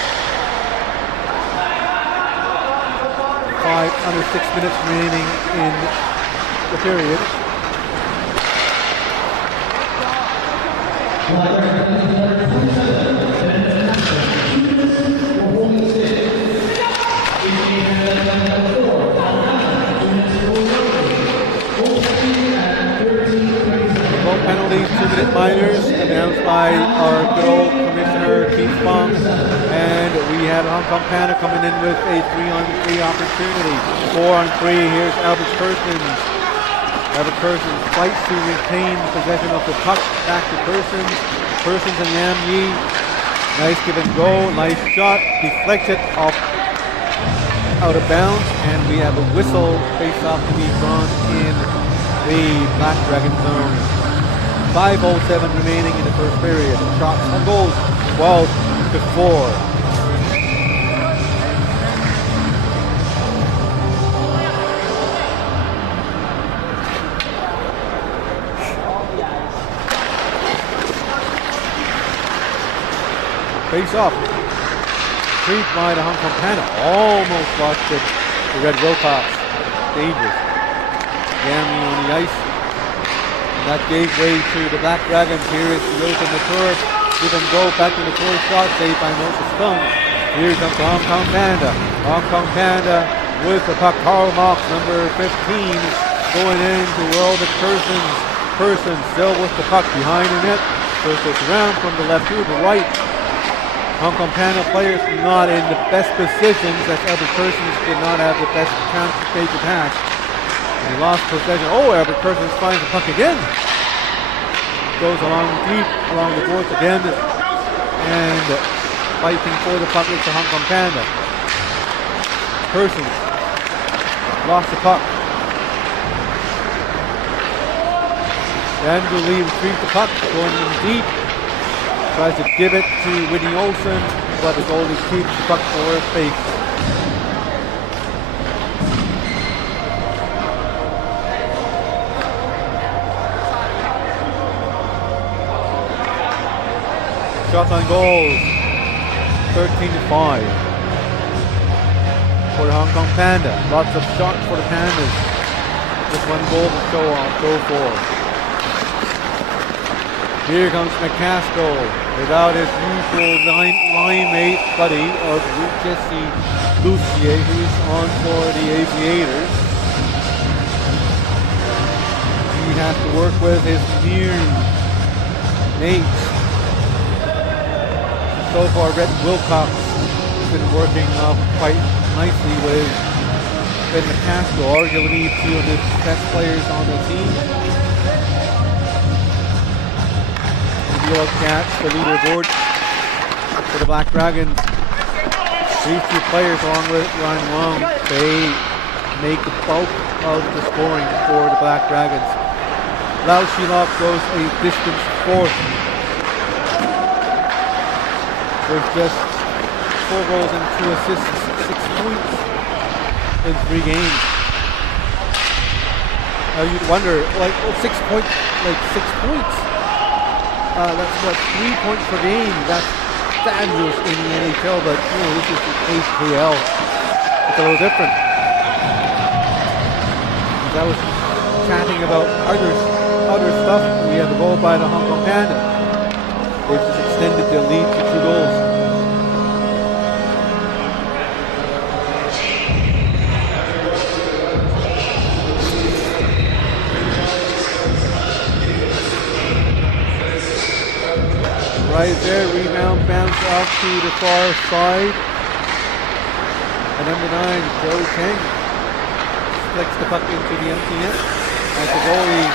Under 6 minutes remaining in the period. Both penalties, 2-minute minors, announced by our good old Commissioner Keith Fong. And we have Hong Kong Panda coming in with a 3-on-3 opportunity. 4-on-3, here's Albert Persons. Albert Persons fights to retain possession of the puck. Back to Persons. Persons and Yam Yi. Nice give and go, nice shot. Deflected off out of bounds, and we have a whistle face-off to be drawn in the Black Dragon zone. 5:07 remaining in the first period. Shots on goals, 12-4. Face off. Treat by the Hong Kong Panda. Almost lost it. The Red Wilcox. Dangerous. Gammy on the ice. And that gave way to the Black Dragons. Here is the open the curve. Give them go. Back to the first shot. Saved by Moses Fung. Here comes the Hong Kong Panda. Hong Kong Panda with the puck. Karl Mox, number 15, going into World of Persons. Person still with the puck behind the net. Circles around from the left to the right. Hong Kong Panda players not in the best positions, as Albert Persons did not have the best chance to take the pass. And he lost possession. Oh, Albert Persons finds the puck again. Goes along deep, along the boards again. And fighting for the puck is the Hong Kong Panda. Persons lost the puck. Andrew Lee retrieves the puck, going in deep. Tries to give it to Whitney Olsen, but the goalie keeps the puck for his face. Shots on goals, 13-5 for the Hong Kong Panda. Lots of shots for the Pandas. Just one goal to go for. Here comes McCaskill without his usual line mate buddy of Jesse Lucier, who's on for the Aviators. He has to work with his new mates. So far, Red Wilcox has been working quite nicely with Ben McCaskill, arguably two of the best players on the team. Look at the leaderboard for the Black Dragons. These two players, along with Ryan Long, they make the bulk of the scoring for the Black Dragons. Lau Shilok goes a distance fourth with just 4 goals and 2 assists, 6 points in 3 games. Now you'd wonder, 6 points, 6 points. That's what 3 points per game. That's fabulous in the NHL, but this is the HKL. It's a little different. As I was chatting about other stuff, we have a goal by the Hong Kong Panda. They've just extended their lead to 2 goals. Right there, rebound bounce out to the far side. And number 9, Joe Cheng, flicks the puck into the empty net. As the goalie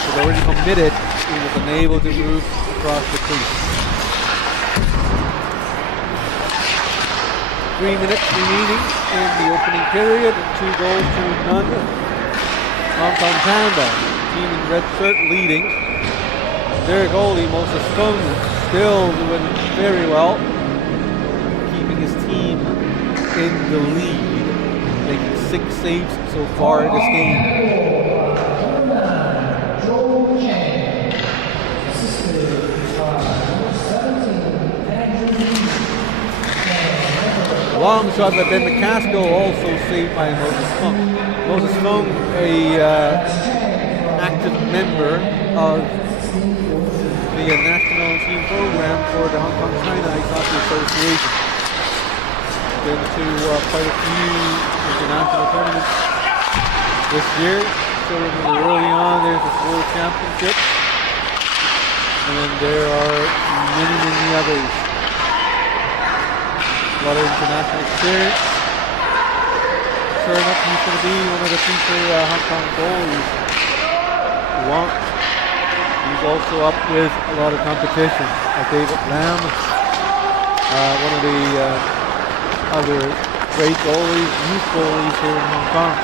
was already committed, he was unable to move across the crease. 3 minutes remaining in the opening period, 2 goals to none. Hong Kong Panda, team in red shirt leading. Their goalie, Moses Fung, still doing very well, keeping his team in the lead, making 6 saves so far in this game. Long shot by Ben McCaskill, also saved by Moses Fung. Moses Fung, a active member of the national team program for the Hong Kong China Ice Hockey Association. Been to quite a few international tournaments this year. So remember early on there's this World Championship, and then there are many others. A lot of international experience. Sure enough, he's going to be one of the future Hong Kong goalies we want. He's also up with a lot of competition. David Lam, one of the other great goalies, youth goalies here in Hong Kong.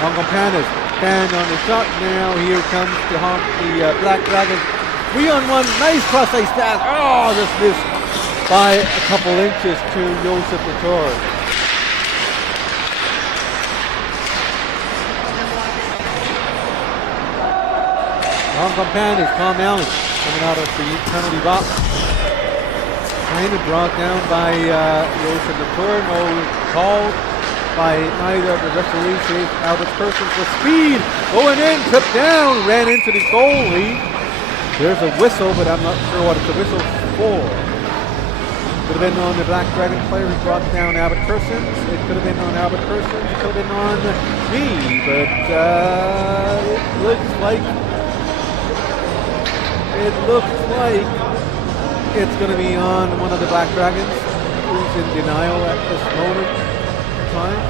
Hong Kong Pandas stand on the shot now. Here comes the Black Dragons. 3-on-1, nice cross-ice pass. Oh, just missed by a couple inches to Joseph Latour. Hong Kong Pandas, Tom Allen coming out of the penalty box. Kind of brought down by Joseph Latour. No call by either of the referees. Here's Albert Persons with speed. Going in, tripped down, ran into the goalie. There's a whistle, but I'm not sure what it's a whistle for. Could have been on the Black Dragon player who brought down Albert Persons. It could have been on Albert Persons. It could have been on me. But it looks like it's going to be on one of the Black Dragons, who's in denial at this moment in time.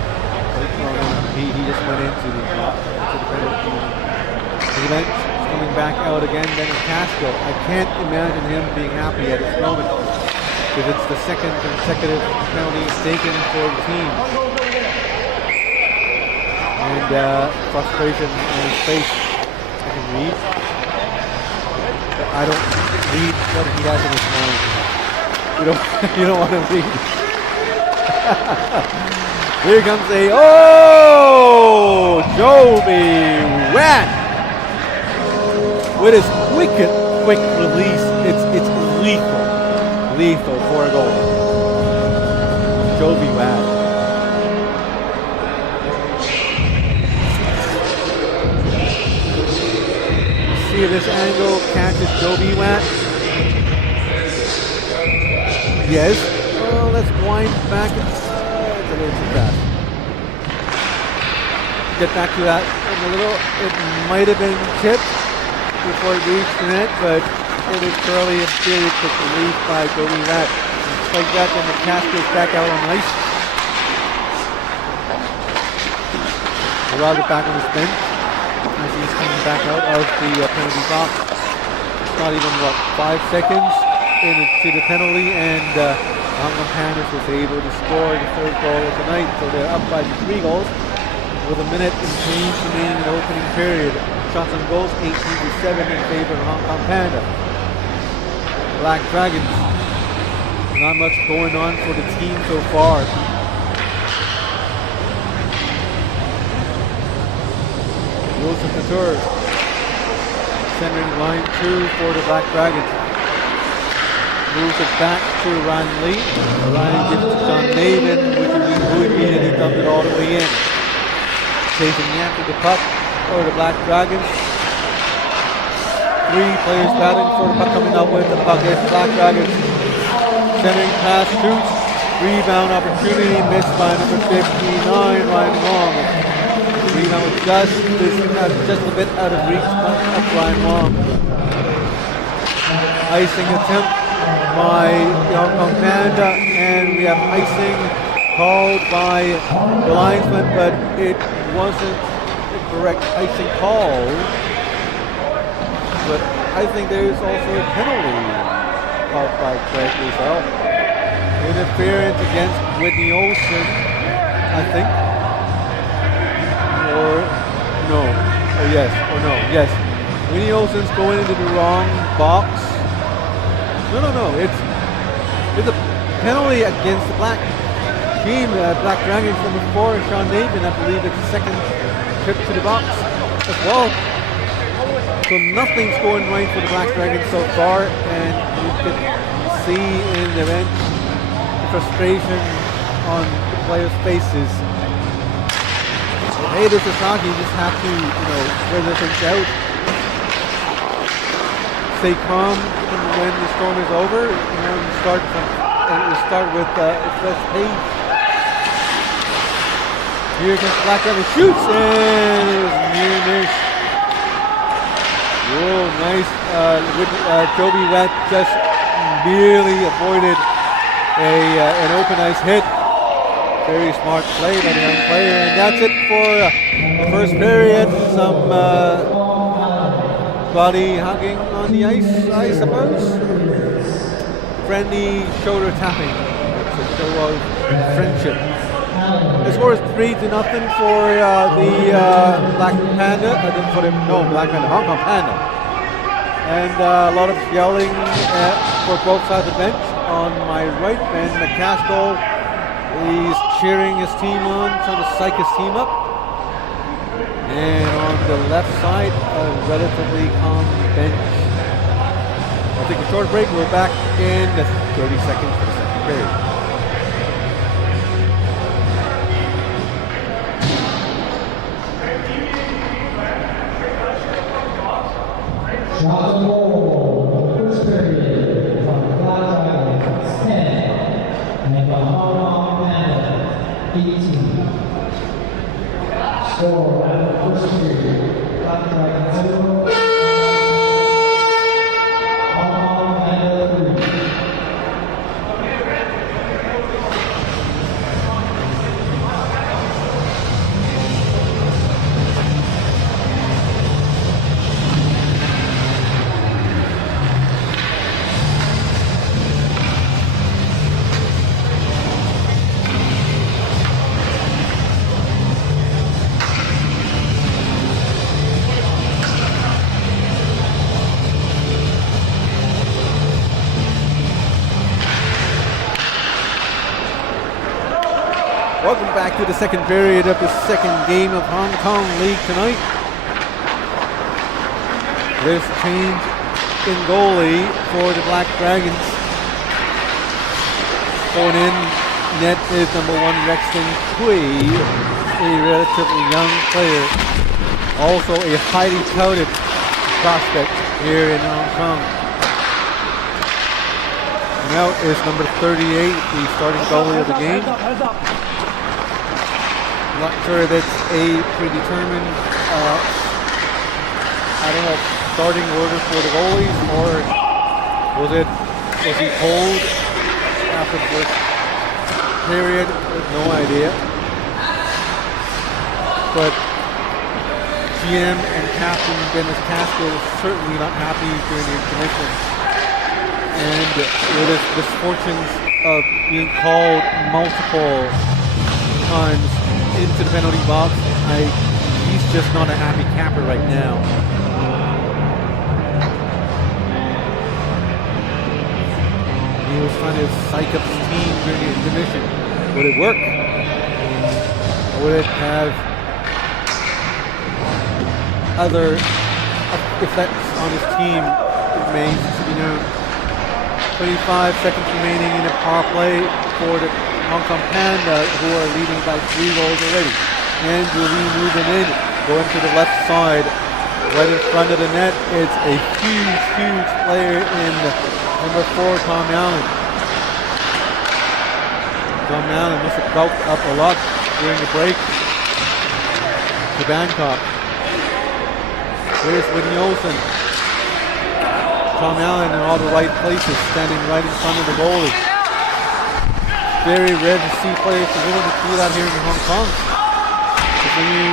He just went into the penalty. The bench is coming back out again. Then Casco. I can't imagine him being happy at this moment because it's the second consecutive penalty taken for the team. And frustration on his face, I can read. But I don't read what he has in his mind. You don't want to read. Here comes Joby Rat with his quick release. It's lethal for a goal. Joby Rat. See this angle catches Joby Rat. Yes. Oh, let's wind back. It's a little too fast. Get back to that a little. It might have been tipped before it reached the net, but it is curly and very quick release by Joby Rat. Just like that, then the cast goes back out on ice. Rod it back on his bench as he's coming back out of the penalty box. It's not even, 5 seconds into the penalty, and Hong Kong Pandas was able to score the third goal of the night. So they're up by 3 goals with a minute and change remaining in the opening period. Shots on goals 18-7 in favor of Hong Kong Panda. Black Dragons, not much going on for the team so far. Joseph Latour, centering line 2 for the Black Dragons. Moves it back to Ryan Lee. Ryan gives it to John Maven, which immediately dumped it all the way in. Chasing after the puck for the Black Dragons. 3 players battling for the puck, coming up with the puck. It's Black Dragons. Centering pass shoots. Rebound opportunity missed by number 59, Ryan Wong. Rebound was just a bit out of reach of Ryan Wong. Icing attempt by Hong Kong Panda, and we have icing called by the linesman, but it wasn't the correct icing call. But I think there is also a penalty called by Craig Rizal. Interference against Whitney Olsen, I think. Or no. Or yes. Or no. Yes. Whitney Olsen's going into the wrong box. No. It's a penalty against the Black team. Black Dragons number 4, Sean Nathan. I believe it's the second trip to the box as well. So nothing's going right for the Black Dragons so far, and you can see in the bench the frustration on the players' faces. Hey, this is hockey. You just have to, weather things out. Stay calm when the storm is over. You start with a fresh page. Here comes Black Dragon, shoots, and it was near miss. Whoa, nice. Joby Rat just merely avoided an open ice hit. Very smart play by the young player, and that's it for the first period. Some body hugging on the ice, I suppose. Friendly shoulder tapping. It's a show of friendship. The score is 3-0 for the Black Panda. Hong Kong Panda. And a lot of yelling for both sides of the bench. On my right, Ben McCaskill, he's cheering his team on, trying to psych his team up. And on the left side, a relatively calm bench. I'll take a short break. We're back in 30 seconds for the second period. Shot on goal, the first period from the Black Dragons, 10, and from Hong Kong Panda, 18. Score at the first period, Black Dragons 0, Hong Kong Panda 3. Welcome back to the second period of the second game of Hong Kong League tonight. There's a change in goalie for the Black Dragons. Going in net is number 1 Rexton Cui, a relatively young player. Also a highly touted prospect here in Hong Kong. Now is number 38, the starting goalie of the game. Not sure that's a predetermined, starting order for the goalies, or was he pulled after the first period? No idea. But GM and Captain Dennis Casco was certainly not happy during the intermission. And with his misfortunes of being called multiple times into the penalty box, he's just not a happy capper right now. He was trying to psych up his team during the intermission. Would it work? Would it have other effects on his team? It remains to be known. 25 seconds remaining in the power play for the Hong Kong Panda, who are leading by 3 goals already. Andrew Lee moving in, going to the left side, right in front of the net. It's a huge player in number 4, Tom Allen. Tom Allen must have bulked up a lot during the break to Bangkok. Here's Whitney Olsen. Tom Allen in all the right places, standing right in front of the goalie. Very rare to see players willing to do that here in Hong Kong. Because when you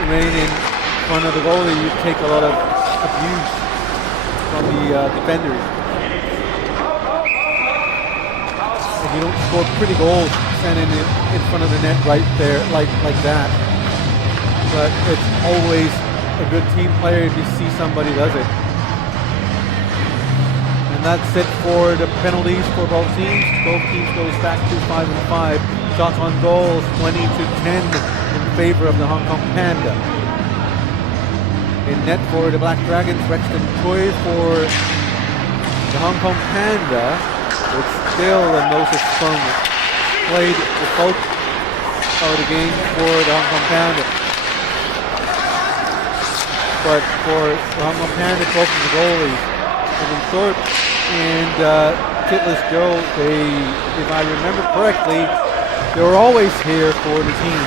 remain in front of the goalie, you take a lot of abuse from the defenders. And you don't score pretty goals standing in front of the net right there like that. But it's always a good team player if you see somebody does it. And that's it for the penalties for both teams. Both teams goes back to 5-5. Shots on goal, 20-10 in favor of the Hong Kong Panda. In net for the Black Dragons, Rexton Cui. For the Hong Kong Panda, it's still the Moses Fung played the bulk of the game for the Hong Kong Panda. But for the Hong Kong Panda, both of the goalies, Kevin Thorpe and Titless Joe, if I remember correctly, they were always here for the team.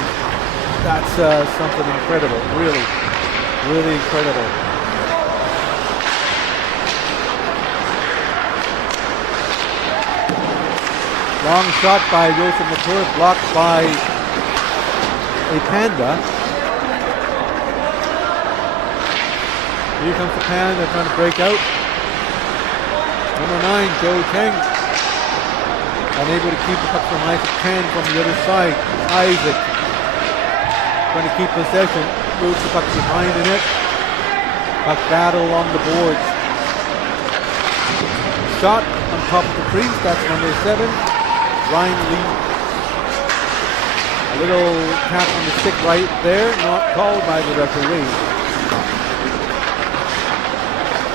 That's something incredible, really incredible. Long shot by Joseph Matur, blocked by a Panda. Here comes the Panda trying to break out. Number 9, Joe Cheng. unable to keep the puck from Isaac. 10 from the other side. Isaac trying to keep possession. Moves the puck behind the net. Puck battle on the boards. Shot on top of the crease. That's number 7. Ryan Lee. A little tap on the stick right there. Not called by the referee.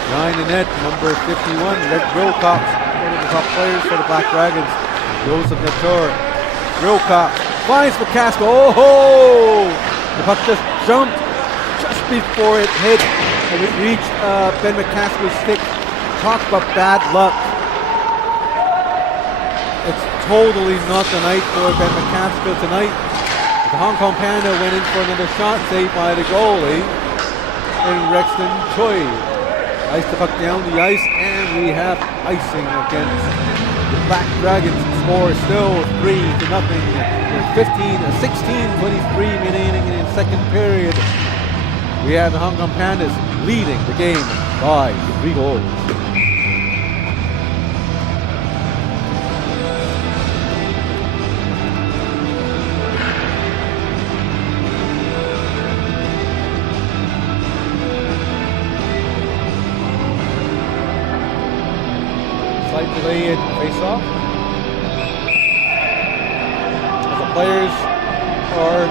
Behind the net, number 51, Red Wilcox, one of the top players for the Black Dragons. Joseph Latour. Wilcox finds McCaskill. Oh! The puck just jumped just before it hit and it reached Ben McCaskill's stick. Talk about bad luck. It's totally not the night for Ben McCaskill tonight. The Hong Kong Panda went in for another shot saved by the goalie in Rexton Choi. Ice the puck down the ice, and we have icing against the Black Dragons. Score still 3-0. With 16:23 remaining in the second period. We have the Hong Kong Pandas leading the game by 3 goals. Slight delay in face-off. As the players are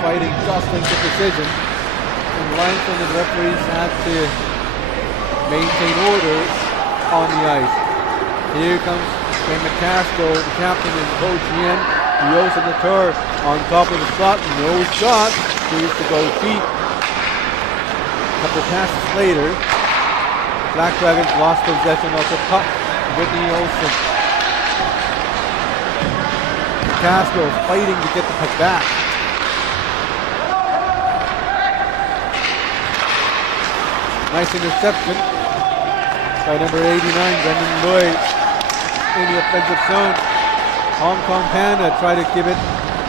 fighting, jostling for precision. And Langton and the referees have to maintain order on the ice. Here comes Ben McCaskill, the captain and coach GM. Joseph Latour on top of the slot. No shot. Chooses to go deep. A couple passes later, Black Dragons lost possession of the puck. Whitney Olsen. McCaskill fighting to get the puck back. Nice interception by number 89, Brendan Lloyd, in the offensive zone. Hong Kong Panda try to give it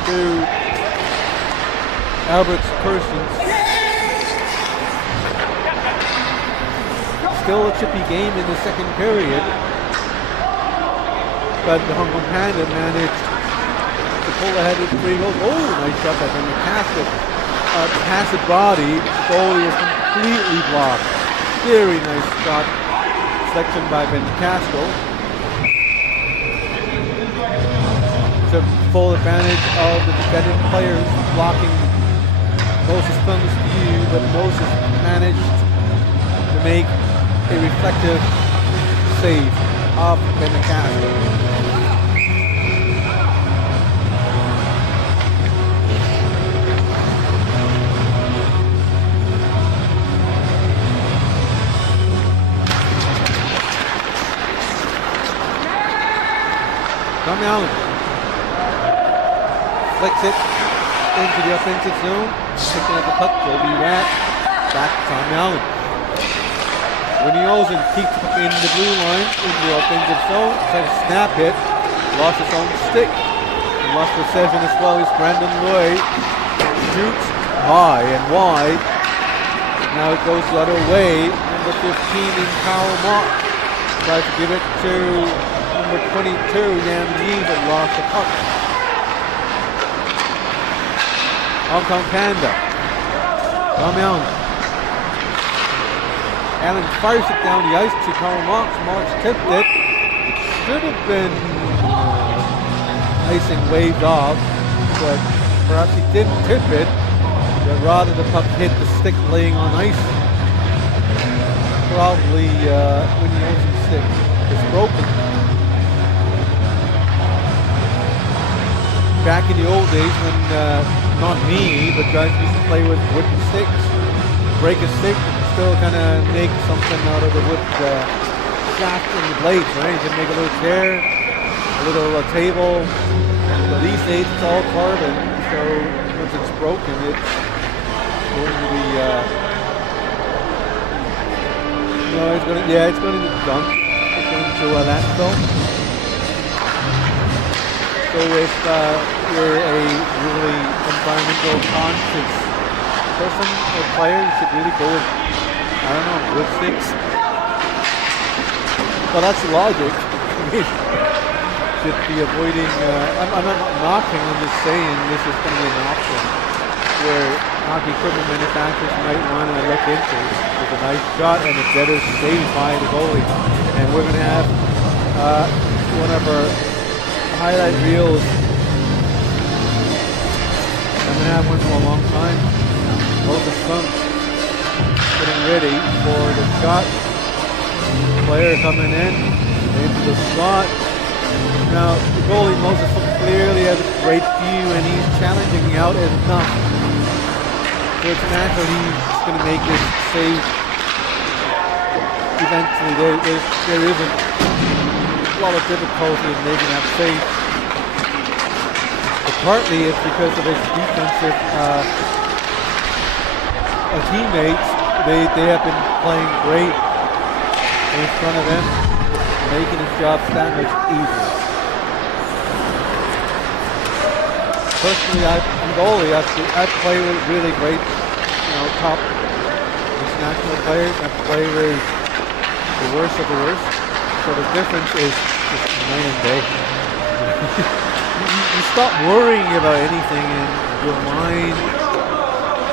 to Albert Persons. Still a chippy game in the second period, but the Hong Kong Panda managed to pull ahead with 3 goals. Oh, nice shot by Ben McCaskill. Passive body, goalie is completely blocked. Very nice shot, selection by Ben McCaskill. Took full advantage of the defending players blocking Moses Fung's view, but Moses managed to make a reflective save of Ben McCaskill. Tom Allen flicks it into the offensive zone, picking up the puck. Joby Rat back to Tom Allen. Winnie Olsen keeps in the blue line in the offensive zone, tries to snap it, lost his own stick, and lost possession as well as Brandon Lloyd. Shoots high and wide. Now it goes the other way. Number 15 in Kyle Mock tries to give it to number 22, Yan Yi, but lost the puck. Hong Kong Panda. Tom Allen. Allen fires it down the ice to Karl Marx. Marx tipped it. It should have been icing waved off, but perhaps he didn't tip it, but rather the puck hit the stick laying on ice. Probably when the Olsen stick is broken. Back in the old days when, not me, but guys used to play with wooden sticks. Break a stick, still kind of make something out of the wood shaft and the blades, right? You can make a little chair, a little table. But these days it's all carbon, so once it's broken, it's going to be, it's going to be dump. It's going to landfill. So if you're a really environmental conscious person or player, you should really go with, I don't know, wood sticks. Well, that's the logic. should be avoiding. I'm not knocking. I'm just saying this is going to be an option where hockey equipment manufacturers might want to look into. It's a nice shot and a better save by the goalie. And we're going to have one of our highlight reels. I'm going to have one for a long time. Moses Funk getting ready for the shot. Player coming in into the slot. Now the goalie Moses Funk clearly has a great view and he's challenging out enough. So it's natural he's going to make this save. Eventually there isn't a lot of difficulty in making that save. But partly it's because of his defensive teammates. They have been playing great in front of him, making his job that much easier. Personally, I'm a goalie. I play with really great, top international players. I play with the worst of the worst. So the difference is just night and day. You stop worrying about anything, and your mind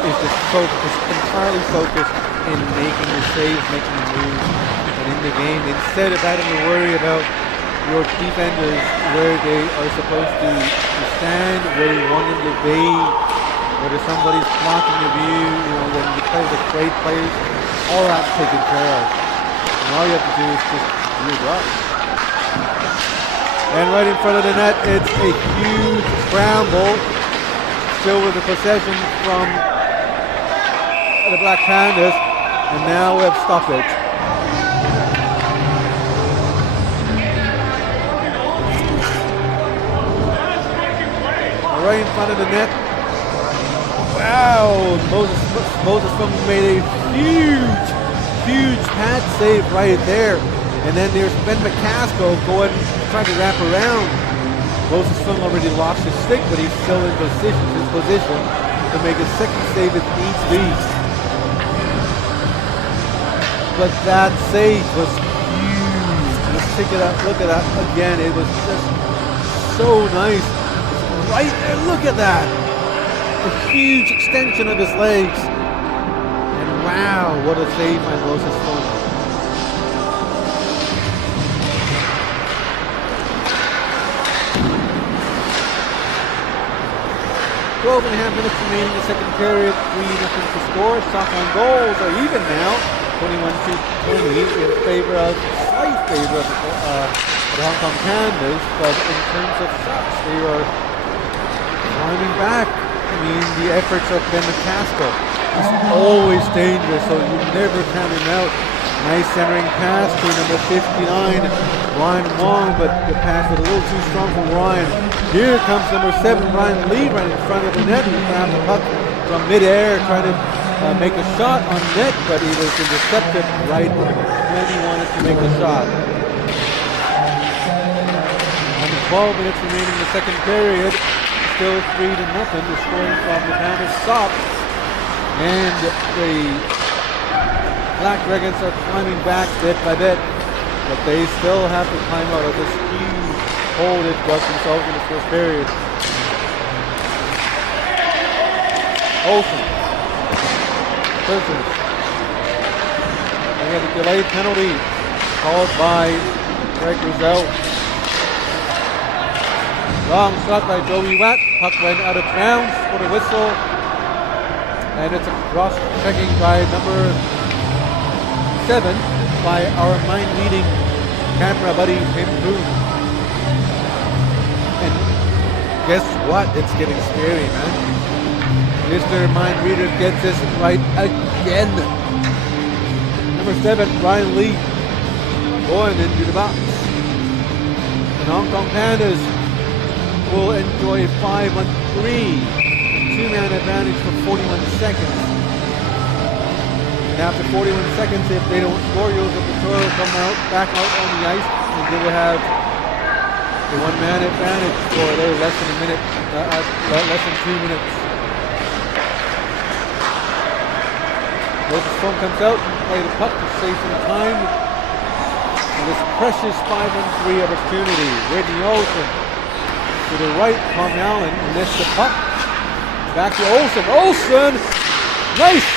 is just entirely focused in making the saves, making the moves, and in the game. Instead of having to worry about your defenders, where they are supposed to stand, where you want them to be, whether somebody's blocking the view, when you play with great players, all that's taken care of. And all you have to do is just do your job. And right in front of the net, it's a huge scramble, still with the possession from the Black Panthers, and now we have stoppage. Right in front of the net. Wow, Moses Funk made a huge pad save right there. And then there's Ben McCaskill going, trying to wrap around. Moses Funk already lost his stick, but he's still in his position to make a second save if needs be. But that save was huge. Let's take it out, look at that again. It was just so nice. Right there, look at that. A huge extension of his legs. And wow, what a save by Moses Funk. 12.5 minutes remaining in the second period. 3-0 to score. Shot on goals are even now. 21-20 in favor of, slight favor of the Hong Kong Panthers. But in terms of shots, they are climbing back. I mean, the efforts of Ben McCaskill is always dangerous, so you never count him out. Nice centering pass to number 59, Ryan Wong, but the pass was a little too strong for Ryan. Here comes number 7, Ryan Lee, right in front of the net. He grabbed the puck from midair, trying to make a shot on net, but he was intercepted right when he wanted to make the shot. Under 12 minutes remaining in the second period. Still 3-0. The scoring from the Panthers stopped, and the Black Dragons are climbing back bit by bit, but they still have to climb out of this huge hole they've dug themselves in the first period. Olsen, Persons, and we have a delayed penalty called by Greg Rizzo. Long shot by Joey Watt. Puck went out of bounds for the whistle. And it's a cross-checking by number 7 by our mind-reading camera buddy, Tim Boone. And guess what? It's getting scary, man. Mr. Mind Reader gets this right again. Number 7, Ryan Lee, going into the box. The Hong Kong Panthers will enjoy a 5-on-3 two-man advantage for 41 seconds. And after 41 seconds, if they don't score, Joseph Patrol will come back out on the ice, and they will have a one-man advantage for a little less than a minute, less than 2 minutes. Joseph Funk comes out and play the puck to save some time. this precious 5-on-3 opportunity. Whitney Olsen to the right, Tom Allen missed the puck. Back to Olsen. Olsen! Nice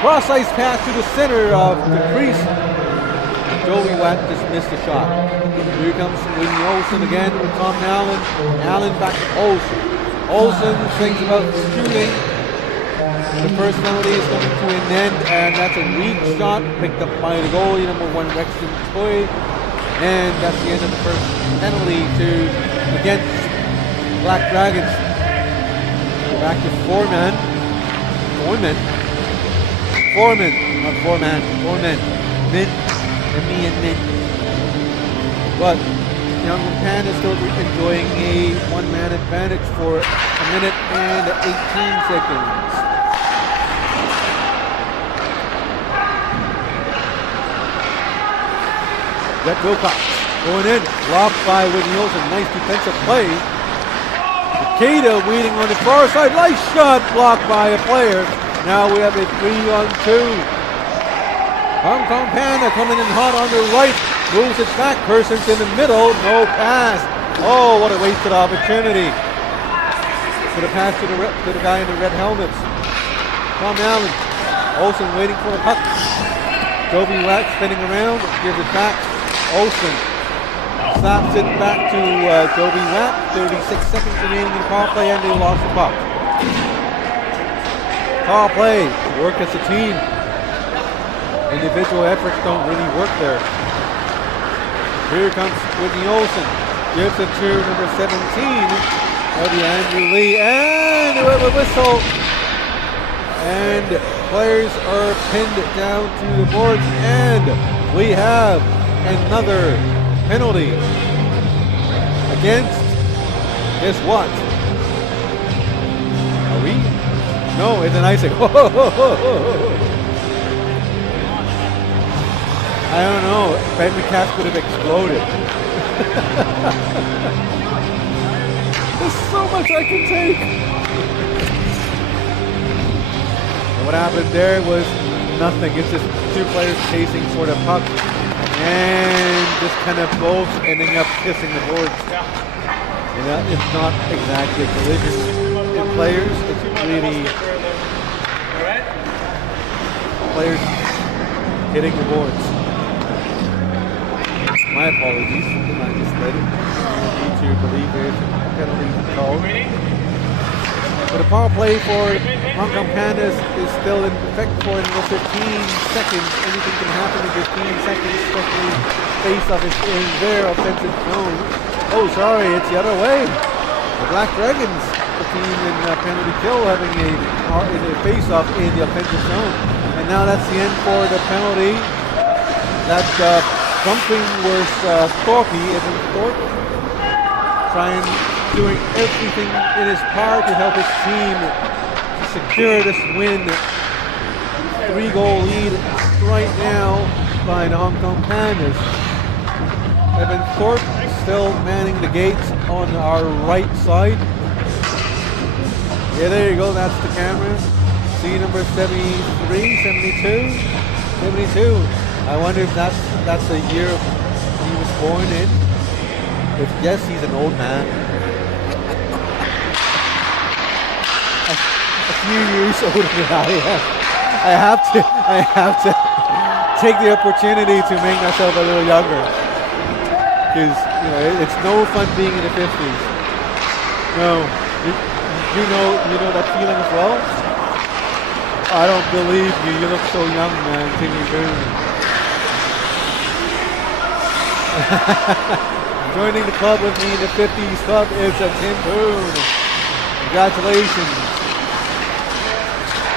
cross-ice pass to the center of the crease. Joey Watt just missed the shot. Here comes Whitney Olsen again with Tom Allen. Allen back to Olsen. Olsen thinks about shooting. The first penalty is coming to an end, and that's a weak shot picked up by the goalie, number 1, Rexton Choi. And that's the end of the first penalty against Black Dragons. We're back to Foreman. Min. M-E-N-Min. But Young Pan is still enjoying a 1-man advantage for 1 minute and 18 seconds. Jet Wilcox going in, blocked by Whitney Olsen. Nice defensive play. Takeda waiting on the far side. Nice shot blocked by a player. Now we have a 3-on-2. Hong Kong Panda coming in hot on the right. Moves it back. Persons in the middle. No pass. Oh, what a wasted opportunity. Could have passed to the guy in the red helmets. Tom Allen. Olsen waiting for the puck. Joby Watt spinning around. Gives it back. Olsen slaps it back to Joby Watt. 36 seconds remaining in the power play, and they lost the puck. Power play. Work as a team. Individual efforts don't really work there. Here comes Whitney Olsen. Gives it to number 17. That'll be Andrew Lee. And a whistle. And players are pinned down to the boards. And we have another penalty against, guess what? Are we? No, it's an icing. I don't know. Ben McCaff could have exploded. There's so much I can take. And what happened there was nothing. It's just 2 players chasing for the puck and just kind of both ending up kissing the boards. You know, it's not exactly a collision in players. It's really players hitting the boards. My apologies, I misled it. I need to believe there's a penalty called. But the power play for Hong Kong Pandas is still in effect for another 15 seconds. Anything can happen in 15 seconds, especially face-off is in their offensive zone. Oh, sorry, it's the other way. The Black Dragons, the team in penalty kill, having a face-off in the offensive zone. And now that's the end for the penalty. That something was Thorpe, Evan Thorpe, doing everything in his power to help his team secure this win. 3-goal lead right now by the Hong Kong Pandas. Evan Thorpe still manning the gates on our right side. Yeah, there you go, that's the camera. See number 73, 72. I wonder if that's the year he was born in. If yes, he's an old man. A few years older than I am. I have to take the opportunity to make myself a little younger. Because it's no fun being in the 50s. No, you know that feeling as well. I don't believe you. You look so young, man. Timmy Boone. Joining the club with me in the 50s club is a Tim Boone. Congratulations.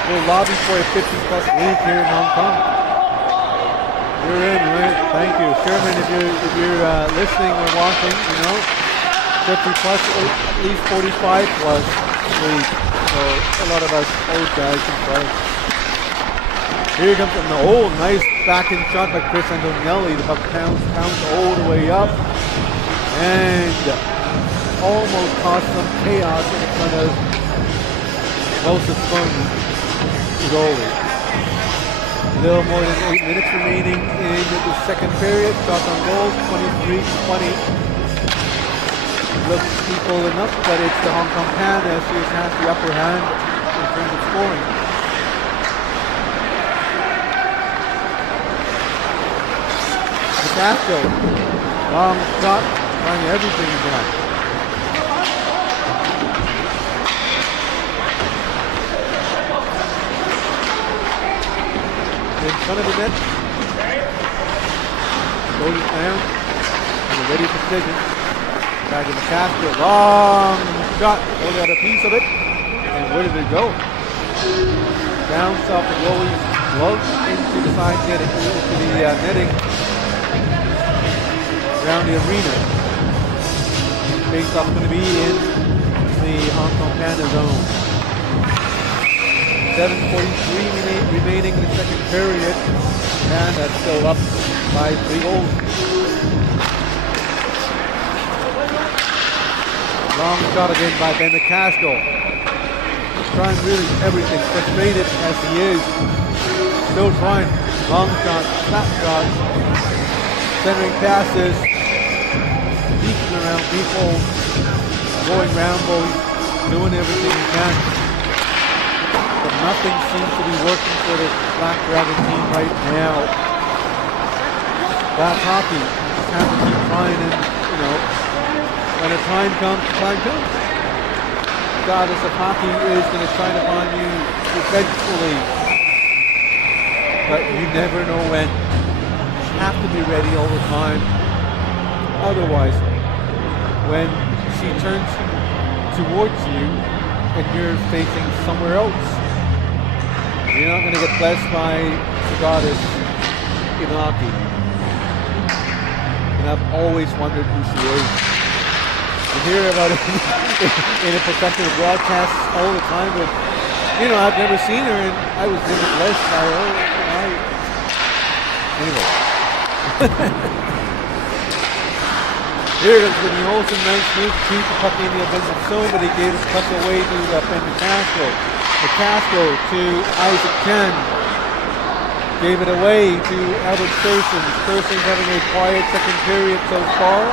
We'll lobby for a 50-plus league here in Hong Kong. You're in, right? Thank you. Sherman, if you're listening or watching, 50-plus, at least 45-plus league. So a lot of us old guys can play. Here comes an nice backhand shot by Chris Antonelli. The puck pounds all the way up. And almost caused some chaos in front of Moses Fung, the goalie. Little more than 8 minutes remaining in the second period. Shots on goals, 23-20. Looks equal enough, but it's the Hong Kong Pandas who has the upper hand in terms of scoring. Castro, long shot, trying everything he can. In front of the net. Goes down. In a ready position. Back in the Castro. Long shot. Only got a piece of it. And where did it go? Bounce off the goalie's glove into the side net, into the netting around the arena. Face-off going to be in the Hong Kong Panda zone. 7:43 remaining in the second period, and that's still up by 3 goals. Long shot again by Ben McCaskill. Trying really everything, frustrated as he is. Still trying. Long shot, snap shots, centering passes, beating around people, going rambles, doing everything he can. But nothing seems to be working for the Black Dragon team right now. That's hockey. You just have to keep trying, and when the time comes, the time comes. Goddess of hockey is going to try to find you eventually, but you never know when. You have to be ready all the time. Otherwise, when she turns towards you and you're facing somewhere else, you're not going to get blessed by the goddess in hockey. And I've always wondered who she is. You hear about it in a professional broadcast all the time, but I've never seen her, and I was never blessed by her. Anyway. Here it is, Whitney Olsen, nice move to keep the puck in the offensive zone, but he gave his puck away to Ben McCaskill. McCaskill to Isaac Ken. Gave it away to Albert Thurston. Thurston's having a quiet second period so far.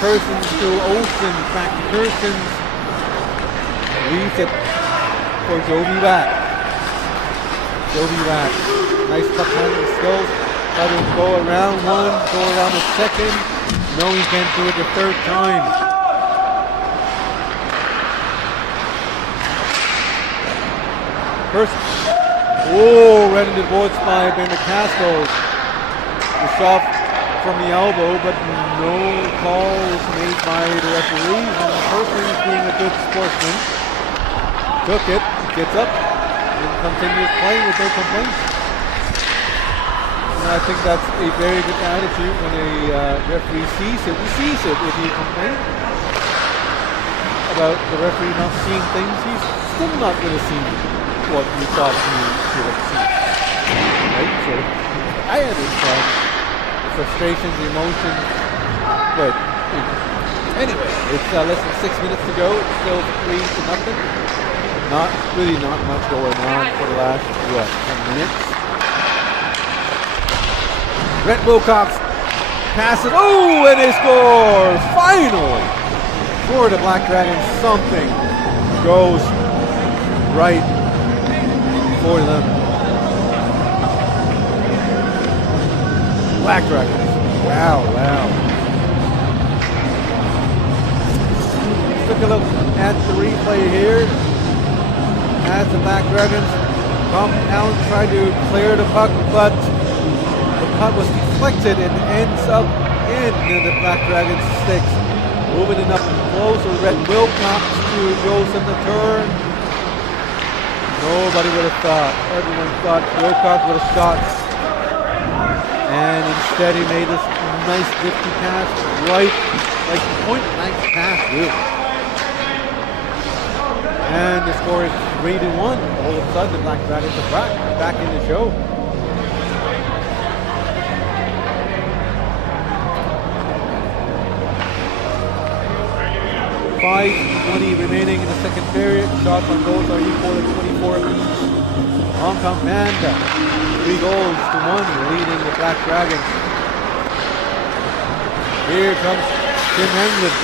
Persons to Olsen, back to Persons. Leaves it for Joby back. Joby back. Nice puck handling skills. Try to go around one, go around the second. No, he can't do it the third time. Persons. Oh, right into the boards by Ben McCaskill. The shot from the elbow, but no call was made by the referees, and the person being a good sportsman took it, gets up, and continues playing with no complaints. And I think that's a very good attitude when a referee sees it. He sees it if you complain about the referee not seeing things. He's still not going to see what you thought he should have seen. Right? So I understand frustrations, emotions, but anyway, it's less than 6 minutes to go. It's still 3-0. Not much going on for the last 10 minutes. Brent Wilcox passes. Oh, and they score! Finally, for the Black Dragons, something goes right for them. Black Dragons. Wow. Let's take a look at the replay here. As the Black Dragons come out, try to clear the puck, but the puck was deflected and ends up in the Black Dragons' sticks. Moving it up closer, Red Wilcox to Joseph the turn. Nobody would have thought. Everyone thought Wilcox would have shot. And instead he made this nice lifty pass right, like point blank pass, really. And the score is 3-1. All of a sudden the Black Dragons are back in the show. .5:20 remaining in the second period. Shots on goals are equal at 24 apiece. Hong Kong Panda, 3 goals to 1, leading the Black Dragons. Here comes Tim Hengland.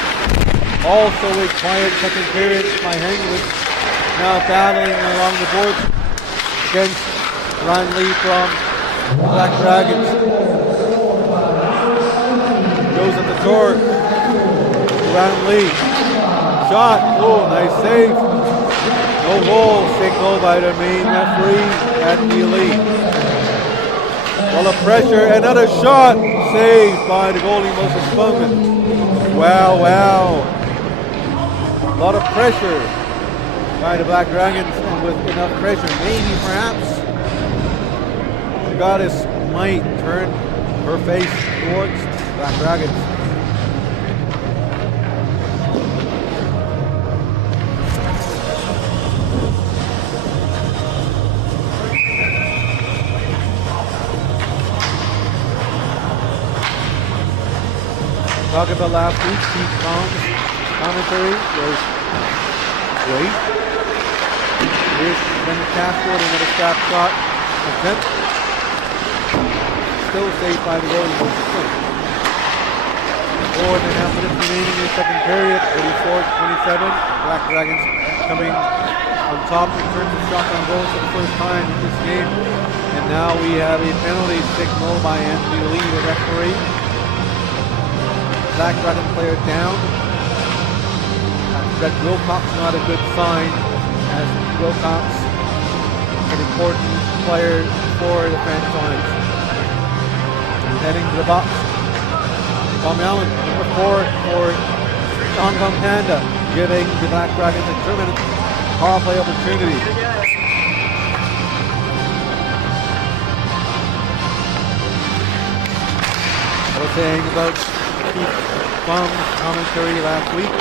Also a quiet second period by Hengland. Now battling along the boards against Ryan Lee from Black Dragons. Goes at the door. Ryan Lee. Shot. Oh, nice save. No goal signal by the main referee at the elite. Well, of pressure. Another shot. Saved by the goalie Moses Spungman. Wow, wow. A lot of pressure by the Black Dragons, and with enough pressure, maybe perhaps the goddess might turn her face towards Black Dragons. Talking about last week, Steve Kong's commentary was great. Here's Ben Castro with another strap shot attempt. Still saved by the goalie. 4.5 minutes remaining in the second period. 34-27. Black Dragons coming on top in terms of shot on goals for the first time in this game. And now we have a penalty signal by Anthony Lee, the referee. Black Dragon player down. That Wilcox not a good sign, as Wilcox an important player for the franchise. Heading to the box. Tom Allen, number 4 for Hong Kong Panda, giving the Black Dragons a 2-minute power play opportunity. I was saying about Keith Bum's commentary last week.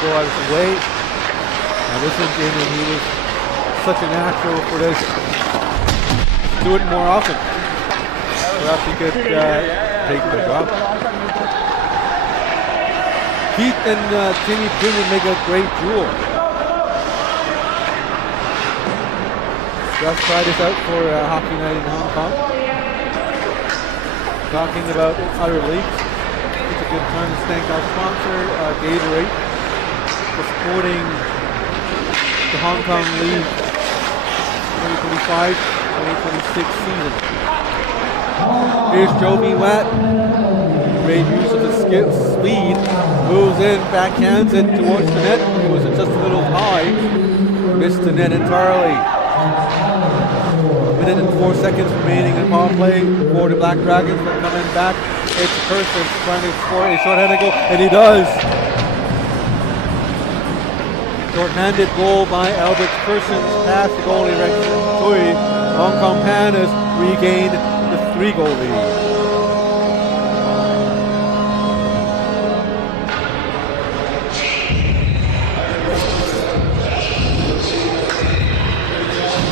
Go out of the way. I listened in, and he was such a natural for this. Do it more often. Perhaps he could take the job. Keith and Timmy Pin would make a great duo. Just try this out for Hockey Night in Hong Kong. Talking about other leagues. It's a good time to thank our sponsor, Gatorade, for supporting the Hong Kong League 2025-2026 season. Here's Joby Watt. Great use of his speed. Moves in, backhands it towards the net. It was just a little high. Missed the net entirely. 1 minute and 4 seconds remaining in power play for the Black Dragons. They're coming back. It's Person trying to score a short-handed goal, and he does. Short-handed goal by Albert Persons past the goalie Rex Tui. Hong Kong Pandas regained the 3-goal lead.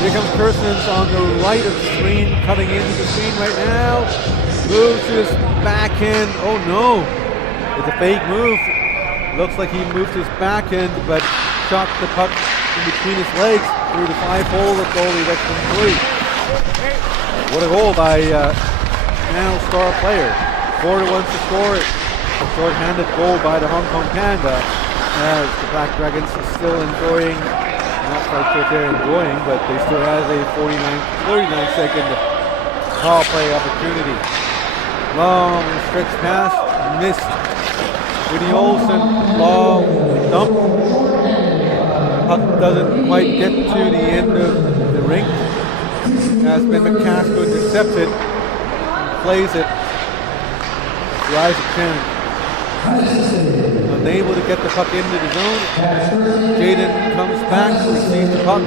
Here comes Persons on the right of the screen, cutting into the screen right now. Moves to his backhand. Oh no! It's a fake move. Looks like he moved his backhand, but shot the puck in between his legs through the 5-hole of goalie Rex Tui. What a goal by now star player. 4-1 to score it. A short-handed goal by the Hong Kong Panda, as the Black Dragons are still enjoying, not quite sure if they're enjoying, but they still have a 39-second power play opportunity. Long stretch pass, missed. Woody Olsen, long dump. Puck doesn't quite get to the end of the rink. Has been McCaskill intercepted. Plays it. Rise of 10. Unable to get the puck into the zone. Jaden comes back, receives the puck.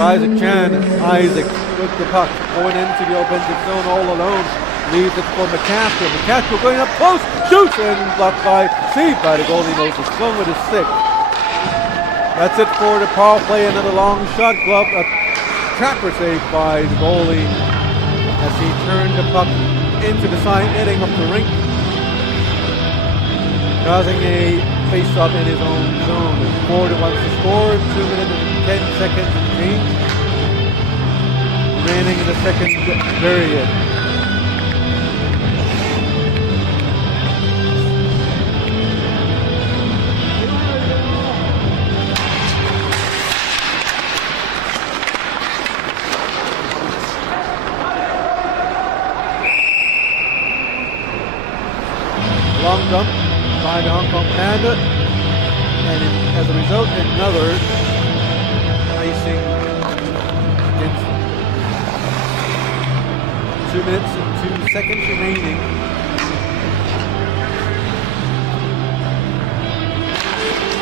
Isaac Chan, Isaac with the puck, going into the offensive zone all alone. Leaves it for McCaskill. McCaskill going up close, shoots, and blocked saved by the goalie Moses Swung with his stick. That's it for the power play. Another long shot, glove, a trapper save by the goalie as he turned the puck into the side netting of the rink, causing a face-off in his own zone. Ford wants to score. 2 minutes and 10 seconds and change remaining in the second period. Long jump by the Hong Kong Panda, and as a result, another icing against them. 2 minutes and 2 seconds remaining.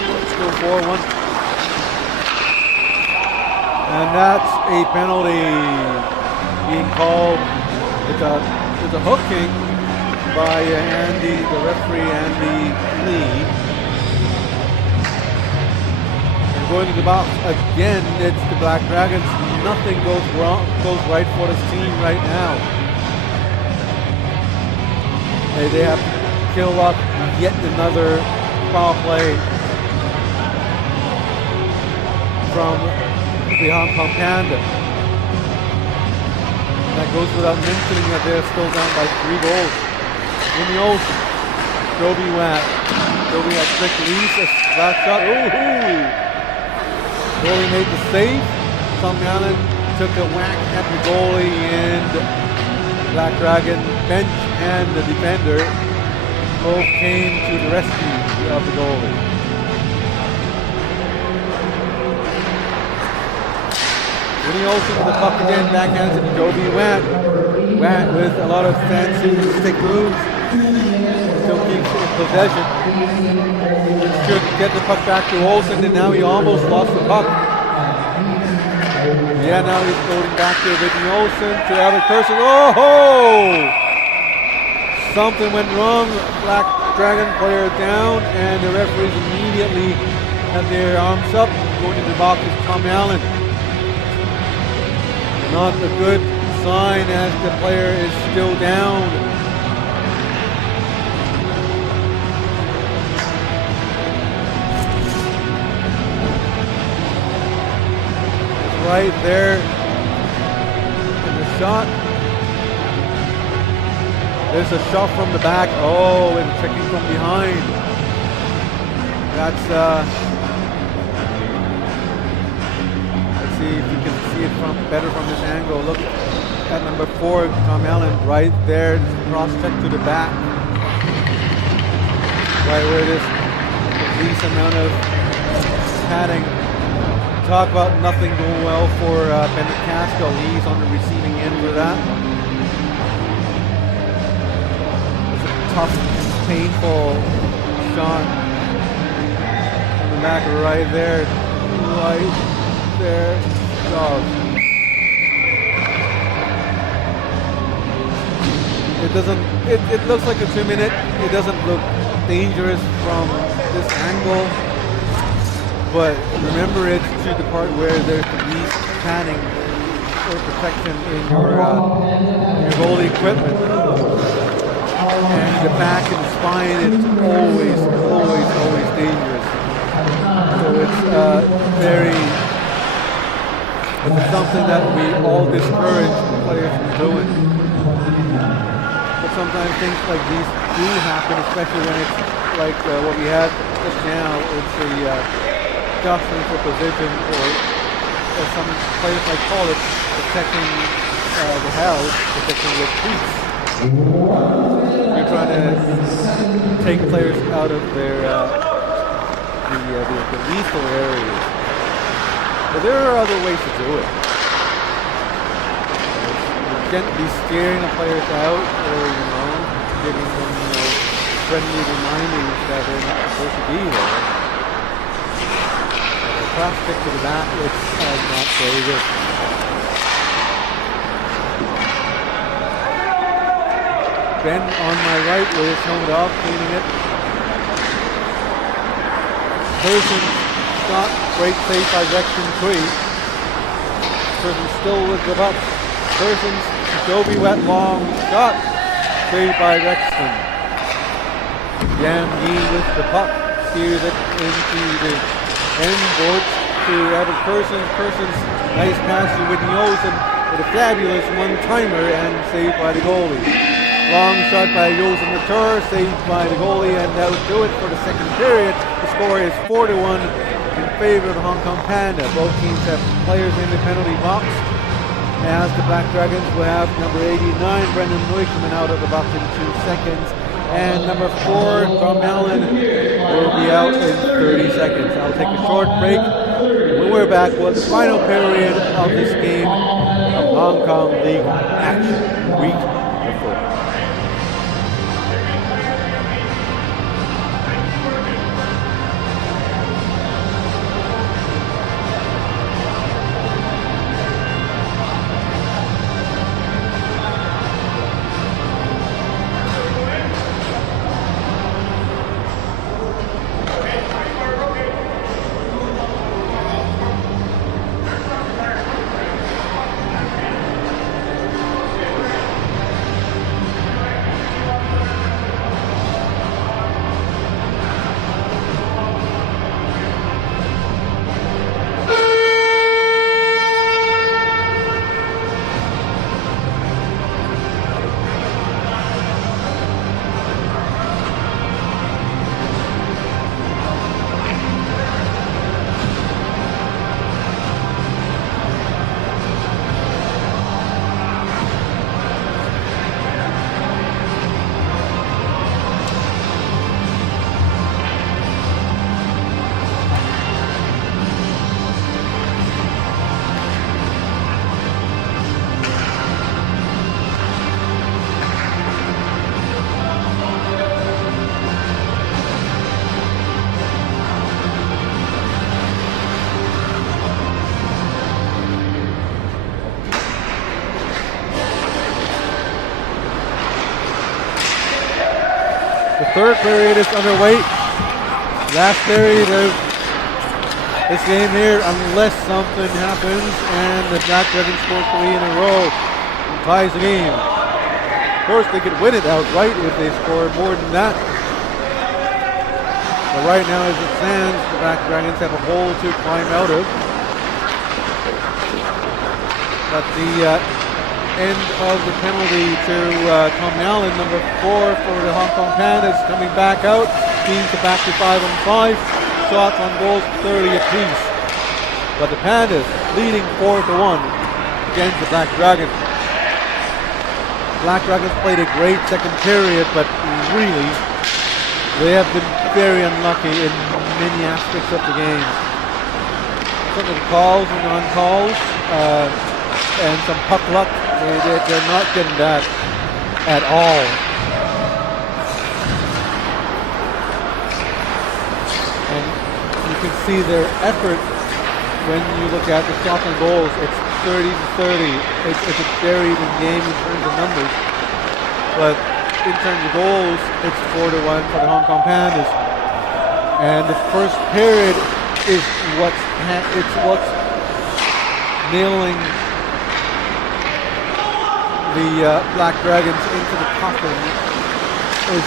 Let's go 4-1. And that's a penalty being called. It's a hooking by Andy, the referee, Andy Lee. And going to the box again, it's the Black Dragons. Nothing goes right for this team right now. They have to kill off yet another foul play from the Hong Kong Panda. That goes without mentioning that they're still down by 3 goals. In the ocean, Joby Watt. Joby had quick release, a flat shot. Ooh! Goalie made the save. Tom Allen took a whack at the goalie, and Black Dragon bench and the defender both came to the rescue of the goalie. Winnie Olsen with the puck again, backhands it to Joby Watt. Watt with a lot of fancy stick moves. Still keeps possession. Should get the puck back to Olsen, and now he almost lost the puck. Yeah, now he's going back to Whitney Olsen to Alec Person. Oh! Something went wrong. Black Dragon player down, and the referees immediately had their arms up. Going into the box is Tom Allen. Not a good sign as the player is still down. Right there in the shot. There's a shot from the back. Oh, and checking from behind. That's let's see if you can see it better from this angle. Look at number 4, Tom Allen, right there. Cross check to the back. Right where it is. The least amount of padding. Talk about nothing going well for Bennett Casco. He's on the receiving end for that. It's a tough and painful shot on the back right there. Right there. Oh. It doesn't, it looks like a 2-minute. It doesn't look dangerous from this angle. But remember, it's to the part where there's the least padding or protection in your goalie equipment. And the back and the spine is always dangerous. So it's it's something that we all discourage players from doing. But sometimes things like these do happen, especially when it's like what we had just now. It's a jostling for position, or as some players might call it, protecting the house, protecting your peace. You're trying to take players out of their the lethal areas. But there are other ways to do it. Gently steering the players out, or giving them friendly reminders that they're not supposed to be there. Cross stick to the back, it's not very good. Ben on my right with his helmet off, cleaning it. Person shot, great save by Rexton Tree. Person still with the puck. Person's Joby Wet long shot, saved by Rexton. Yam Yee with the puck, steers it into the end board to Evan Persons. Persons, nice pass to Whitney Olsen with a fabulous one-timer and saved by the goalie. Long shot by Yosen Matur, saved by the goalie, and that would do it for the second period. The score is 4-1 in favor of the Hong Kong Panda. Both teams have players in the penalty box, as the Black Dragons will have number 89, Brendan Nui, coming out of the box in 2 seconds, and number 4, Tom Allen, will be out in 30 seconds. I'll take a short break. When we're back with the final period of this game of Hong Kong League action, week 4. Third period is underway. Last period of this game here, unless something happens and the Black Dragons score 3 in a row and ties the game. Of course, they could win it outright if they score more than that. But right now, as it stands, the Black Dragons have a hole to climb out of. But the end of the penalty to Tom Allen, number 4 for the Hong Kong Pandas, coming back out. Teams are back to 5-on-5. Shots on goals, 30 apiece. But the Pandas leading 4-1 against the Black Dragons. Black Dragons played a great second period, but really, they have been very unlucky in many aspects of the game. Some of the calls and non-calls, and some puck luck. They're not getting that at all. And you can see their effort when you look at the shots on goals. It's 30-30. It's a very even game in terms of numbers. But in terms of goals, it's 4-1 for the Hong Kong Pandas. And the first period is what's nailing the Black Dragons into the coffin is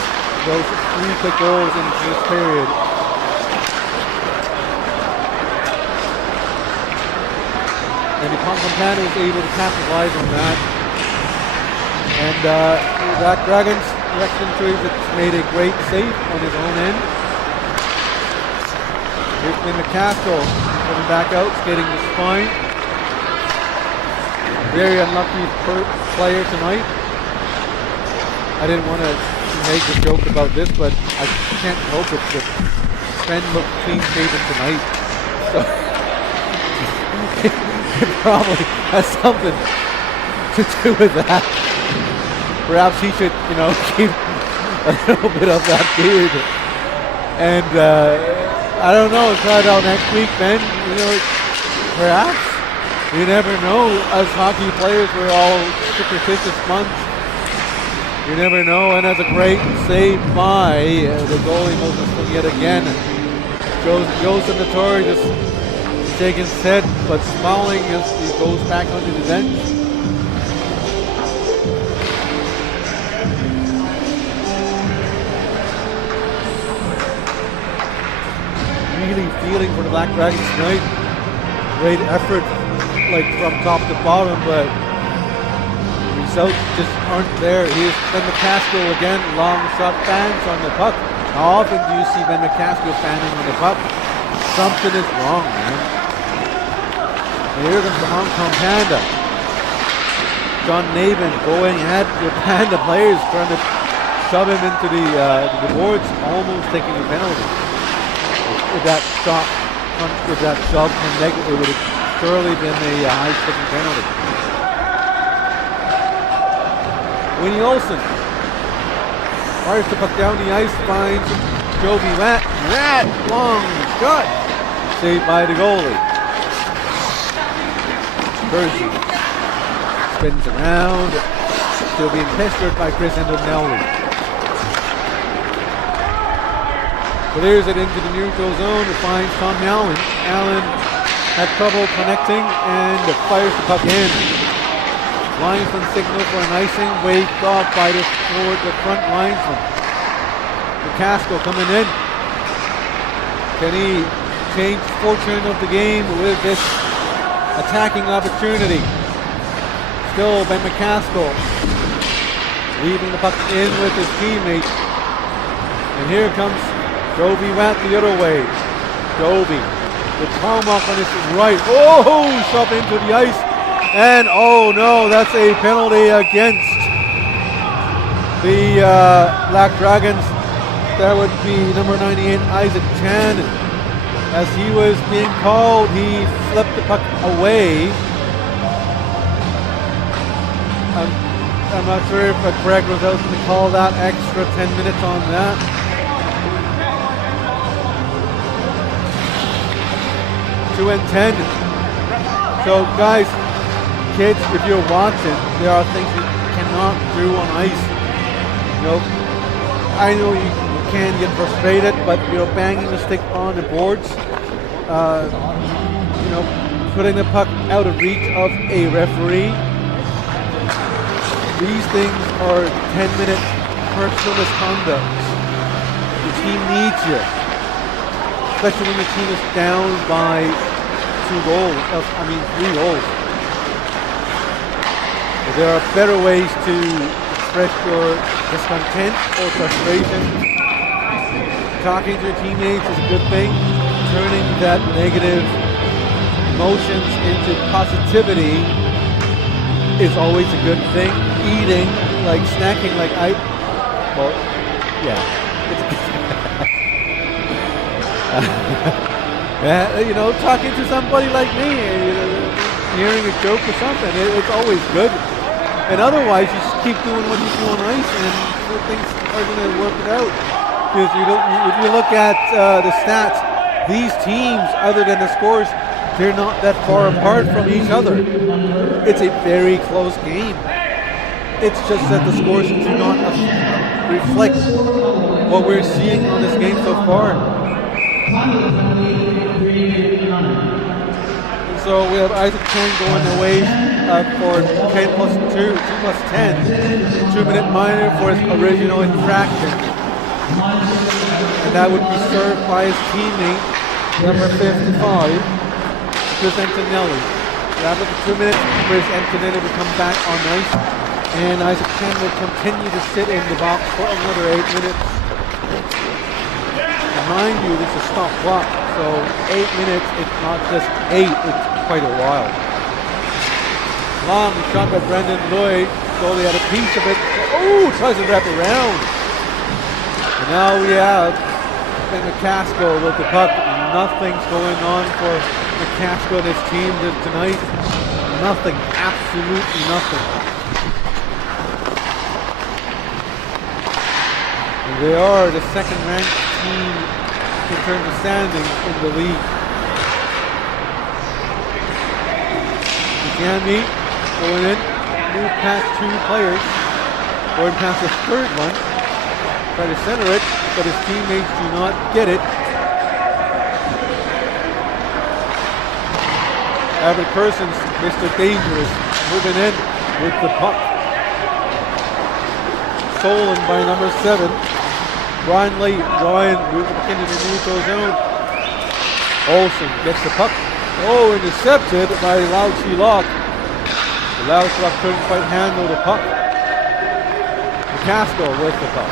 those 3 quick goals in this period. And the Hong Kong Panda was able to capitalize on that. And the Black Dragons, Rexton Treves made a great save on his own end. Here's Lynn McCaskill coming back out, skating the spine. Very unlucky player tonight. I didn't want to make a joke about this, but I can't help it. The Sven looked clean shaven tonight. So it probably has something to do with that. Perhaps he should, keep a little bit of that beard. And I don't know, try it out next week, Ben. Perhaps. You never know. As hockey players, we're all superstitious bunch. You never know. And that's a great save by the goalie, Moses Sung yet again. Joseph Notori just shaking his head, but smiling as he goes back onto the bench. really feeling for the Black Dragons tonight. Great effort, like from top to bottom, but the results just aren't there. Here's Ben McCaskill again, long shot, fans on the puck. How often do you see Ben McCaskill fanning on the puck? Something is wrong, man. And here comes the Hong Kong Panda. John Nabin going at the Panda players, trying to shove him into the boards, almost taking a penalty. If that shot, if that shove from negative, it would have surely been a high-sticking penalty. Winnie Olsen fires the puck down the ice, finds Joby Rat. Rat, long shot, saved by the goalie. Percy spins around, still being pestered by Chris Antonelli. Clears it into the neutral zone to find Tom Allen. Allen had trouble connecting and fires the puck in. Linesman signal for an icing, waved off by the front linesman. McCaskill coming in. Can he change fortune of the game with this attacking opportunity? Still Ben McCaskill leaving the puck in with his teammate. And here comes Joby Watt the other way. Joby with palm off on his right. Oh, shot into the ice. And oh no, that's a penalty against the Black Dragons. That would be number 98, Isaac Chan. As he was being called, he flipped the puck away. I'm not sure if Craig Roselle's going to call that extra 10 minutes on that. Two and 10. So guys, kids, if you're watching, there are things you cannot do on ice. You know, I know you can get frustrated, but banging the stick on the boards, putting the puck out of reach of a referee. These things are 10-minute personal misconduct. The team needs you, especially when the team is down by 3 goals. There are better ways to express your discontent or frustration. Talking to your teammates is a good thing. Turning that negative emotions into positivity is always a good thing. Eating, like snacking, like talking to somebody like me, hearing a joke or something, it's always good. And otherwise, you just keep doing what you do on ice, and things are going to work it out. Because if you look at the stats, these teams, other than the scores, they're not that far apart from each other. It's a very close game. It's just that the scores do not reflect what we're seeing on this game so far. So we have Isaac Chen going away for 10 plus 2, 2 plus 10. 2-minute minor for his original infraction. And that would be served by his teammate, number 55, Chris Antonelli. After the 2 minutes, Chris Antonelli will come back on ice. And Isaac Chen will continue to sit in the box for another 8 minutes. Mind you, this is stop clock, so 8 minutes, it's not just 8, it's quite a while. Long shot by Brendan Lloyd, goalie had a piece of it. Oh, tries to wrap around. And now we have Ben McCaskill with the puck. Nothing's going on for McCaskill and his team tonight. Nothing, absolutely nothing. They are the second-ranked team in terms of standings in the league. McCann going in, move past 2 players, going past the third one, try to center it, but his teammates do not get it. Avid Persons, Mr. Dangerous, moving in with the puck. Stolen by number 7. Ryan moving into the neutral zone. Olsen gets the puck. Oh, intercepted by Lau Chi Lok. Lau Chi Lok couldn't quite handle the puck. McCaskill with the puck.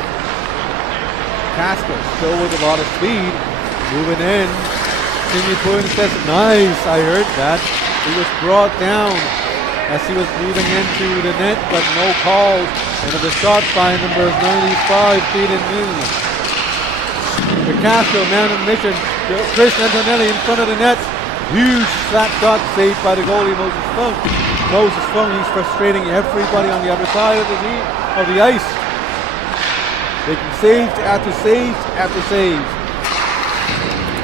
McCaskill still with a lot of speed. Moving in. Timmy Poon says, nice, I heard that. He was brought down as he was moving into the net, but no calls. And the shot by number 95, Peter Noon. McCaskill, man on mission. Chris Antonelli in front of the net. Huge slap shot saved by the goalie, Moses Fung. Moses Fung, he's frustrating everybody on the other side of the ice. Making saves after saves after saves.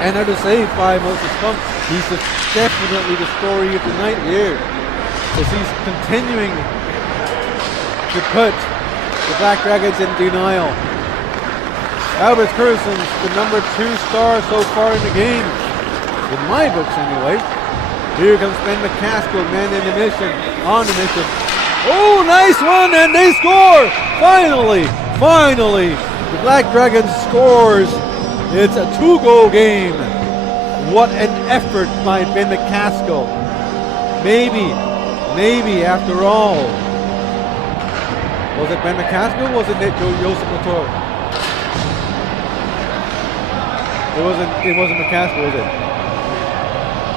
Another save by Moses Fung. He's definitely the story of the night here, as he's continuing to put the Black Dragons in denial. Albert Kursons, the number 2 star so far in the game, in my books anyway. Here comes Ben McCaskill, man in the mission, on the mission. Oh, nice one, and they score! Finally, the Black Dragons scores. It's a 2-goal game. What an effort by Ben McCaskill. Maybe after all. Was it Ben McCaskill or was it Joseph Latour? It wasn't McCaskill, was it?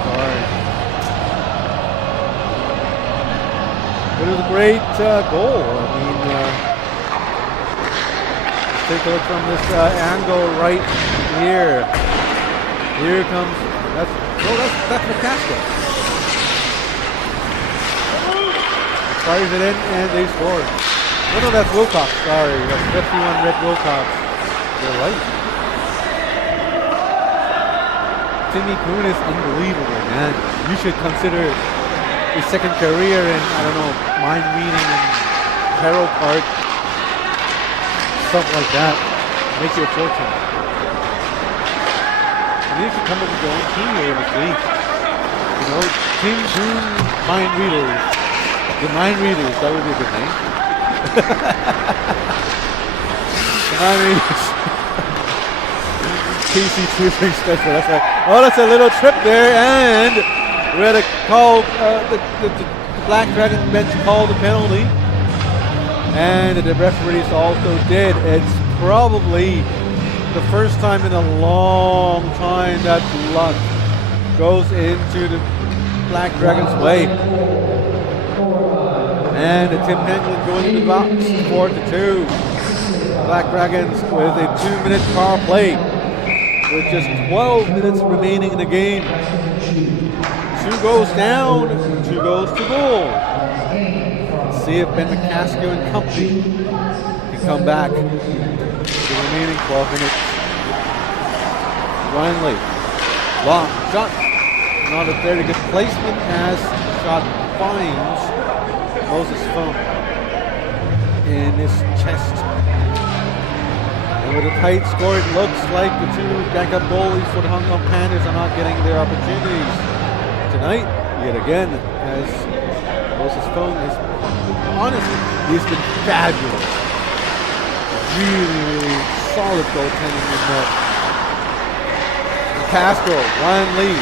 Sorry. It was a great goal. I mean, let's take a look from this angle right here. Here comes, that's McCaskill. Fires it in and they score. No, that's Wilcox, sorry. That's 51 Red Wilcox. You're right. Timmy Poon is unbelievable, man. You should consider a second career in, I don't know, mind reading and tarot card, stuff like that. Make you a fortune. And you should come up with your own team here in this league. You know, Tim Poon Mind Readers. The Mind Readers, that would be a good name. The Mind Readers. PC Tutoring Special, that's right. Oh, that's a little trip there, and we had to call, the Black Dragon bench called the penalty, and the referees also did. It's probably the first time in a long time that luck goes into the Black Dragon's way. And Tim Hanklin going into the box, 4-2. Black Dragons with a 2-minute power play, with just 12 minutes remaining in the game. 2 goes down, 2 goes to goal. Let's see if Ben McCaskill and company can come back to the remaining 12 minutes. Ryan Lee, long shot, not a very good placement as the shot finds Moses Fung in his chest. And with a tight score, it looks like the 2 backup goalies for the Hong Kong Panthers are not getting their opportunities tonight, yet again, as Moses Fung is, honestly, he's been fabulous. Really solid goaltending in net. McCaskill, Ryan Lee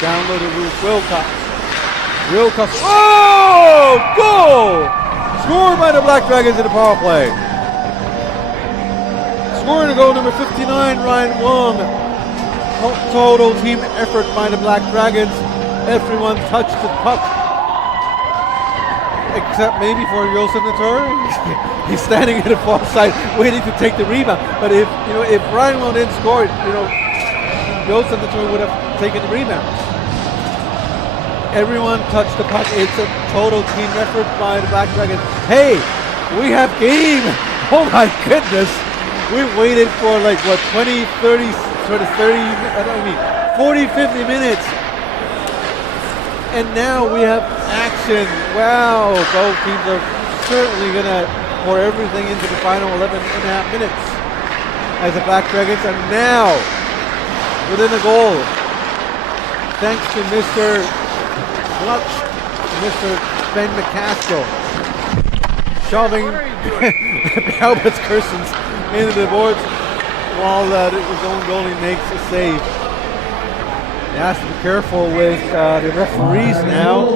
down low to Wilcox. Oh, goal! Scored by the Black Dragons in the power play. Scoring goal number 59, Ryan Wong. Total team effort by the Black Dragons. Everyone touched the puck, except maybe for Joseph Latour. He's standing at the far side, waiting to take the rebound. But if Ryan Wong didn't score it, Joseph Latour would have taken the rebound. Everyone touched the puck. It's a total team effort by the Black Dragons. Hey, we have game. Oh my goodness. We waited for 40, 50 minutes. And now we have action. Wow, both teams are certainly going to pour everything into the final 11.5 minutes, as the Black Dragons are now within a goal. Thanks to Mr. Clutch, Mr. Ben McCaskill, shoving Albert Kursons into the boards while his own goalie makes a save. has to be careful with the referees now.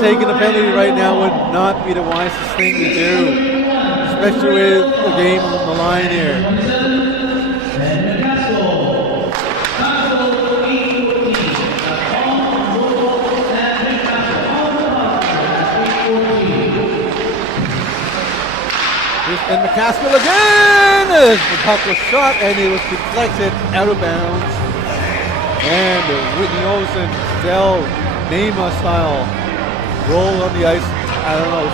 Taking a penalty right now would not be the wisest thing to do, especially with the game on the line here. And McCaskill again! The puck was shot and it was deflected out of bounds. And Whitney Olsen, still Neymar style, roll on the ice,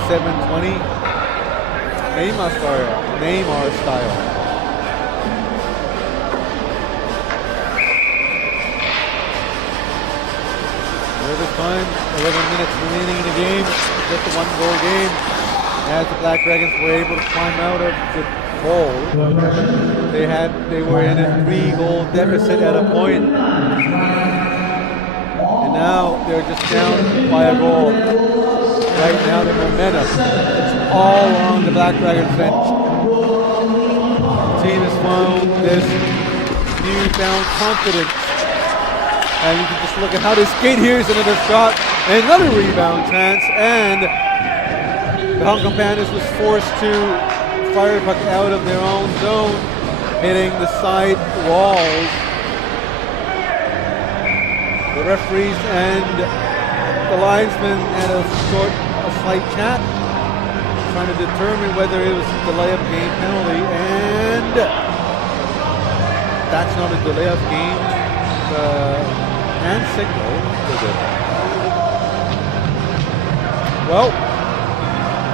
7:20. Neymar style. This time, 11 minutes remaining in the game, just a 1-goal game. As the Black Dragons were able to climb out of the hole, they were in a 3-goal deficit at a point. And now they're just down by a goal. Right now the momentum, it's all on the Black Dragons bench. The team has found this newfound confidence. And you can just look at how they skate. Here's another shot, another rebound chance, and the Hong Kong Panthers was forced to fire the puck out of their own zone, hitting the side walls. The referees and the linesmen had a slight chat, trying to determine whether it was a delay of game penalty, and that's not a delay of game hand signal, is it? Well,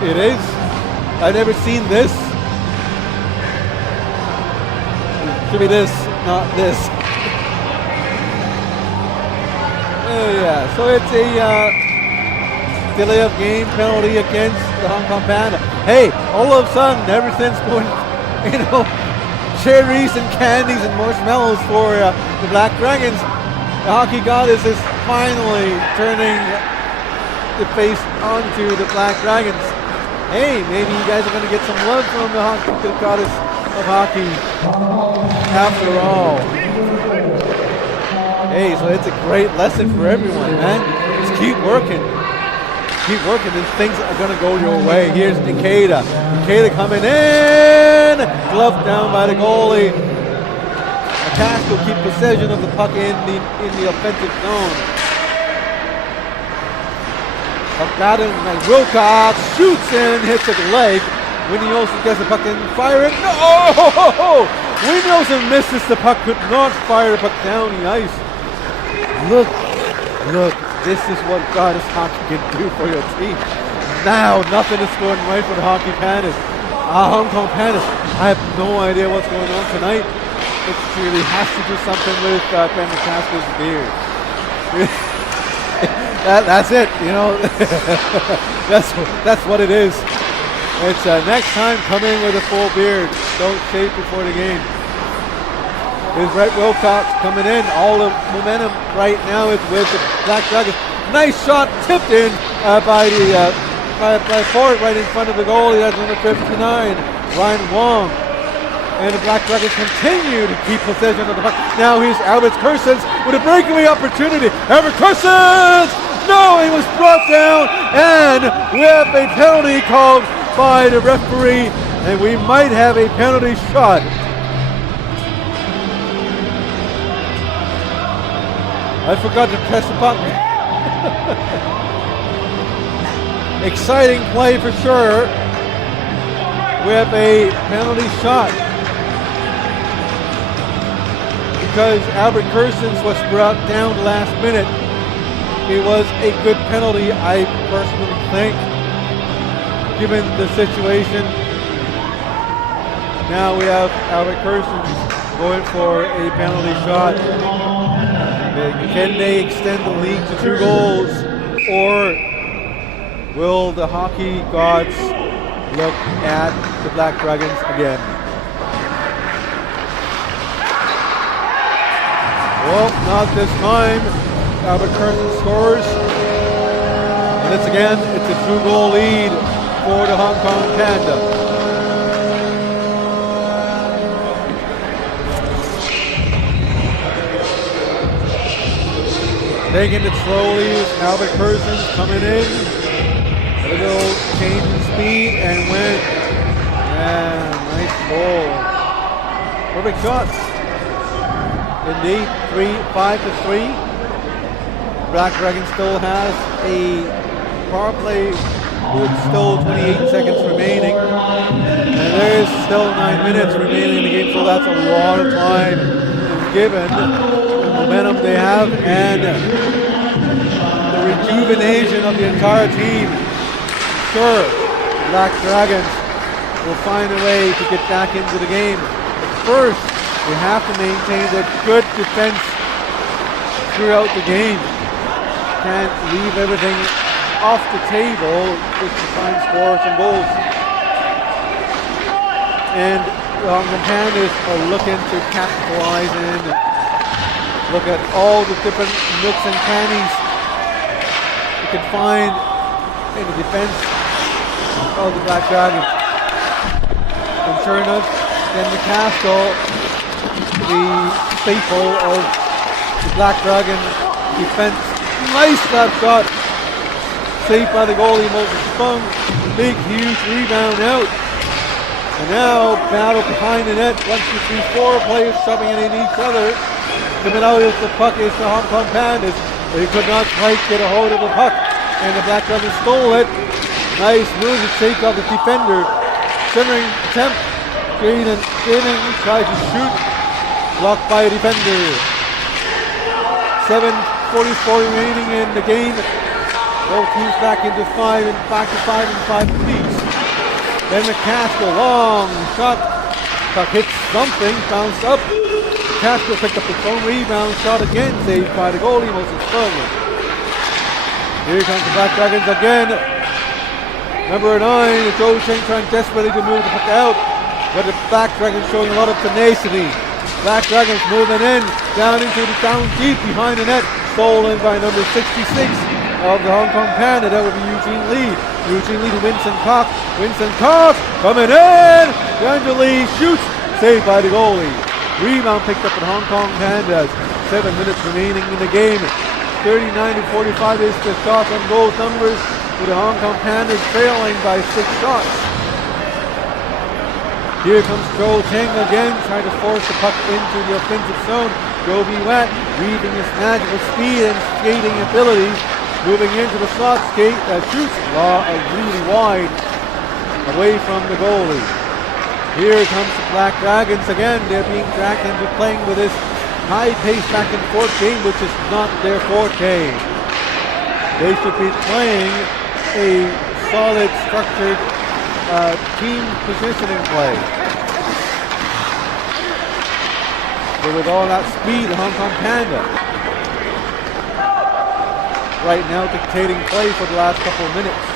it is. I've never seen this. It should be this, not this. Yeah, so it's a delay of game penalty against the Hong Kong Panda. Hey, all of a sudden, everything's going, cherries and candies and marshmallows for the Black Dragons. The hockey goddess is finally turning the face onto the Black Dragons. Hey, maybe you guys are going to get some love from the goddess of hockey after all. Hey, so it's a great lesson for everyone, man. Just keep working. Keep working and things are going to go your way. Here's Nikita. Nikita coming in. Gloved down by the goalie. McCaskill keep possession of the puck in the offensive zone. Got him, and Wilcox shoots in, hits a leg. Whitney Olsen gets the puck and fire it. No! Whitney Olsen misses the puck, could not fire the puck down the ice. Look, this is what goddess hockey can do for your team. Now, nothing is going right for the Hockey Panthers. Hong Kong Panthers, I have no idea what's going on tonight. It really has to do something with Ben McCaskill's beard. That's it, that's what it is. It's next time come in with a full beard. Don't shave before the game. Here's Brett Wilcox coming in. All the momentum right now is with the Black Dragons. Nice shot tipped in by Ford right in front of the goalie. That's number 59, Ryan Wong. And the Black Dragons continue to keep possession of the puck. Now here's Albert Kersens with a breakaway opportunity. Albert Kersens! No, he was brought down, and we have a penalty called by the referee, and we might have a penalty shot. I forgot to press the button. Exciting play for sure. We have a penalty shot because Albert Kersens was brought down last minute. It was a good penalty, I personally think, given the situation. Now we have Albert Kersens going for a penalty shot. Can they extend the lead to 2 goals, or will the hockey gods look at the Black Dragons again? Well, not this time. Albert Kersens scores. And it's a 2-goal lead for the Hong Kong Panda. Taking it slowly is Albert Persons coming in. A little change in speed and went. Yeah, nice ball. Perfect shot. Indeed, 5-3. Black Dragon still has a power play with still 28 seconds remaining. And there's still 9 minutes remaining in the game, so that's a lot of time given the momentum they have and the rejuvenation of the entire team. Sure, Black Dragons will find a way to get back into the game. But first, they have to maintain their good defense throughout the game. Can't leave everything off the table just to find scores and goals. And the Hong Kong Pandas are looking to capitalize and look at all the different nooks and crannies you can find in the defense of the Black Dragons. And sure enough, then McCaskill, the staple of the Black Dragon defense. Nice slap shot. Saved by the goalie, Moses Fung. Big, huge rebound out. And now, battle behind the net. 1, 2, 3, 4 players shoving it in each other. Coming out as the puck is the Hong Kong Pandas. They could not quite get a hold of the puck. And the Black Dragons stole it. Nice move to take out the defender. Centering attempt. Jaden tries to shoot. Blocked by a defender. 7:44 remaining in the game. Both teams back into 5 and 5 apiece. Then McCaskill, long shot. Puck hits something, bounced up. McCaskill picked up its own rebound, shot again, saved by the goalie, Moses Fung. Here comes the Black Dragons again. Number 9, Joe Cheng trying desperately to move the puck out, but the Black Dragons showing a lot of tenacity. Black Dragons moving in, down deep behind the net, stolen by number 66 of the Hong Kong Panda. That would be Eugene Lee. Eugene Lee to Winston Cox. Winston Cox coming in. DeAndre Lee shoots, saved by the goalie. Rebound picked up at Hong Kong Pandas. 7 minutes remaining in the game. 39-45 is the shot on goals numbers, with the Hong Kong Pandas trailing by 6 shots. Here comes Joe Cheng again, trying to force the puck into the offensive zone. Joby Watt weaving his magical speed and skating abilities, moving into the slot, shoots really wide away from the goalie. Here comes the Black Dragons again. They're being dragged into playing with this high-paced back-and-forth game, which is not their forte. They should be playing a solid, structured team positioning play. But with all that speed, Hong Kong Panda right now dictating play for the last couple of minutes.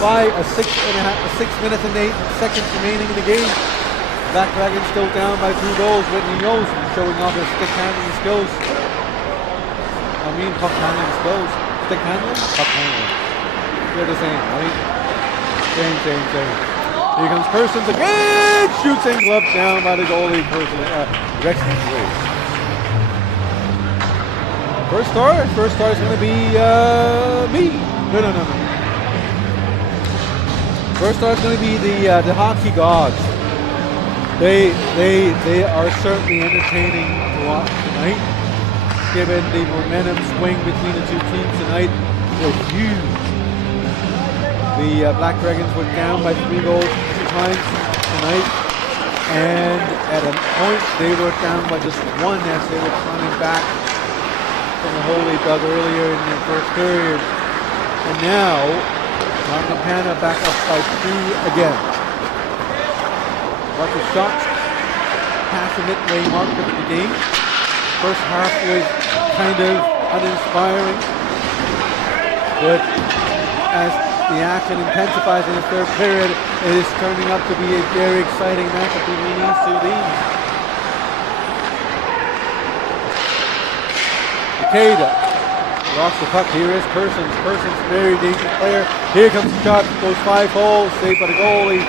6 minutes and 8 seconds remaining in the game. Black Dragons still down by 2 goals. Whitney Olsen showing off his stick handling skills. Puck handling skills. Stick handling? Puck handling. They're the same, right? Same. Here comes Persons again! Shoots and glove down by the goalie, Rex Grace. First star is going to be me. No. First star is going to be the hockey gods. They are certainly entertaining to watch tonight. Given the momentum swing between the two teams tonight, was huge. The Black Dragons were down by 3 goals 2 times tonight, and at a point they were down by just 1 as they were coming back from the hole they dug earlier in the first period. And now, Hong Kong Panda back up by 2 again. Lots of shots past the midway mark of the game. First half was kind of uninspiring, but as the action intensifies in the third period, it is turning up to be a very exciting matchup between these 2 teams. Takeda lost the puck. Here is Persons. Very dangerous player. Here comes the shot. Goes 5 holes. Saved by the goalie.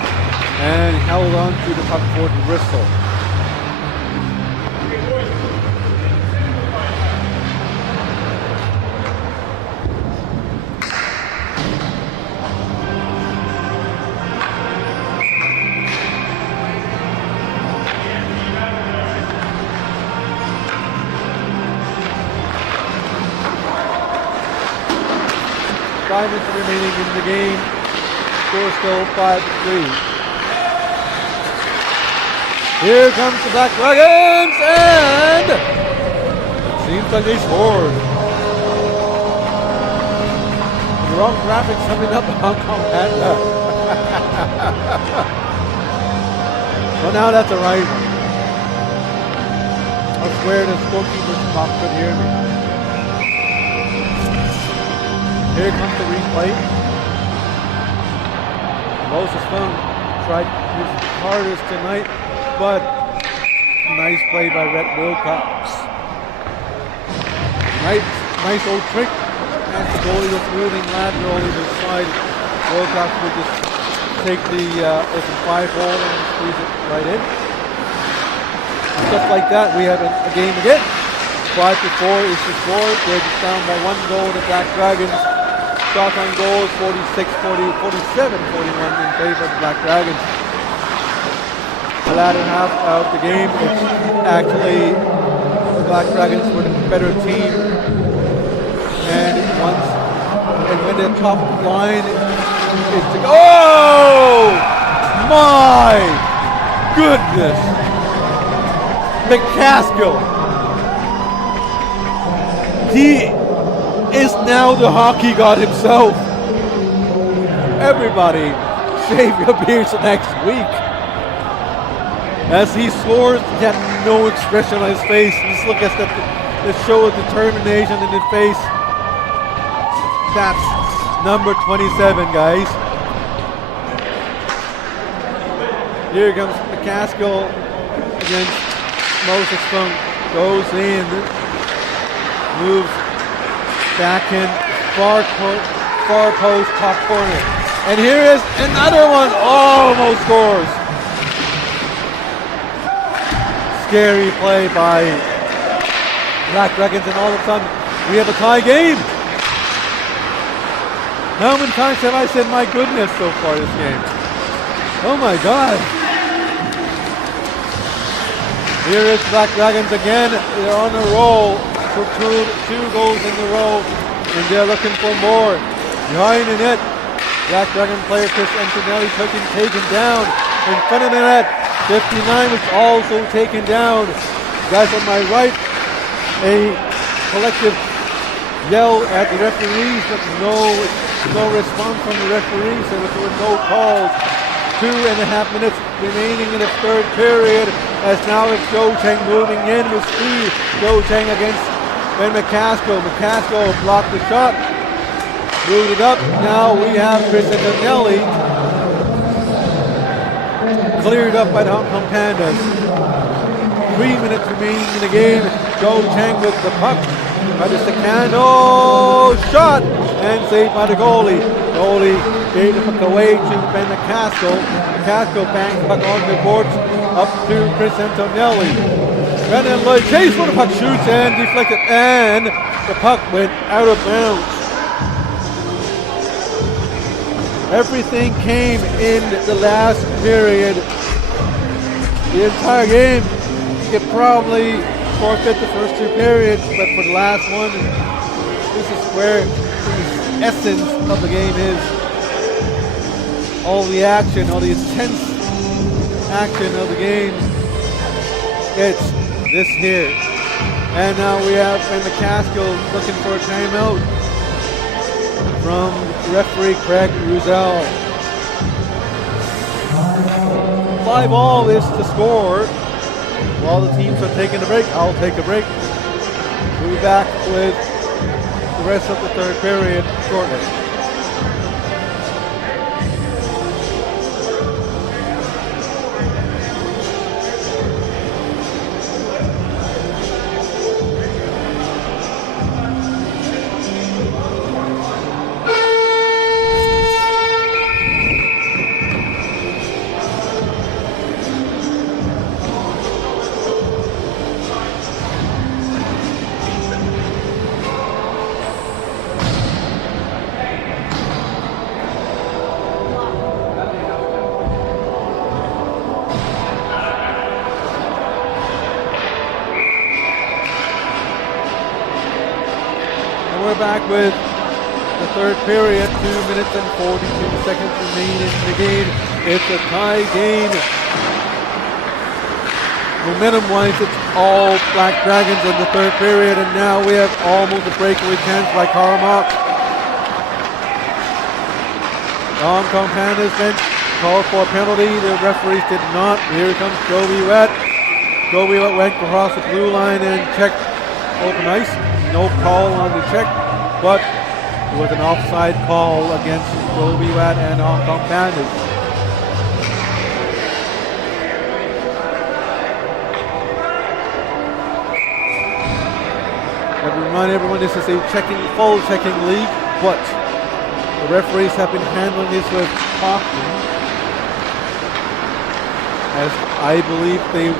And held on to the puck for Bristol. 5 minutes remaining in the game. Score still 5-3. Here comes the Black Dragons, and it seems like they scored. The wrong graphic summing up the Hong Kong Panda. Well, now that's a right one. I swear the scorekeeper's top could hear me. Here comes the replay. Moses Fung tried his hardest tonight, but nice play by Rhett Wilcox. Nice old trick. As the goalie was moving lateral to the side, Wilcox would just take the open 5-hole and squeeze it right in. And just like that, we have a game again. 5-4 is the score. We're just down by 1 goal. The Black Dragons. Shot on goal is 47-41 in favor of the Black Dragons. The latter half of the game, it's actually the Black Dragons were the better team. And when the top line is to go, oh my goodness! McCaskill. He is now the hockey god himself. Everybody, shave your beards next week. As he scores, he had no expression on his face. Just look at the show of determination in his face. That's number 27, guys. Here comes McCaskill against Moses Fung. Goes in, moves back in, far post, top corner. And here is another one. Almost scores. Scary play by Black Dragons, and all of a sudden we have a tie game. How many times have I said my goodness so far this game? Oh my God. Here is Black Dragons again. They're on a roll for two goals in a row, and they're looking for more. Behind the net, Black Dragon player Chris Antonelli taken down. In front of the net, 59 was also taken down. Guys on my right, a collective yell at the referees, but no response from the referees. There were no calls. 2.5 minutes remaining in the third period, as now it's Joe Cheng moving in with speed. Joe Cheng against Ben McCaskill. McCaskill blocked the shot, moved it up. Now we have Chris Antonelli cleared up by the Hong Kong Pandas. 3 minutes remaining in the game. Joe Cheng with the puck. By the Staccato shot and saved by the goalie. Goalie gave the puck away to Ben McCaskill. McCaskill bangs the puck on the boards up to Chris Antonelli. Brendan Lloyd chased for the puck, shoots and deflected, and the puck went out of bounds. Everything came in the last period. The entire game, you could probably forfeit the first 2 periods, but for the last one, this is where the essence of the game is. All the action, all the intense action of the game, it's this here. And now we have Ben McCaskill looking for a timeout from referee Craig Ruzel. 5-all is the score. While the teams are taking a break, I'll take a break. We'll be back with the rest of the third period shortly. Back with the third period, 2 minutes and 42 seconds remain in the game. It's a tie game. Momentum-wise, it's all Black Dragons in the third period, and now we have almost a breakaway chance by Carmack. The Hong Kong Pandas bench called for a penalty. The referees did not. Here comes Jovi Wet. Jovi Wet went across the blue line and checked open ice. No call on the check, but it was an offside call against Jovi Wet and Hong Kong Pandas. I remind everyone this is a full checking league, but the referees have been handling this with caution, as I believe they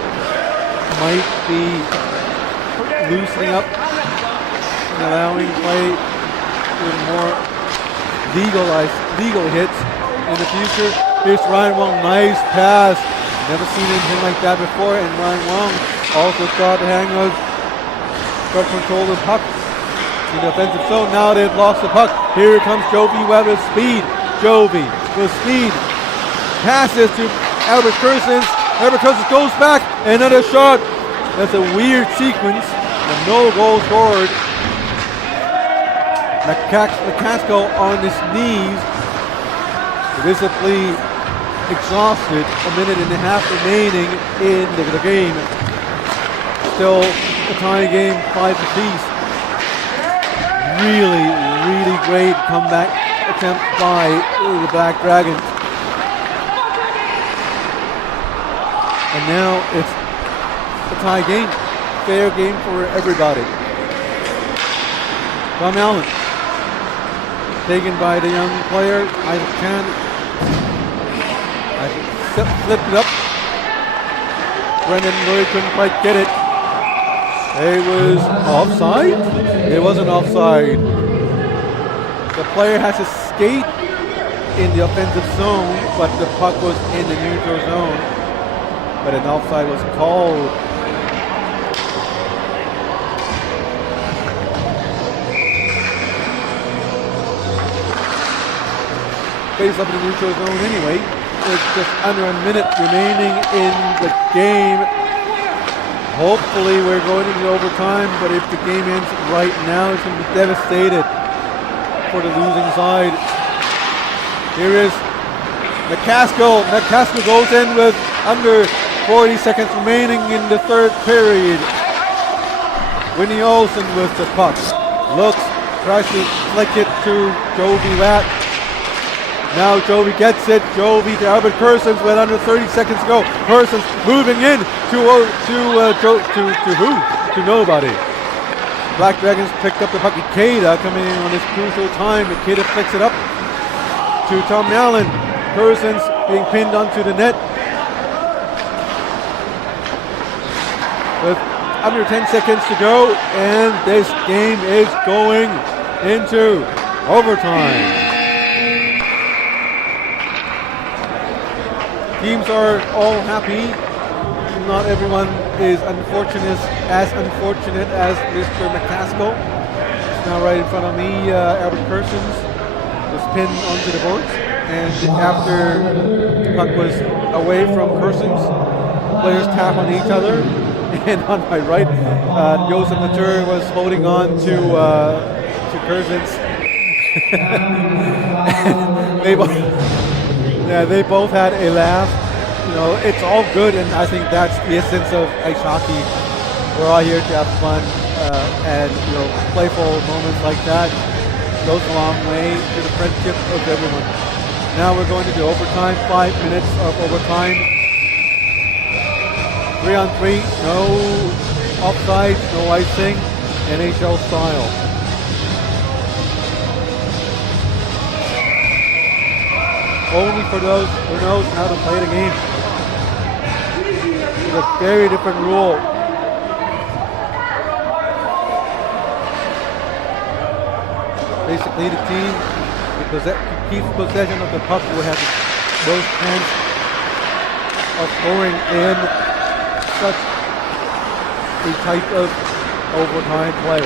might be loosening up and allowing play with more legal hits in the future. Here's Ryan Wong, nice pass. Never seen anything like that before, and Ryan Wong also got the hang of control the puck in the offensive zone. Now they've lost the puck. Here comes Jovi Webb with speed. Jovi with speed. Passes to Albert Kersens. Albert Kersens goes back. Another shot. That's a weird sequence. And no goal scored. McCaskill on his knees, visibly exhausted. A minute and a half remaining in the game. Still a tie game, 5 apiece. Really, really great comeback attempt by the Black Dragons. And now it's a tie game. Fair game for everybody. Tom Allen. Taken by the young player. Isaac Chan. Flipped it up. Brendan really couldn't quite get it. It was offside? It wasn't offside. The player has to skate in the offensive zone, but the puck was in the neutral zone. But an offside was called. Face up in the neutral zone anyway. It's just under a minute remaining in the game. Hopefully we're going into overtime, but if the game ends right now, it's going to be devastated for the losing side. Here is McCaskill. McCaskill goes in with under 40 seconds remaining in the third period. Winnie Olsen with the puck. Looks, tries to flick it to Jovi Watt. Now Jovi gets it. Jovi to Albert Kersens with under 30 seconds to go. Kersens moving in to who? To nobody. Black Dragons picked up the puck. Ikeda coming in on this crucial time. Ikeda flicks it up to Tom Allen. Kersens being pinned onto the net. With under 10 seconds to go, and this game is going into overtime. Teams are all happy. Not everyone is as unfortunate as Mr. McCaskill. It's now right in front of me. Albert Kersens was pinned onto the boards, and after the puck was away from Kersens, players tap on each other. And on my right, Joseph Latour was holding on to Kersens. They both had a laugh. You know, it's all good, and I think that's the essence of ice hockey. We're all here to have fun, and playful moments like that goes a long way to the friendship of everyone. Now we're going to do overtime. 5 minutes of overtime. 3-on-3. No offsides, no icing. NHL style. Only for those who knows how to play the game. It's a very different rule. Basically, the team that keeps possession of the puck will have the most chance of scoring in such a type of overtime play.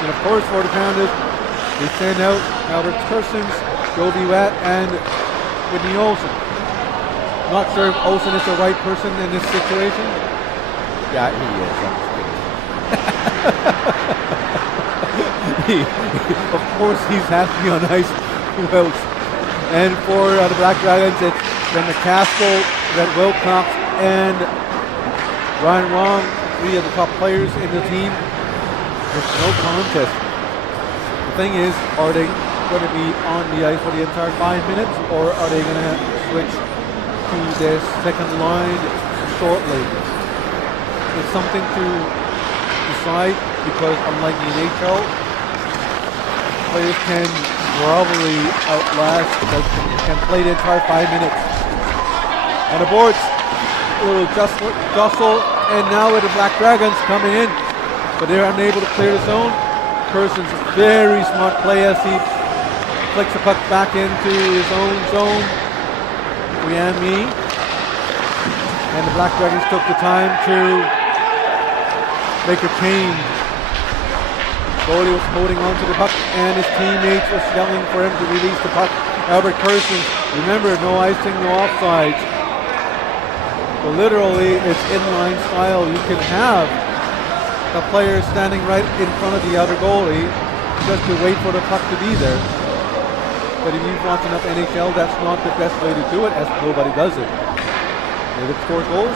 And of course, for the Pandas, they send out Albert Kersons, Joe Vivat, and Whitney Olsen. Not sure if Olsen is the right person in this situation. Yeah, he is. Of course, he's happy to be on ice. Who else? And for the Black Dragons, it's Ben McCaskill, Red Wilcox, and Ryan Wong, 3 of the top players in the team. There's no contest. The thing is, are they going to be on the ice for the entire 5 minutes, or are they going to switch to their second line shortly? It's something to decide, because unlike the NHL, players can probably outlast, can play the entire 5 minutes. On the boards, a little jostle, and now with the Black Dragons coming in, but they're unable to clear the zone. Kerson's very smart play as he flicks the puck back into his own zone. Me. And the Black Dragons took the time to make a change. Goalie was holding on to the puck, and his teammates were yelling for him to release the puck. Albert Kersons, remember, no icing, no offsides. So literally, it's inline style. You can have a player standing right in front of the other goalie just to wait for the puck to be there. But if you've watched enough NHL, that's not the best way to do it, as nobody does it. If it scores goals,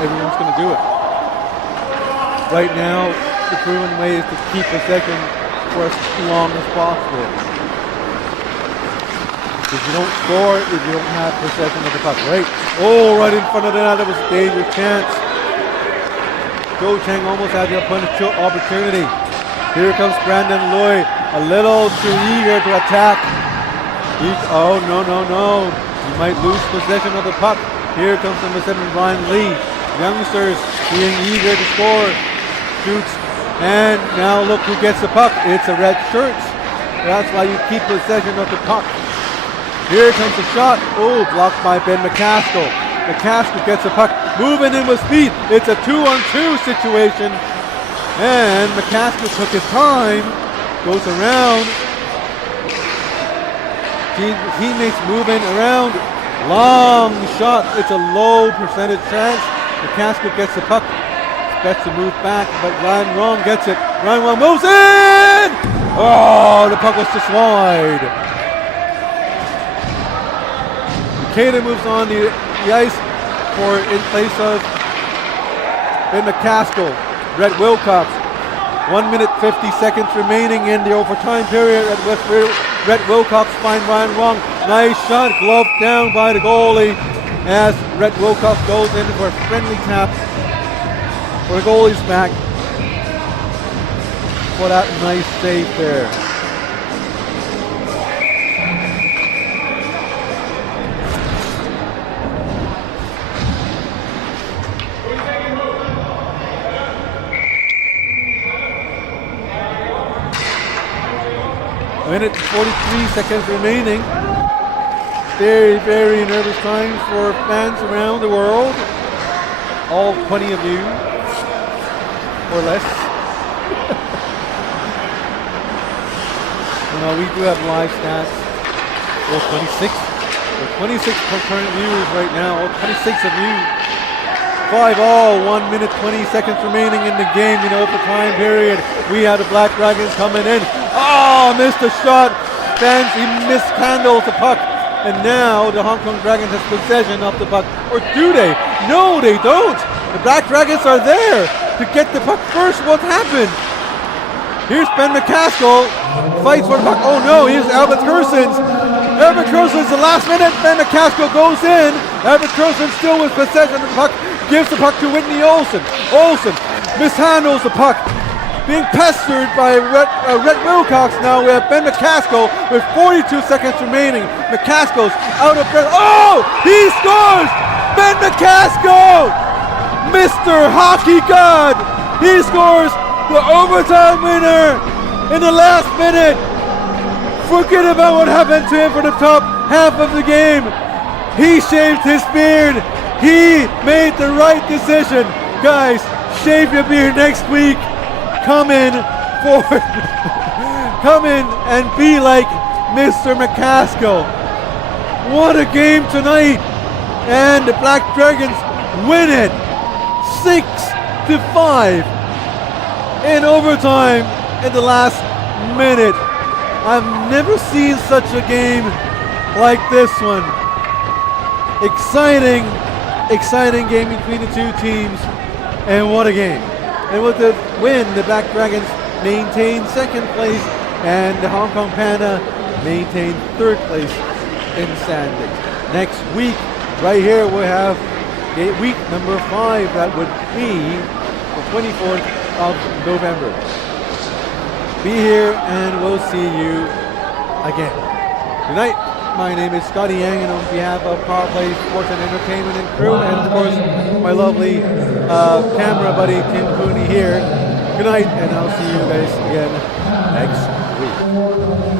everyone's going to do it. Right now, the proven way is to keep possession for as long as possible. If you don't score, if you don't have possession of the puck, right? Oh, right in front of the net, that was a dangerous chance. Joe Chang almost had the opportunity. Here comes Brandon Loy, a little too eager to attack. Oh, no. He might lose possession of the puck. Here comes number 7, Brian Lee. Youngsters being eager to score. Shoots. And now look who gets the puck. It's a red shirt. That's why you keep possession of the puck. Here comes the shot. Oh, blocked by Ben McCaskill. McCaskill gets the puck. Moving in with speed. It's a 2-on-2 situation. And McCaskill took his time. Goes around. Teammates moving around. Long shot. It's a low percentage chance. McCaskill gets the puck. Expects to move back, but Ryan Wong gets it. Ryan Wong moves in! Oh, the puck was just wide. Makeda moves on the ice for in place of Ben McCaskill. Red Wilcox. 1 minute 50 seconds remaining in the overtime period. Red Wilcox finds Ryan Wong. Nice shot, gloved down by the goalie as Red Wilcox goes in for a friendly tap for the goalie's back for that nice save there. A minute 43 seconds remaining. Very, very nervous times for fans around the world. All 20 of you, or less. We do have live stats. All 26. There are 26 concurrent viewers right now. All 26 of you. 5-all, 1 minute 20 seconds remaining in the game in overtime period. We have the Black Dragons coming in. Oh, missed the shot. Fans, he mishandles the puck. And now the Hong Kong Dragons has possession of the puck. Or do they? No, they don't. The Black Dragons are there to get the puck first. What happened? Here's Ben McCaskill. Fights for the puck. Oh no, here's Albert Kersons. Albert Kersons, the last minute. Ben McCaskill goes in. Albert Kersons still with possession of the puck. Gives the puck to Whitney Olsen. Olsen mishandles the puck. Being pestered by Red Wilcox. Now we have Ben McCaskill with 42 seconds remaining. McCaskill's out of breath. Oh! He scores! Ben McCaskill! Mr. Hockey God! He scores the overtime winner in the last minute. Forget about what happened to him for the top half of the game. He shaved his beard. He made the right decision. Guys, shave your beard next week. Come in forward. Come in and be like Mr. McCaskill. What a game tonight. And the Black Dragons win it 6-5 in overtime in the last minute. I've never seen such a game like this one. Exciting game between the two teams, and what a game. And with the win, the Black Dragons maintain second place, and the Hong Kong Panda maintain third place in standings. Next week, right here, we'll have week number 5. That would be the 24th of November. Be here, and we'll see you again. Good night. My name is Scotty Yang, and on behalf of Power Play Sports and Entertainment and crew, and of course my lovely camera buddy Tim Cooney here. Good night, and I'll see you guys again next week.